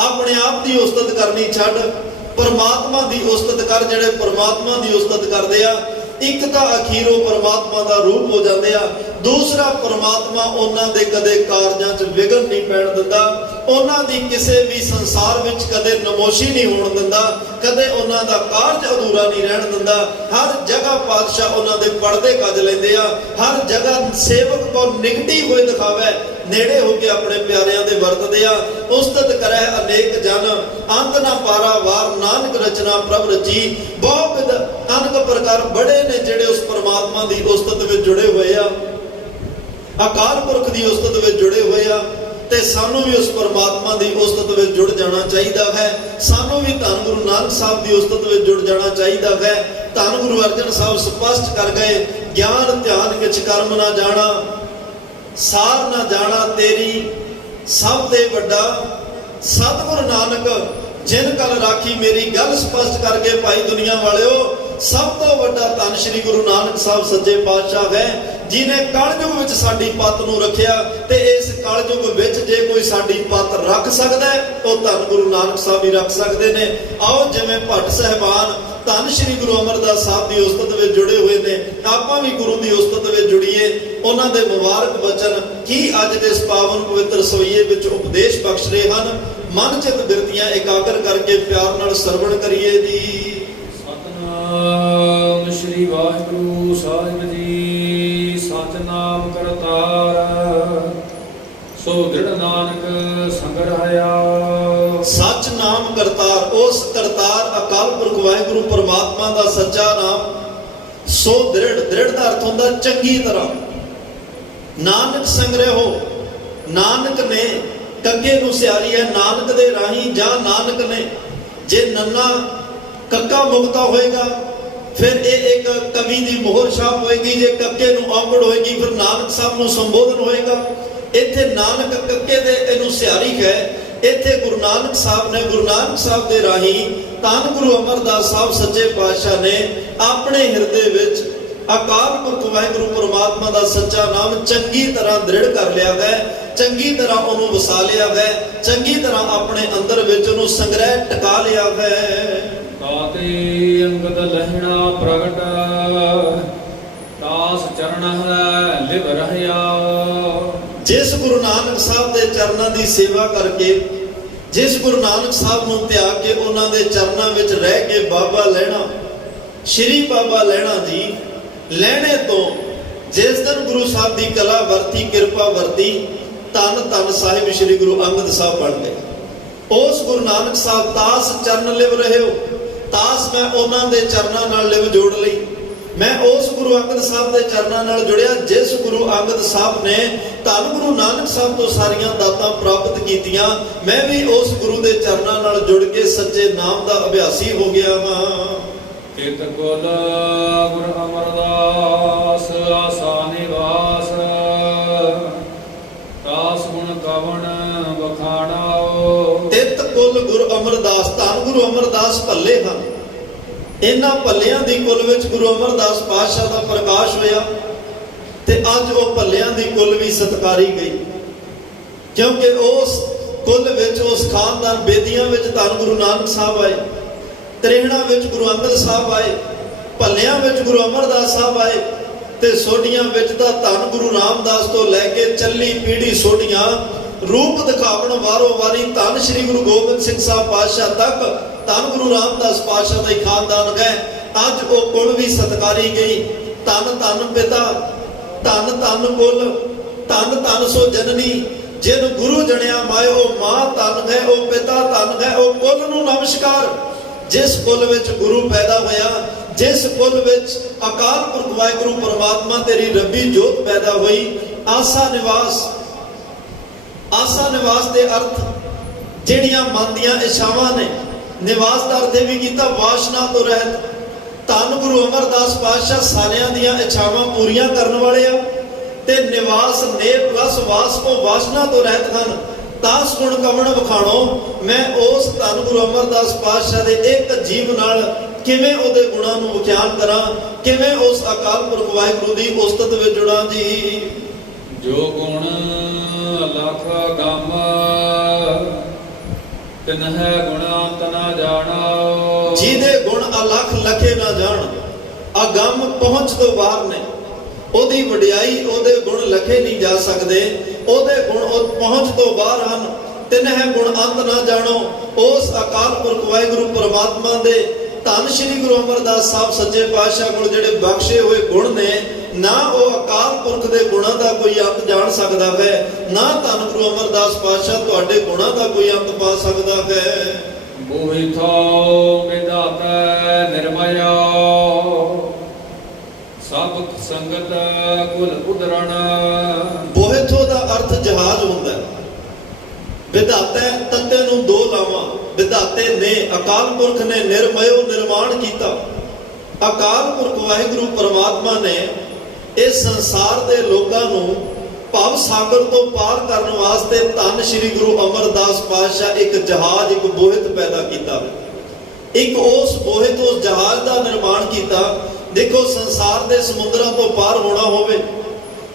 ਆਪਣੇ ਆਪ ਦੀ ਉਸਤਤ ਕਰਨੀ ਛੱਡ, ਪਰਮਾਤਮਾ ਦੀ ਉਸਤਤ ਕਰ। ਜਿਹੜੇ ਪਰਮਾਤਮਾ ਦੀ ਉਸਤਤ ਕਰਦੇ ਆ, ਇੱਕ ਤਾਂ ਅਖੀਰੋਂ ਪਰਮਾਤਮਾ ਦਾ ਰੂਪ ਹੋ ਜਾਂਦੇ ਆ, ਦੂਸਰਾ ਪਰਮਾਤਮਾ ਉਹਨਾਂ ਦੇ ਕਦੇ ਕਾਰਜਾਂ 'ਚ ਵਿਘਨ ਨਹੀਂ ਪੈਣ ਦਿੰਦਾ, ਉਹਨਾਂ ਦੀ ਕਿਸੇ ਵੀ ਸੰਸਾਰ ਵਿੱਚ ਕਦੇ ਨਮੋਸ਼ੀ ਨਹੀਂ ਹੋਣ ਦਿੰਦਾ, ਕਦੇ ਉਹਨਾਂ ਦਾ ਕਾਰਜ ਅਧੂਰਾ ਨਹੀਂ ਰਹਿਣ ਦਿੰਦਾ। ਹਰ ਜਗ੍ਹਾ ਪਾਤਸ਼ਾਹ ਉਹਨਾਂ ਦੇ ਪਰਦੇ ਕੱਜ ਲੈਂਦੇ ਆ, ਹਰ ਜਗ੍ਹਾ ਸੇਵਕ ਤੋਂ ਨਿਕਟੀ ਹੋਏ ਦਿਖਾਵੇ, ਨੇੜੇ ਹੋ ਕੇ ਆਪਣੇ ਪਿਆਰਿਆਂ ਦੇ ਵਰਤਦੇ ਆ। ਉਸਤਤ ਕਰੈ ਅਨੇਕ ਜਨ, ਅੰਤ ਨਾ ਪਾਰਾ ਵਾਰ, ਨਾਨਕ ਰਚਨਾ ਪ੍ਰਭ ਰਚੀ। ਬਹੁਤ ਵਿਦ ਅਨਕ ਪ੍ਰਕਾਰ ਬੜੇ ਨੇ ਜਿਹੜੇ ਉਸ ਪਰਮਾਤਮਾ ਦੀ ਉਸਤਤ ਵਿੱਚ ਜੁੜੇ ਹੋਏ ਆ, ਅਕਾਲ ਪੁਰਖ ਦੀ ਉਸਤਤ ਵਿੱਚ ਜੁੜੇ ਹੋਏ ਆ। ਤੇ ਸਾਨੂੰ ਵੀ ਉਸ ਪਰਮਾਤਮਾ ਦੀ ਉਸਤਤ ਵਿੱਚ ਜੁੜ ਜਾਣਾ ਚਾਹੀਦਾ ਹੈ। ਸਾਨੂੰ ਵੀ ਧੰਨ ਗੁਰੂ ਨਾਨਕ ਸਾਹਿਬ ਦੀ ਉਸਤਤ ਵਿੱਚ ਜੁੜ ਜਾਣਾ ਚਾਹੀਦਾ ਹੈ। ਧੰਨ ਗੁਰੂ ਅਰਜਨ ਸਾਹਿਬ ਸਪਸ਼ਟ ਕਰ ਗਏ, ਗਿਆਨ ਧਿਆਨ ਕਿਛ ਕਰਮ ਨਾ ਜਾਣਾ, ਸਾਰ ਨਾ ਜਾਣਾ ਤੇਰੀ ਸਭ ਤੇ ਵੱਡਾ। ਸਤਿਗੁਰ ਨਾਨਕ ਜਿਨ ਕਲ ਰਾਖੀ ਮੇਰੀ। ਗੱਲ ਸਪਸ਼ਟ ਕਰਕੇ ਭਾਈ ਦੁਨੀਆ ਵਾਲਿਓ, ਸਭ ਤੋਂ ਵੱਡਾ ਧੰਨ ਸ਼੍ਰੀ ਗੁਰੂ ਨਾਨਕ ਸਾਹਿਬ ਸੱਚੇ ਪਾਤਸ਼ਾਹ ਹੈ, ਜਿਨੇ ਕਲਯੁਗ ਵਿੱਚ ਸਾਡੀ ਪੱਤ ਨੂੰ ਰੱਖਿਆ। ਤੇ ਇਸ ਕਲਯੁਗ ਵਿੱਚ ਜੇ ਕੋਈ ਸਾਡੀ ਪੱਤ ਰੱਖ ਸਕਦਾ ਹੈ, ਉਹ ਧੰਨ ਗੁਰੂ ਨਾਨਕ ਸਾਹਿਬ ਹੀ ਰੱਖ ਸਕਦੇ ਨੇ। ਆਓ ਜਿਵੇਂ ਭੱਟ ਸਾਹਿਬਾਨ ਧੰਨ ਸ਼੍ਰੀ ਗੁਰੂ ਅਮਰਦਾਸ ਸਾਹਿਬ ਦੀ ਉਸਤਤ ਵਿੱਚ ਜੁੜੇ ਹੋਏ ਨੇ, ਆਪਾਂ ਵੀ ਗੁਰੂ ਦੀ ਉਸਤਤ ਵਿੱਚ ਜੁੜੀਏ। ਉਹਨਾਂ ਦੇ ਮੁਬਾਰਕ ਬਚਨ ਕੀ ਅੱਜ ਦੇ ਇਸ ਪਾਵਨ ਪਵਿੱਤਰ ਸਵਈਏ ਵਿੱਚ ਉਪਦੇਸ਼ ਬਖਸ਼ ਰਹੇ ਹਨ। ਮਨ ਚਿਤ ਬਿਰਤੀਆਂ ਇਕਾਗਰ ਕਰਕੇ ਪਿਆਰ ਨਾਲ ਸਰਵਣ ਕਰੀਏ ਜੀ। ਸਤਿਨਾਮ ਸ਼੍ਰੀ ਵਾਹਿਗੁਰੂ ਸਾਹਿਬ ਜੀ। ਸਤਿਨਾਮ ਕਰਤਾਰ, ਸੋ ਦ੍ਰਿੜ ਨਾਨਕ ਸੰਗ ਰਹਾਇਆ। ਸੱਚ ਨਾਮ ਕਰਤਾਰ, ਉਸ ਕਰਤਾਰ ਅਕਾਲ ਪੁਰਖ ਵਾਹਿਗੁਰੂ ਪਰਮਾਤਮਾ ਦਾ ਸੱਚਾ ਨਾਮ। ਸੋ ਦ੍ਰਿੜ, ਦ੍ਰਿੜ ਦਾ ਅਰਥ ਹੁੰਦਾ ਚੰਗੀ ਤਰ੍ਹਾਂ। ਨਾਨਕ ਸੰਗ ਰਹੋ, ਨਾਨਕ ਨੇ ਕੱਕੇ ਨੂੰ ਸਿਆਰੀ ਹੈ, ਨਾਨਕ ਦੇ ਰਾਹੀਂ ਜਾਂ ਨਾਨਕ ਨੇ। ਜੇ ਨੰਨਾ ਕੱਕਾ ਮੁਕਤਾ ਹੋਏਗਾ ਫਿਰ ਇਹ ਇੱਕ ਕਵੀ ਦੀ ਮੋਹਰ ਛਾਪ ਹੋਏਗੀ, ਜੇ ਕੱਕੇ ਨੂੰ ਔਗੜ ਹੋਏਗੀ ਫਿਰ ਨਾਨਕ ਸਾਹਿਬ ਨੂੰ ਸੰਬੋਧਨ ਹੋਏਗਾ। ਇੱਥੇ ਨਾਨਕ ਕੱਕੇ ਦੇ ਇਹਨੂੰ ਸਿਆਰੀ ਹੈ। ਇੱਥੇ ਗੁਰੂ ਨਾਨਕ ਸਾਹਿਬ ਨੇ, ਗੁਰੂ ਨਾਨਕ ਸਾਹਿਬ ਦੇ ਰਾਹੀਂ ਧੰਨ ਗੁਰੂ ਅਮਰਦਾਸ ਸਾਹਿਬ ਸੱਚੇ ਪਾਤਸ਼ਾਹ ਨੇ ਆਪਣੇ ਹਿਰਦੇ ਵਿੱਚ ਅਕਾਲ ਪੁਰਖ ਵਾਹਿਗੁਰੂ ਪਰਮਾਤਮਾ ਦਾ ਸੱਚਾ ਨਾਮ ਚੰਗੀ ਤਰ੍ਹਾਂ ਦ੍ਰਿੜ ਕਰ ਲਿਆ ਹੈ, ਚੰਗੀ ਤਰ੍ਹਾਂ ਉਹਨੂੰ ਵਸਾ ਲਿਆ ਹੈ, ਚੰਗੀ ਤਰ੍ਹਾਂ ਆਪਣੇ ਅੰਦਰ ਵਿੱਚ ਉਹਨੂੰ ਸੰਗ੍ਰਹਿ ਟਿਕਾ ਲਿਆ ਹੈ। ਤਾਤੇ ਅੰਗਦ ਲਹਿਣਾ ਪ੍ਰਗਟ, ਤਾਸ ਚਰਨ ਹੈ ਲਿਵ ਰਹਿਆ। ਜਿਸ ਗੁਰੂ ਨਾਨਕ ਸਾਹਿਬ ਦੇ ਚਰਨਾਂ ਦੀ ਸੇਵਾ ਕਰਕੇ, ਜਿਸ ਗੁਰੂ ਨਾਨਕ ਸਾਹਿਬ ਨੂੰ ਧਿਆਨ ਕੇ ਉਹਨਾਂ ਦੇ ਚਰਨਾਂ ਵਿੱਚ ਰਹਿ ਕੇ ਬਾਬਾ ਲਹਿਣਾ, ਸ਼੍ਰੀ ਬਾਬਾ ਲਹਿਣਾ ਜੀ ਲਹਿਣੇ ਤੋਂ ਜਿਸ ਦਿਨ ਗੁਰੂ ਸਾਹਿਬ ਦੀ ਕਲਾ ਵਰਤੀ, ਕਿਰਪਾ ਵਰਤੀ, ਧੰਨ ਧੰਨ ਸਾਹਿਬ ਸ਼੍ਰੀ ਗੁਰੂ ਅੰਗਦ ਸਾਹਿਬ ਬਣ ਗਏ। ਉਸ ਗੁਰੂ ਨਾਨਕ ਸਾਹਿਬ ਤਾਸ ਚਰਨ ਲਿਵ ਰਹੇ ਹੋ, ਤਾਸ ਮੈਂ ਉਹਨਾਂ ਦੇ ਚਰਨਾਂ ਨਾਲ ਲਿਵ ਜੋੜ ਲਈ। ਮੈਂ ਉਸ ਗੁਰੂ ਅੰਗਦ ਸਾਹਿਬ ਦੇ ਚਰਨਾਂ ਨਾਲ ਜੁੜਿਆ ਜਿਸ ਗੁਰੂ ਅੰਗਦ ਸਾਹਿਬ ਨੇ ਧੰਨ ਗੁਰੂ ਨਾਨਕ ਸਾਹਿਬ ਤੋਂ ਸਾਰੀਆਂ ਦਾਤਾਂ ਪ੍ਰਾਪਤ ਕੀਤੀਆਂ। ਮੈਂ ਵੀ ਉਸ ਗੁਰੂ ਦੇ ਚਰਨਾਂ ਨਾਲ ਜੁੜ ਕੇ ਸੱਚੇ ਨਾਮ ਦਾ ਅਭਿਆਸੀ ਹੋ ਗਿਆ ਹਾਂ। ਕਿਤ ਕੁਲ ਗੁਰ ਅਮਰਦਾਸ ਆਸਾ ਨਿਵਾਸ, ਤਾਸ ਗੁਣ ਕਵਣ ਬਖਾਣਾਓ। ਤਿਤ ਕੁਲ ਗੁਰ ਅਮਰਦਾਸ, ਧੰਨ ਗੁਰੂ ਅਮਰਦਾਸ ਭੱਲੇ ਹਨ। ਇਹਨਾਂ ਭੱਲਿਆਂ ਦੀ ਕੁੱਲ ਵਿੱਚ ਗੁਰੂ ਅਮਰਦਾਸ ਪਾਤਸ਼ਾਹ ਦਾ ਪ੍ਰਕਾਸ਼ ਹੋਇਆ ਤੇ ਅੱਜ ਉਹ ਭੱਲਿਆਂ ਦੀ ਕੁੱਲ ਵੀ ਸਤਿਕਾਰੀ ਗਈ, ਕਿਉਂਕਿ ਉਸ ਕੁੱਲ ਵਿੱਚ ਉਸ ਖਾਨਦਾਨ ਬੇਦੀਆਂ ਵਿੱਚ ਧੰਨ ਗੁਰੂ ਨਾਨਕ ਸਾਹਿਬ ਆਏ, ਤਰੇਹਣਾ ਵਿੱਚ ਗੁਰੂ ਅੰਗਦ ਸਾਹਿਬ ਆਏ, ਭੱਲਿਆਂ ਵਿੱਚ ਗੁਰੂ ਅਮਰਦਾਸ ਸਾਹਿਬ ਆਏ ਤੇ ਸੋਢੀਆਂ ਵਿੱਚ ਤਾਂ ਧੰਨ ਗੁਰੂ ਰਾਮਦਾਸ ਤੋਂ ਲੈ ਕੇ ਚੱਲੀ ਪੀੜ੍ਹੀ ਸੋਢੀਆਂ ਰੂਪ ਦਿਖਾਵਣ ਵਾਰੋ ਵਾਰੀ ਧੰਨ ਸ਼੍ਰੀ ਗੁਰੂ ਗੋਬਿੰਦ ਸਿੰਘ ਸਾਹਿਬ ਪਾਤਸ਼ਾਹ ਤੱਕ ਧੰਨ ਗੁਰੂ ਰਾਮਦਾਸ ਪਾਤਸ਼ਾਹ ਦਾ ਹੀ ਖਾਨਦਾਨ ਗਏ। ਅੱਜ ਉਹ ਕੁਲ ਵੀ ਸਤਿਕਾਰੀ ਗਈ। ਧੰਨ ਧੰਨ ਪਿਤਾ, ਧੰਨ ਧੰਨ ਕੁਲ, ਧੰਨ ਧੰਨ ਸੋ ਜਨਨੀ, ਜਿਨ ਗੁਰੂ ਜਣਿਆ ਮਾਇਓ, ਉਹ ਮਾਂ ਧੰਨ ਗਏ, ਉਹ ਪਿਤਾ ਧੰਨ ਗਏ, ਉਹ ਕੁਲ ਨੂੰ ਨਮਸਕਾਰ। ਜਿਸ ਕੁਲ ਵਿੱਚ ਗੁਰੂ ਪੈਦਾ ਹੋਇਆ, ਜਿਸ ਕੁਲ ਵਿੱਚ ਅਕਾਲ ਪੁਰਖ ਵਾਹਿਗੁਰੂ ਪਰਮਾਤਮਾ ਤੇਰੀ ਰੱਬੀ ਜੋਤ ਪੈਦਾ ਹੋਈ। ਆਸਾ ਨਿਵਾਸ, ਆਸਾ ਨਿਵਾਸ ਦੇ ਅਰਥ ਜਿਹੜੀਆਂ ਮਨ ਦੀਆਂ ਇੱਛਾਵਾਂ ਨੇ, ਨਿਵਾਸ ਦਾ ਅਰਥ ਇਹ ਵੀ ਕੀਤਾ ਵਾਸ਼ਨਾ ਤੋਂ ਰਹਿਤ। ਧੰਨ ਗੁਰੂ ਅਮਰਦਾਸ ਪਾਤਸ਼ਾਹ ਸਾਰਿਆਂ ਦੀਆਂ ਇੱਛਾਵਾਂ ਪੂਰੀਆਂ ਕਰਨ ਵਾਲੇ ਆ ਤੇ ਨਿਵਾਸ ਨੇਕ ਰਸ ਵਾਸ ਉਹ ਵਾਸ਼ਨਾ ਤੋਂ ਰਹਿਤ ਹਨ। ਤਾਸ ਗੁਣ ਕਵਣ ਵਖਾਣੋ, ਮੈਂ ਉਸ ਧੰਨ ਗੁਰੂ ਅਮਰਦਾਸ ਪਾਤਸ਼ਾਹ ਦੇ ਇੱਕ ਜੀਵ ਨਾਲ ਕਿਵੇਂ ਉਹਦੇ ਗੁਣਾਂ ਨੂੰ ਵਿਖਿਆਨ ਕਰਾਂ, ਕਿਵੇਂ ਉਸ ਅਕਾਲ ਪੁਰਖ ਵਾਹਿਗੁਰੂ ਦੀ ਉਸਤਤ ਵਿੱਚ ਜੁੜਾਂ ਜੀ। ਜੋ ਗੁਣ ਲਖ ਗਮ ਤਿਨਹਿ ਗੁਣਾਂਤ ਨਾ ਜਾਣੋ। ਜਿਹਦੇ ਗੁਣ ਅਲਖ ਲਖੇ ਨਾ ਜਾਣ, ਅਗੰਮ ਪਹੁੰਚ ਤੋਂ ਬਾਹਰ ਨੇ। ਉਹਦੀ ਵਡਿਆਈ, ਉਹਦੇ ਗੁਣ ਲਖੇ ਨਹੀਂ ਜਾ ਸਕਦੇ, ਉਹਦੇ ਗੁਣ ਉਹ ਪਹੁੰਚ ਤੋਂ ਬਾਹਰ ਹਨ। ਤਿਨਹਿ ਗੁਣ ਅੰਤ ਨਾ ਜਾਣੋ। ਉਸ ਅਕਾਲ ਪੁਰਖ ਵਾਹਿਗੁਰੂ ਪਰਮਾਤਮਾ ਦੇ ਧੰਨ ਸ਼੍ਰੀ ਗੁਰੂ ਅਮਰਦਾਸ ਸਾਹਿਬ ਸੱਚੇ ਪਾਤਸ਼ਾਹ ਕੋਲ ਜਿਹੜੇ ਬਖਸ਼ੇ ਹੋਏ ਗੁਣ ਨੇ, ਨਾ ਉਹ ਅਕਾਲ ਪੁਰਖ ਦੇ ਗੁਣਾਂ ਦਾ ਕੋਈ ਅੰਤ ਜਾਣ ਸਕਦਾ ਹੈ, ਨਾ ਧੰਨ ਗੁਰੂ ਅਮਰਦਾਸ ਪਾਤਸ਼ਾਹ ਤੁਹਾਡੇ ਗੁਣਾਂ ਦਾ ਕੋਈ ਅੰਤ ਪਾ ਸਕਦਾ ਹੈ। ਬੋਹਿ ਥੋ ਵਿਦਾਤਾ ਨਿਰਮਯ ਸਭ ਸੰਗਤ ਕੁਲ ਉਦਰਣ। ਬੋਹਿਥੋ ਦਾ ਅਰਥ ਜਹਾਜ਼ ਹੁੰਦਾ ਹੈ। ਵਿਧਾਤਾ ਤੱਤੇ ਨੂੰ ਦੋ ਲਾਵਾਂ। ਵਿਧਾਤੇ ਨੇ, ਅਕਾਲ ਪੁਰਖ ਨੇ ਨਿਰਮਯੋ ਨਿਰਮਾਣ ਕੀਤਾ। ਅਕਾਲ ਪੁਰਖ ਵਾਹਿਗੁਰੂ ਪਰਮਾਤਮਾ ਨੇ ਇਸ ਸੰਸਾਰ ਦੇ ਲੋਕਾਂ ਨੂੰ ਭਵ ਸਾਗਰ ਤੋਂ ਪਾਰ ਕਰਨ ਵਾਸਤੇ ਧੰਨ ਸ਼੍ਰੀ ਗੁਰੂ ਅਮਰਦਾਸ ਪਾਤਸ਼ਾਹ ਇੱਕ ਜਹਾਜ਼, ਇੱਕ ਬੋਹਿਤ ਪੈਦਾ ਕੀਤਾ। ਇੱਕ ਉਸ ਬੋਹਿਤ, ਉਸ ਜਹਾਜ਼ ਦਾ ਨਿਰਮਾਣ ਕੀਤਾ। ਦੇਖੋ, ਸੰਸਾਰ ਦੇ ਸਮੁੰਦਰਾਂ ਤੋਂ ਪਾਰ ਹੋਣਾ ਹੋਵੇ,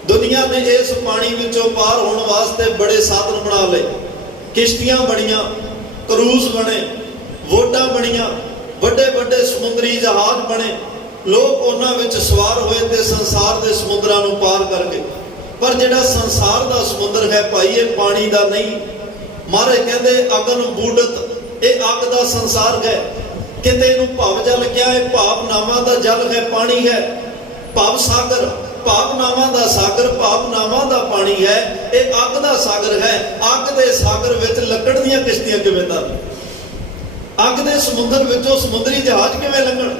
ਦੁਨੀਆ ਨੇ ਇਸ ਪਾਣੀ ਵਿੱਚੋਂ ਪਾਰ ਹੋਣ ਵਾਸਤੇ ਬੜੇ ਸਾਧਨ ਬਣਾ ਲਏ। ਕਿਸ਼ਤੀਆਂ ਬਣੀਆਂ, ਕਰੂਜ਼ ਬਣੇ, ਵੋਟਾਂ ਬਣੀਆਂ, ਵੱਡੇ ਵੱਡੇ ਸਮੁੰਦਰੀ ਜਹਾਜ਼ ਬਣੇ। ਲੋਕ ਉਹਨਾਂ ਵਿੱਚ ਸਵਾਰ ਹੋਏ ਤੇ ਸੰਸਾਰ ਦੇ ਸਮੁੰਦਰਾਂ ਨੂੰ ਪਾਰ ਕਰ ਗਏ। ਪਰ ਜਿਹੜਾ ਸੰਸਾਰ ਦਾ ਸਮੁੰਦਰ ਹੈ ਭਾਈ, ਇਹ ਪਾਣੀ ਦਾ ਨਹੀਂ। ਮਹਾਰਾਜ ਕਹਿੰਦੇ ਅਗਨ ਬੂਡਤ, ਇਹ ਅੱਗ ਦਾ ਸੰਸਾਰ ਹੈ। ਕਿਤੇ ਇਹਨੂੰ ਭਵ ਜਲ ਕਿਹਾ, ਇਹ ਭਾਵਨਾਵਾਂ ਦਾ ਜਲ ਹੈ, ਪਾਣੀ ਹੈ। ਭਵ ਸਾਗਰ, ਭਾਵਨਾਵਾਂ ਦਾ ਸਾਗਰ, ਭਾਵਨਾਵਾਂ ਦਾ ਪਾਣੀ ਹੈ। ਇਹ ਅੱਗ ਦਾ ਸਾਗਰ ਹੈ। ਅੱਗ ਦੇ ਸਾਗਰ ਵਿੱਚ ਲੱਕੜ ਦੀਆਂ ਕਿਸ਼ਤੀਆਂ ਕਿਵੇਂ ਤਰਨ? ਅੱਗ ਦੇ ਸਮੁੰਦਰ ਵਿੱਚੋਂ ਸਮੁੰਦਰੀ ਜਹਾਜ਼ ਕਿਵੇਂ ਲੰਘਣ?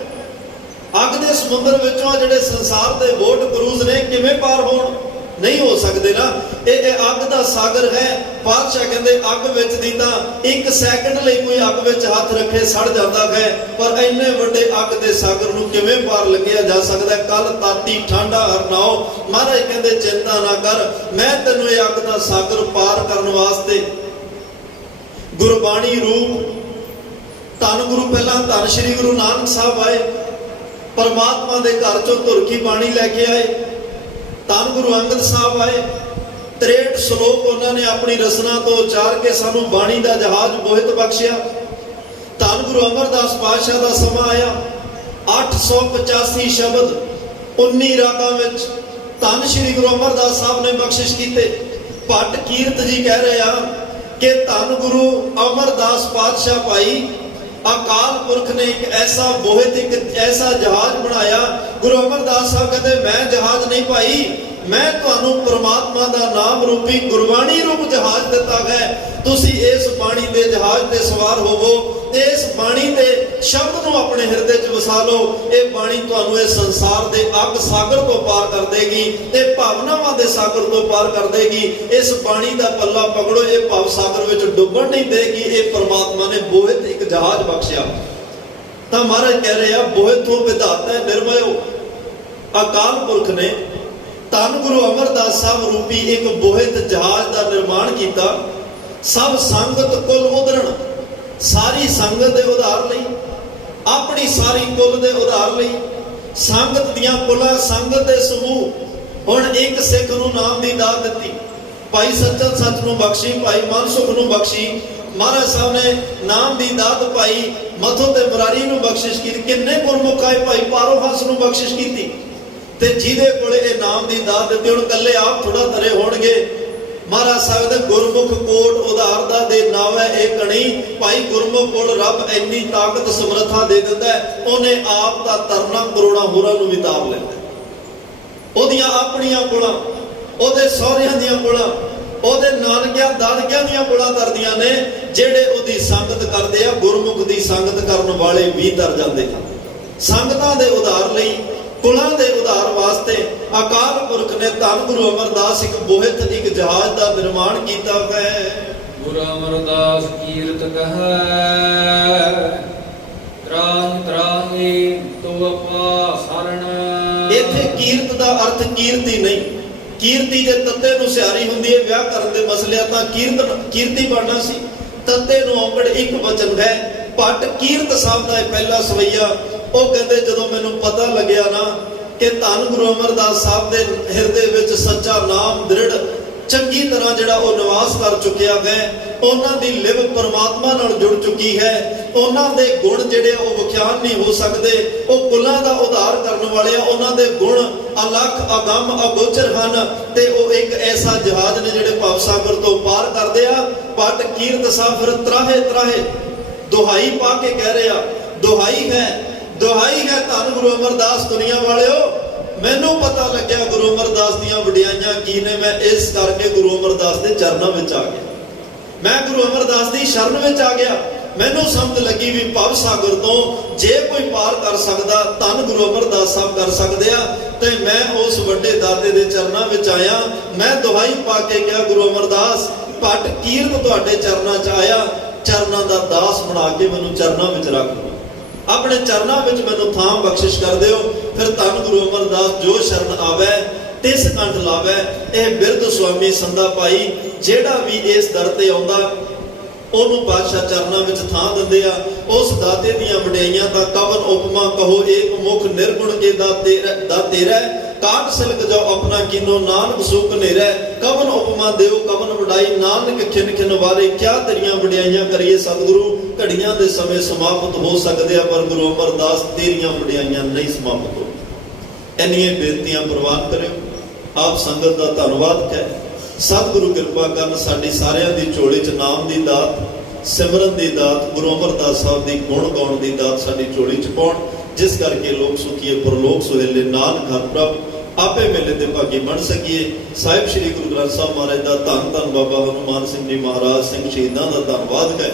ਅੱਗ ਦੇ ਸਮੁੰਦਰ ਵਿੱਚੋਂ ਜਿਹੜੇ ਸੰਸਾਰ ਦੇ ਬੋਟ ਕਰੂਜ਼ ਨੇ ਕਿਵੇਂ ਪਾਰ ਹੋਣ? ਨਹੀਂ ਹੋ ਸਕਦੇ ਨਾ। ਇਹ ਅੱਗ ਦਾ ਸਾਗਰ ਹੈ। ਪਾਤਸ਼ਾਹ ਕਹਿੰਦੇ ਅੱਗ ਵਿੱਚ ਦੀ ਤਾਂ 1 ਸੈਕਿੰਡ ਲਈ ਕੋਈ ਅੱਗ ਵਿੱਚ ਹੱਥ ਰੱਖੇ ਸੜ ਜਾਂਦਾ ਹੈ, ਪਰ ਇੰਨੇ ਵੱਡੇ ਅੱਗ ਦੇ ਸਾਗਰ ਨੂੰ ਕਿਵੇਂ ਪਾਰ ਲੰਘਿਆ ਜਾ ਸਕਦਾ? ਕੱਲ ਤਾਤੀ ਠੰਡਾ ਹਰਨਾਓ। ਮਹਾਰਾਜ ਕਹਿੰਦੇ ਚਿੰਤਾ ਨਾ ਕਰ, ਮੈਂ ਤੈਨੂੰ ਇਹ ਅੱਗ ਦਾ ਸਾਗਰ ਪਾਰ ਕਰਨ ਵਾਸਤੇ ਗੁਰਬਾਣੀ ਰੂਪ ਧੰਨ ਗੁਰੂ, ਪਹਿਲਾਂ ਧੰਨ ਸ਼੍ਰੀ ਗੁਰੂ ਨਾਨਕ ਸਾਹਿਬ ਆਏ, ਪਰਮਾਤਮਾ ਦੇ ਘਰ ਚੋਂ ਧੁਰ ਕੀ ਬਾਣੀ ਲੈ ਕੇ ਆਏ। ਧੰਨ ਗੁਰੂ ਅੰਗਦ ਸਾਹਿਬ ਆਏ, 63 ਸ਼ਲੋਕ ਉਹਨਾਂ ਨੇ ਆਪਣੀ ਰਸਨਾ ਤੋਂ ਉਚਾਰ ਕੇ ਸਾਨੂੰ ਬਾਣੀ ਦਾ ਜਹਾਜ਼ ਬੋਹਿਤ ਬਖਸ਼ਿਆ। ਧੰਨ ਗੁਰੂ ਅਮਰਦਾਸ ਪਾਤਸ਼ਾਹ ਦਾ ਸਮਾਂ ਆਇਆ, 885 ਸ਼ਬਦ 19 ਰਾਗਾਂ ਵਿੱਚ ਧੰਨ ਸ਼੍ਰੀ ਗੁਰੂ ਅਮਰਦਾਸ ਸਾਹਿਬ ਨੇ ਬਖਸ਼ਿਸ਼ ਕੀਤੇ। ਭੱਟ ਕੀਰਤ ਜੀ ਕਹਿ ਰਹੇ ਆ ਕਿ ਧੰਨ ਗੁਰੂ ਅਮਰਦਾਸ ਪਾਤਸ਼ਾਹ ਭਾਈ ਅਕਾਲ ਪੁਰਖ ਨੇ ਇੱਕ ਐਸਾ ਬੋਹਿਤ, ਇੱਕ ਐਸਾ ਜਹਾਜ਼ ਬਣਾਇਆ। ਗੁਰੂ ਅਮਰਦਾਸ ਸਾਹਿਬ ਕਹਿੰਦੇ ਮੈਂ ਜਹਾਜ਼ ਨਹੀਂ ਭਾਈ, ਮੈਂ ਤੁਹਾਨੂੰ ਪਰਮਾਤਮਾ ਦਾ ਨਾਮ ਰੂਪੀ ਗੁਰਬਾਣੀ ਰੂਪ ਜਹਾਜ਼ ਦਿੱਤਾ ਹੈ। ਤੁਸੀਂ ਇਸ ਬਾਣੀ ਦੇ ਜਹਾਜ਼ ਤੇ ਸਵਾਰ ਹੋਵੋ, ਇਸ ਬਾਣੀ ਦੇ ਸ਼ਬਦ ਨੂੰ ਆਪਣੇ ਹਿਰਦੇ 'ਚ ਵਸਾ ਲਓ। ਇਹ ਬਾਣੀ ਤੁਹਾਨੂੰ ਇਹ ਸੰਸਾਰ ਦੇ ਅੱਗ ਸਾਗਰ ਤੋਂ ਪਾਰ ਕਰ ਦੇਗੀ, ਇਹ ਭਾਵਨਾਵਾਂ ਦੇ ਸਾਗਰ ਤੋਂ ਪਾਰ ਕਰ ਦੇਗੀ। ਇਸ ਬਾਣੀ ਦਾ ਪੱਲਾ ਪਕੜੋ, ਇਹ ਭਵ ਸਾਗਰ ਵਿੱਚ ਡੁੱਬਣ ਨਹੀਂ ਦੇਗੀ। ਇਹ ਪਰਮਾਤਮਾ ਨੇ ਬੋਹਿਤ ਇੱਕ ਜਹਾਜ਼ ਬਖਸ਼ਿਆ। ਤਾਂ ਮਹਾਰਾਜ ਕਹਿ ਰਹੇ ਆ ਬੋਹਿਥੋਂ ਵਿਧਾਤਾ ਨਿਰਮਯੋ, ਅਕਾਲ ਪੁਰਖ ਨੇ ਧੰਨ ਗੁਰੂ ਅਮਰਦਾਸ ਸਾਹਿਬ ਰੂਪੀ ਇੱਕ ਬੋਹਿਤ ਜਹਾਜ਼ ਦਾ ਨਿਰਮਾਣ ਕੀਤਾ। ਸਭ ਸੰਗਤ ਕੁਲ ਉਦਰਣ, ਸਾਰੀ ਸੰਗਤ ਦੇ ਉਧਾਰ ਲਈ। ਆਪਣੀ ਸਾਰੀ ਕੁੱਲ ਦੇ ਉਧਾਰ ਲਈ ਸੰਗਤ ਦੀਆਂ ਕੁੱਲਾਂ, ਸੰਗਤ ਦੇ ਸਮੂਹ। ਹੁਣ ਇੱਕ ਸਿੱਖ ਨੂੰ ਨਾਮ ਦੀ ਦਾਤ ਦਿੱਤੀ, ਭਾਈ ਸੱਚਾ ਸੱਚ ਨੂੰ ਬਖਸ਼ੀ, ਭਾਈ ਮਨਸੁਖ ਨੂੰ ਬਖਸ਼ੀ, ਮਹਾਰਾਜ ਸਾਹਿਬ ਨੇ ਨਾਮ ਦੀ ਦਾਤ ਭਾਈ ਮਥੋ ਤੇ ਮੁਰਾਰੀ ਨੂੰ ਬਖਸ਼ਿਸ਼ ਕੀਤੀ। ਕਿੰਨੇ ਗੁਰਮੁਖ ਆਏ, ਭਾਈ ਪਾਰੋ ਹੰਸ ਨੂੰ ਬਖਸ਼ਿਸ਼ ਕੀਤੀ। ਤੇ ਜਿਹਦੇ ਕੋਲੇ ਇਹ ਨਾਮ ਦੀ ਦਾਤ ਦਿੱਤੀ, ਹੁਣ ਕੱਲੇ ਆਪ ਥੋੜਾ ਤਰੇ ਹੋਣਗੇ। ਮਹਾਰਾਜ ਸਾਹਿਬ ਦੇ ਗੁਰਮੁਖ ਕੋਟ ਉਧਾਰਦਾ ਦੇ ਨਾਮ ਹੈ ਇਹ ਕਣੀ। ਭਾਈ ਗੁਰਮੁਖ ਕੋਲ ਰੱਬ ਇੰਨੀ ਤਾਕਤ ਸਮਰੱਥਾ ਦੇ ਦਿੰਦਾ ਹੈ, ਉਹਨੇ ਆਪ ਦਾ ਤਰਨਾ ਕਰੋੜਾਂ ਹੋਰਾਂ ਨੂੰ ਵੀ ਤਾਰ ਲੈਂਦਾ। ਉਹਦੀਆਂ ਆਪਣੀਆਂ ਕੁਲਾਂ, ਉਹਦੇ ਸਹੁਰਿਆਂ ਦੀਆਂ ਕੁਲਾਂ, ਉਹਦੇ ਨਾਨਕਿਆਂ ਦਾਦਕਿਆਂ ਦੀਆਂ ਕੁਲਾਂ ਤਰਦੀਆਂ ਨੇ। ਜਿਹੜੇ ਉਹਦੀ ਸੰਗਤ ਕਰਦੇ ਆ, ਗੁਰਮੁਖ ਦੀ ਸੰਗਤ ਕਰਨ ਵਾਲੇ ਵੀ ਤਰ ਜਾਂਦੇ ਹਨ। ਸੰਗਤਾਂ ਦੇ ਉਧਾਰ ਲਈ, ਕੁਲਾਂ ਦੇ ਉਧਾਰ ਵਾਸਤੇ ਅਕਾਲ ਪੁਰਖ ਨੇ ਧੰਨ ਗੁਰੂ ਅਮਰਦਾਸ ਇੱਕ ਬੋਹਿਥ, ਇੱਕ ਜਹਾਜ਼ ਦਾ ਨਿਰਮਾਣ ਕੀਤਾ ਹੈ। ਗੁਰੂ ਅਮਰਦਾਸ ਕੀਰਤ ਕਹੈ, ਤਰਾਹਿ ਤਰਾਹਿ ਤੋ ਆਪਾ ਸਰਣ। ਇੱਥੇ ਕੀਰਤ ਦਾ ਅਰਥ ਕੀਰਤੀ ਨਹੀਂ। ਕੀਰਤੀ ਜੇ ਤੱਤੇ ਨੂੰ ਸਿਆਰੀ ਹੁੰਦੀ ਹੈ ਵਿਆਹ ਕਰਨ ਦੇ ਮਸਲਿਆਂ ਤਾਂ ਕੀਰਤੀ ਬਣਨਾ ਸੀ। ਤੱਤੇ ਨੂੰ ਔਂਕੜ ਇੱਕ ਵਚਨ ਹੈ। ਭੱਟ ਕੀਰਤ ਸਾਹਿਬ ਦਾ ਇਹ ਪਹਿਲਾ ਸਵਈਆ। ਉਹ ਕਹਿੰਦੇ ਜਦੋਂ ਮੈਨੂੰ ਪਤਾ ਲੱਗਿਆ ਨਾ ਕਿ ਧੰਨ ਗੁਰੂ ਅਮਰਦਾਸ ਸਾਹਿਬ ਦੇ ਹਿਰਦੇ ਵਿੱਚ ਸੱਚਾ ਨਾਮ ਦ੍ਰਿੜ ਚੰਗੀ ਤਰ੍ਹਾਂ ਜਿਹੜਾ ਉਹ ਨਿਵਾਸ ਕਰ ਚੁੱਕਿਆ ਹੈ, ਉਹਨਾਂ ਦੀ ਲਿਵ ਪਰਮਾਤਮਾ ਨਾਲ ਜੁੜ ਚੁੱਕੀ ਹੈ, ਉਹਨਾਂ ਦੇ ਗੁਣ ਜਿਹੜੇ ਉਹ ਵਿਖਿਆਨ ਨਹੀਂ ਹੋ ਸਕਦੇ, ਉਹ ਕੁਲਾਂ ਦਾ ਉਧਾਰ ਕਰਨ ਵਾਲੇ ਆ, ਉਹਨਾਂ ਦੇ ਗੁਣ ਅਲੱਖ ਅਗੰਮ ਅਗੋਚਰ ਹਨ। ਤੇ ਉਹ ਇੱਕ ਐਸਾ ਜਹਾਜ਼ ਨੇ ਜਿਹੜੇ ਭਵ ਸਾਗਰ ਤੋਂ ਪਾਰ ਕਰਦੇ ਆ। ਪਟ ਕੀਰਤ ਸਾਹਿਬ ਫਿਰ ਤਰਾਹੇ ਤਰਾਹੇ ਦੁਹਾਈ ਪਾ ਕੇ ਕਹਿ ਰਿਹਾ, ਦੁਹਾਈ ਹੈ ਧੰਨ ਗੁਰੂ ਅਮਰਦਾਸ। ਦੁਨੀਆ ਵਾਲਿਓ, ਮੈਨੂੰ ਪਤਾ ਲੱਗਿਆ ਗੁਰੂ ਅਮਰਦਾਸ ਦੀਆਂ ਵਡਿਆਈਆਂ ਕੀ ਨੇ। ਮੈਂ ਇਸ ਕਰਕੇ ਗੁਰੂ ਅਮਰਦਾਸ ਦੇ ਚਰਨਾਂ ਵਿੱਚ ਆ ਗਿਆ, ਮੈਂ ਗੁਰੂ ਅਮਰਦਾਸ ਦੀ ਸ਼ਰਨ ਵਿੱਚ ਆ ਗਿਆ। ਮੈਨੂੰ ਸਮਝ ਲੱਗੀ ਵੀ ਭਵ ਸਾਗਰ ਤੋਂ ਜੇ ਕੋਈ ਪਾਰ ਕਰ ਸਕਦਾ, ਧੰਨ ਗੁਰੂ ਅਮਰਦਾਸ ਸਾਹਿਬ ਕਰ ਸਕਦੇ ਆ। ਤੇ ਮੈਂ ਉਸ ਵੱਡੇ ਦਾਤੇ ਦੇ ਚਰਨਾਂ ਵਿੱਚ ਆਇਆ। ਮੈਂ ਦੁਹਾਈ ਪਾ ਕੇ ਕਿਹਾ, ਗੁਰੂ ਅਮਰਦਾਸ ਭੱਟ ਕੀਰਤ ਤੁਹਾਡੇ ਚਰਨਾਂ 'ਚ ਆਇਆ, ਚਰਨਾਂ ਦਾ ਦਾਸ ਬਣਾ ਕੇ ਮੈਨੂੰ ਚਰਨਾਂ ਵਿੱਚ ਰੱਖ ਲਓ, ਆਪਣੇ ਚਰਨਾਂ ਵਿੱਚ ਮੈਨੂੰ ਥਾਂ ਬਖਸ਼ਿਸ਼ ਕਰ ਦਿਓ। ਫਿਰ ਧੰਨ ਗੁਰੂ ਅਮਰਦਾਸ ਜੋ ਸ਼ਰਨ ਆਵੇ ਤਿਸ ਕੰਠ ਲਾਵੇ। ਇਹ ਬਿਰਧ ਸੁਆਮੀ ਸੰਦਾ ਭਾਈ ਜਿਹੜਾ ਵੀ ਇਸ ਦਰ ਤੇ ਆਉਂਦਾ, ਉਹਨੂੰ ਪਾਤਸ਼ਾਹ ਚਰਨਾਂ ਵਿੱਚ ਥਾਂ ਦਿੰਦੇ ਆ। ਉਸ ਦਾਤੇ ਦੀਆਂ ਵਡਿਆਈਆਂ ਦਾ ਕਵਨ ਉਪਮਾ ਕਹੋ, ਏਕ ਮੁਖ ਨਿਰਗੁਣ ਕੇ ਦਾ ਤੇਰਾ ਕਾਟ ਸਿਲਕ ਜੋ ਆਪਣਾ ਕੀਨੋ, ਨਾਨਕ ਸੁਖ ਨੇਰਾ। ਕਵਨ ਉਪਮਾ ਦਿਓ ਕਵਨ ਵਡਾਈ, ਨਾਨਕ ਖਿਨ ਖਿਨ ਵਾਰੇ। ਕਿਆ ਤੇਰੀਆਂ ਵਡਿਆਈਆਂ ਕਰੀਏ ਸਤਿਗੁਰੂ। ਘੜੀਆਂ ਦੇ ਸਮੇਂ ਸਮਾਪਤ ਹੋ ਸਕਦੇ ਆ, ਪਰ ਗੁਰੂ ਅਮਰਦਾਸ ਤੇਰੀਆਂ ਵਡਿਆਈਆਂ ਨਹੀਂ ਸਮਾਪਤ ਹੋ। ਇੰਨੀਆਂ ਬੇਨਤੀਆਂ ਪ੍ਰਵਾਨ ਕਰਿਓ। ਆਪ ਸੰਗਤ ਦਾ ਧੰਨਵਾਦ ਹੈ। ਸਤਿਗੁਰੂ ਕਿਰਪਾ ਕਰਨ ਸਾਡੀ ਸਾਰਿਆਂ ਦੀ ਝੋਲੀ 'ਚ ਨਾਮ ਦੀ ਦਾਤ, ਸਿਮਰਨ ਦੀ ਦਾਤ, ਗੁਰੂ ਅਮਰਦਾਸ ਸਾਹਿਬ ਦੀ ਗੁਣ ਗਾਉਣ ਦੀ ਦਾਤ ਸਾਡੀ ਝੋਲੀ 'ਚ ਪਾਉਣ, ਜਿਸ ਕਰਕੇ ਲੋਕ ਸੁਖੀਏ ਪਰਲੋਕ ਸੁਹੇਲੇ, ਨਾਨਕ ਹਰ ਪ੍ਰਭ ਆਪੇ ਮੇਲੇ ਦੇ ਭਾਗੀ ਬਣ ਸਕੀਏ। ਸਾਹਿਬ ਸ੍ਰੀ ਗੁਰੂ ਗ੍ਰੰਥ ਸਾਹਿਬ ਮਹਾਰਾਜ ਦਾ ਧੰਨ ਧੰਨ ਬਾਬਾ ਹਨੂਮਾਨ ਸਿੰਘ ਜੀ ਮਹਾਰਾਜ ਸਿੰਘ ਸ਼ਹੀਦਾਂ ਦਾ ਧੰਨਵਾਦ ਹੈ,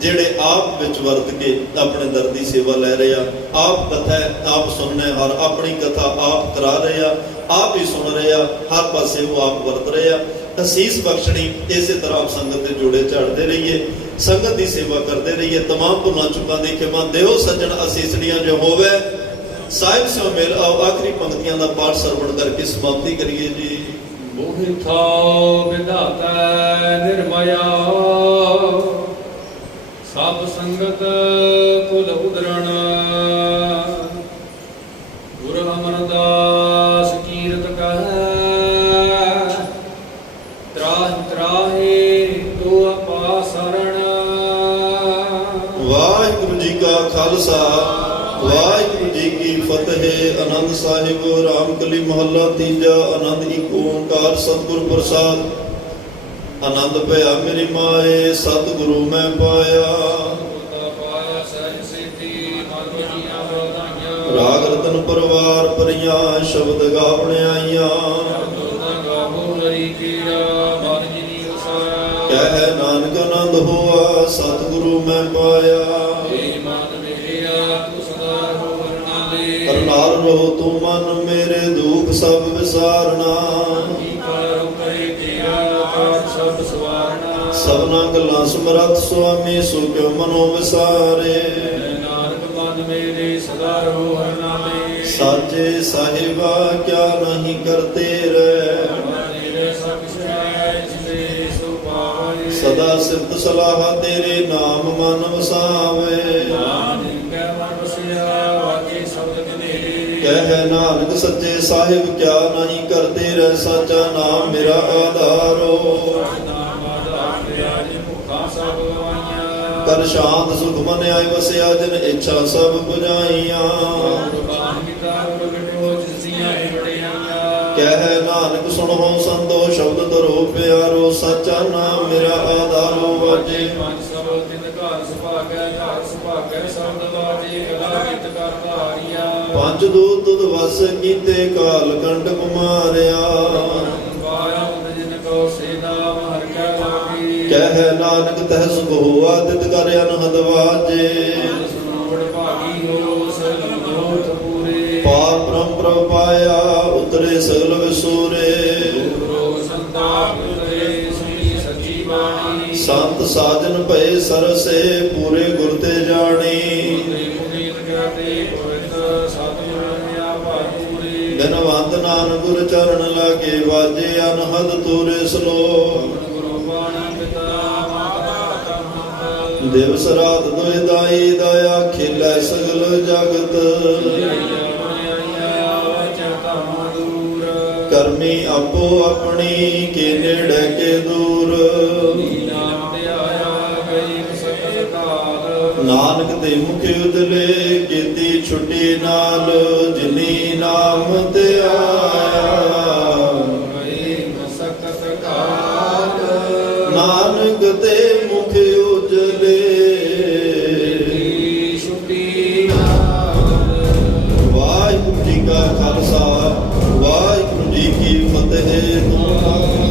ਜਿਹੜੇ ਆਪ ਵਿੱਚ ਵਰਤ ਕੇ ਆਪਣੇ ਦਰ ਦੀ ਸੇਵਾ ਲੈ ਰਹੇ ਆ। ਆਪ ਕਥਾ ਆਪ ਸੁਣਨੇ, ਹਰ ਆਪਣੀ ਕਥਾ ਆਪ ਕਰਾ ਰਹੇ ਆ, ਆਪ ਹੀ ਸੁਣ ਰਹੇ ਆ, ਹਰ ਪਾਸੇ ਉਹ ਆਪ ਵਰਤ ਰਹੇ ਆ। ਅਸੀਸ ਬਖਸ਼ਣੀ ਇਸੇ ਤਰ੍ਹਾਂ ਆਪ ਸੰਗਤ ਦੇ ਜੋੜੇ ਝਾੜਦੇ ਰਹੀਏ, ਸੰਗਤ ਦੀ ਸੇਵਾ ਕਰਦੇ ਰਹੀਏ। ਤਮਾਮ ਭੁੱਲਾਂ ਚੁੱਕਾਂ ਦੀ ਖਿਮਾ ਦਿਓ ਸੱਜਣ ਅਸੀਸੜੀਆਂ ਜੋ ਹੋਵੇ। ਸਾਹਿਬ ਸਿਓ ਮੇਲ ਆਓ ਆਖਰੀ ਪੰਕਤੀਆਂ ਦਾ ਪਾਠ ਸਰਵਣ ਕਰਕੇ ਸਮਾਪਤੀ ਕਰੀਏ ਜੀ। ਮੋਹਿ ਥਾਉ ਵਿਧਾਤਾ ਨਿਰਮਇਆ, ਸਭ ਸੰਗਤ ਕੁਲ ਉਦਰਣ। ਗੁਰੂ ਅਮਰਦਾਸ ਕੀਰਤ ਕਹੈ, ਤਰਾਹਿ ਤਰਾਹਿ ਤੋ ਆਪਾ ਸਰਣ। ਵਾਹਿਗੁਰੂ ਜੀ ਕਾ ਖਾਲਸਾ, ਵਾਹਿਗੁਰੂ ਜੀ ਕੀ ਫਤਿਹ। ਆਨੰਦ ਸਾਹਿਬ ਰਾਮਕਲੀ ਮਹੱਲਾ ਤੀਜਾ। ਆਨੰਦ ਇੱਕ ਓੰਕਾਰ ਸਤਿਗੁਰ ਪ੍ਰਸਾਦ। ਆਨੰਦ ਭਇਆ ਮੇਰੀ ਮਾਏ, ਸਤਿਗੁਰੂ ਮੈਂ ਪਾਇਆ। ਰਾਗ ਰਤਨ ਪਰਵਾਰ ਭਰੀਆਂ, ਸ਼ਬਦ ਗਾਵਣ ਆਈਆਂ। ਕਹਿ ਨਾਨਕ ਆਨੰਦ ਹੋਆ, ਸਤਿਗੁਰੂ ਮੈਂ ਪਾਇਆ। ਕਰਨਾਲ ਰਹੋ ਤੂੰ ਮਨ ਮੇਰੇ, ਦੁਖ ਸਭ ਵਿਸਾਰਨਾ। ਸਭਨਾ ਗੱਲਾਂ ਸਮਰੱਥ ਸੁਆਮੀ, ਸੋ ਕਿਉ ਮਨੋ ਵਿਸਾਰੇ। ਸਾਚੇ ਸਾਹਿਬਾ ਕਿਆ ਨਹੀਂ ਕਰਤੇ ਰਹਿ, ਸਦਾ ਸਿਫਤ ਸਲਾਹ ਤੇਰੇ ਨਾਮ ਮਨ ਵਸਾਵੇ। ਕਹਿ ਨਾਨਕ ਸੱਚੇ ਸਾਹਿਬ ਕਿਆ ਨਹੀਂ ਕਰਤੇ ਰਹਿ ਸਾਚਾ ਨਾਮ ਮੇਰਾ ਆਧਾਰੋ। ਨਾਮ ਆਧਾਰ ਲਿਆ ਜਿ ਭੁੱਖਾਂ ਸਭ ਗਵਾਈਆਂ। ਕਰ ਸ਼ਾਂਤ ਸੁਖ ਮਨ ਆਇ ਵਸਿਆ ਜਿਨ ਇੱਛਾ ਸਭ 부ਝਾਈਆਂ। ਕੁਰਬਾਨ ਕੀਤਾ ਗੁਰ ਵਿਟੋ ਜਿਸੀਆਂ ਹਿਰੜਿਆਈਆਂ। ਕਹਿ ਨਾਨਕ ਸੁਣੋ ਸੰਤੋ ਸ਼ਬਦ ਧਰੋ ਪਿਆਰੋ ਸਾਚਾ ਨਾਮ ਮੇਰਾ ਆਧਾਰੋ ਵਾਜੇ। ਪੰਜ ਸਭ ਤਿਨ ਘਰ ਸੁਭਾਗੈ ਘਰ ਸੁਭਾਗੈ ਸ਼ਬਦ ਵਾਜੇ ਅਲਾ ਗੀਤ ਕਰ ਧਾਰੀਆ। ਪੰਜ ਦੂਤ ਤੁਧ ਵਸ ਕੀਤੇ ਕਾਲ ਕੰਟਕ ਮਾਰਿਆ। ਬਾਇਦ ਜਿਨ ਕੋ ਸੇਦਾ ਮਹਰ ਕੈ ਲਾਗੀ। ਕਹਿ ਨਾਨਕ ਤਹਿ ਸੁਖ ਹੋਆ ਤਿਤ ਕਰ ਅਨਹਦ ਵਾਜੇ। ਸੁਨੋੜ ਭਾਗੀ ਹੋ ਸਗਲ ਦੋਤ ਪੂਰੇ। ਪਾਰ ਬ੍ਰਹਮ ਪ੍ਰਭ ਪਾਇਆ ਉਤਰੇ ਸਗਲ ਵਿਸੂਰੇ। ਗੁਰੂ ਸੰਤਾ ਗੁਰੇ ਸੁਣੀ ਸੱਚੀ ਬਾਣੀ। ਸੰਤ ਸਾਜਨ ਭਏ ਸਰਸੇ ਪੂਰੇ ਗੁਰ ਤੇ ਜਾਣੀ। ਪੁਨੀਤ ਕਰਤੇ ਪਵਿੱਤ ਸਤਿਗੁਰ ਆਪੂਰੇ। ਬਿਨਵੰਤ ਨਾਨਕ ਗੁਰ ਚਰਨ ਲਾਗੇ ਵਾਜੇ ਅਨਹਦ ਤੂਰੇ ਸਲੋਕ। ਗੁਰੂ ਬਾਣੀ ਪਿਤਾ ਮਾਤਾ ਤਮੰਤ। ਦਿਵਸ ਰਾਤ ਦੁਇ ਦਾਈ ਦਇਆ ਖੇਲੇ ਸਗਲ ਜਗਤ। ਕਰਮੀ ਆਪੋ ਆਪਣੀ ਕੇ ਨੇੜੇ ਕੇ ਦੂਰ। ਨਾਨਕ ਤੇ ਮੁਖ ਉਦਲੇ ਕੀਤੀ ਛੁੱਟੀ ਨਾਲ ਜਿਨੀ ਨਾਮ ਤੇ ਆਇਆ। ਨਾਨਕ ਤੇ ਮੁਖ ਉਜਲੇ ਵਾਹਿਗੁਰੂ ਜੀ ਕਾ ਖਾਲਸਾ ਵਾਹਿਗੁਰੂ ਜੀ ਕੀ ਫਤਿਹ।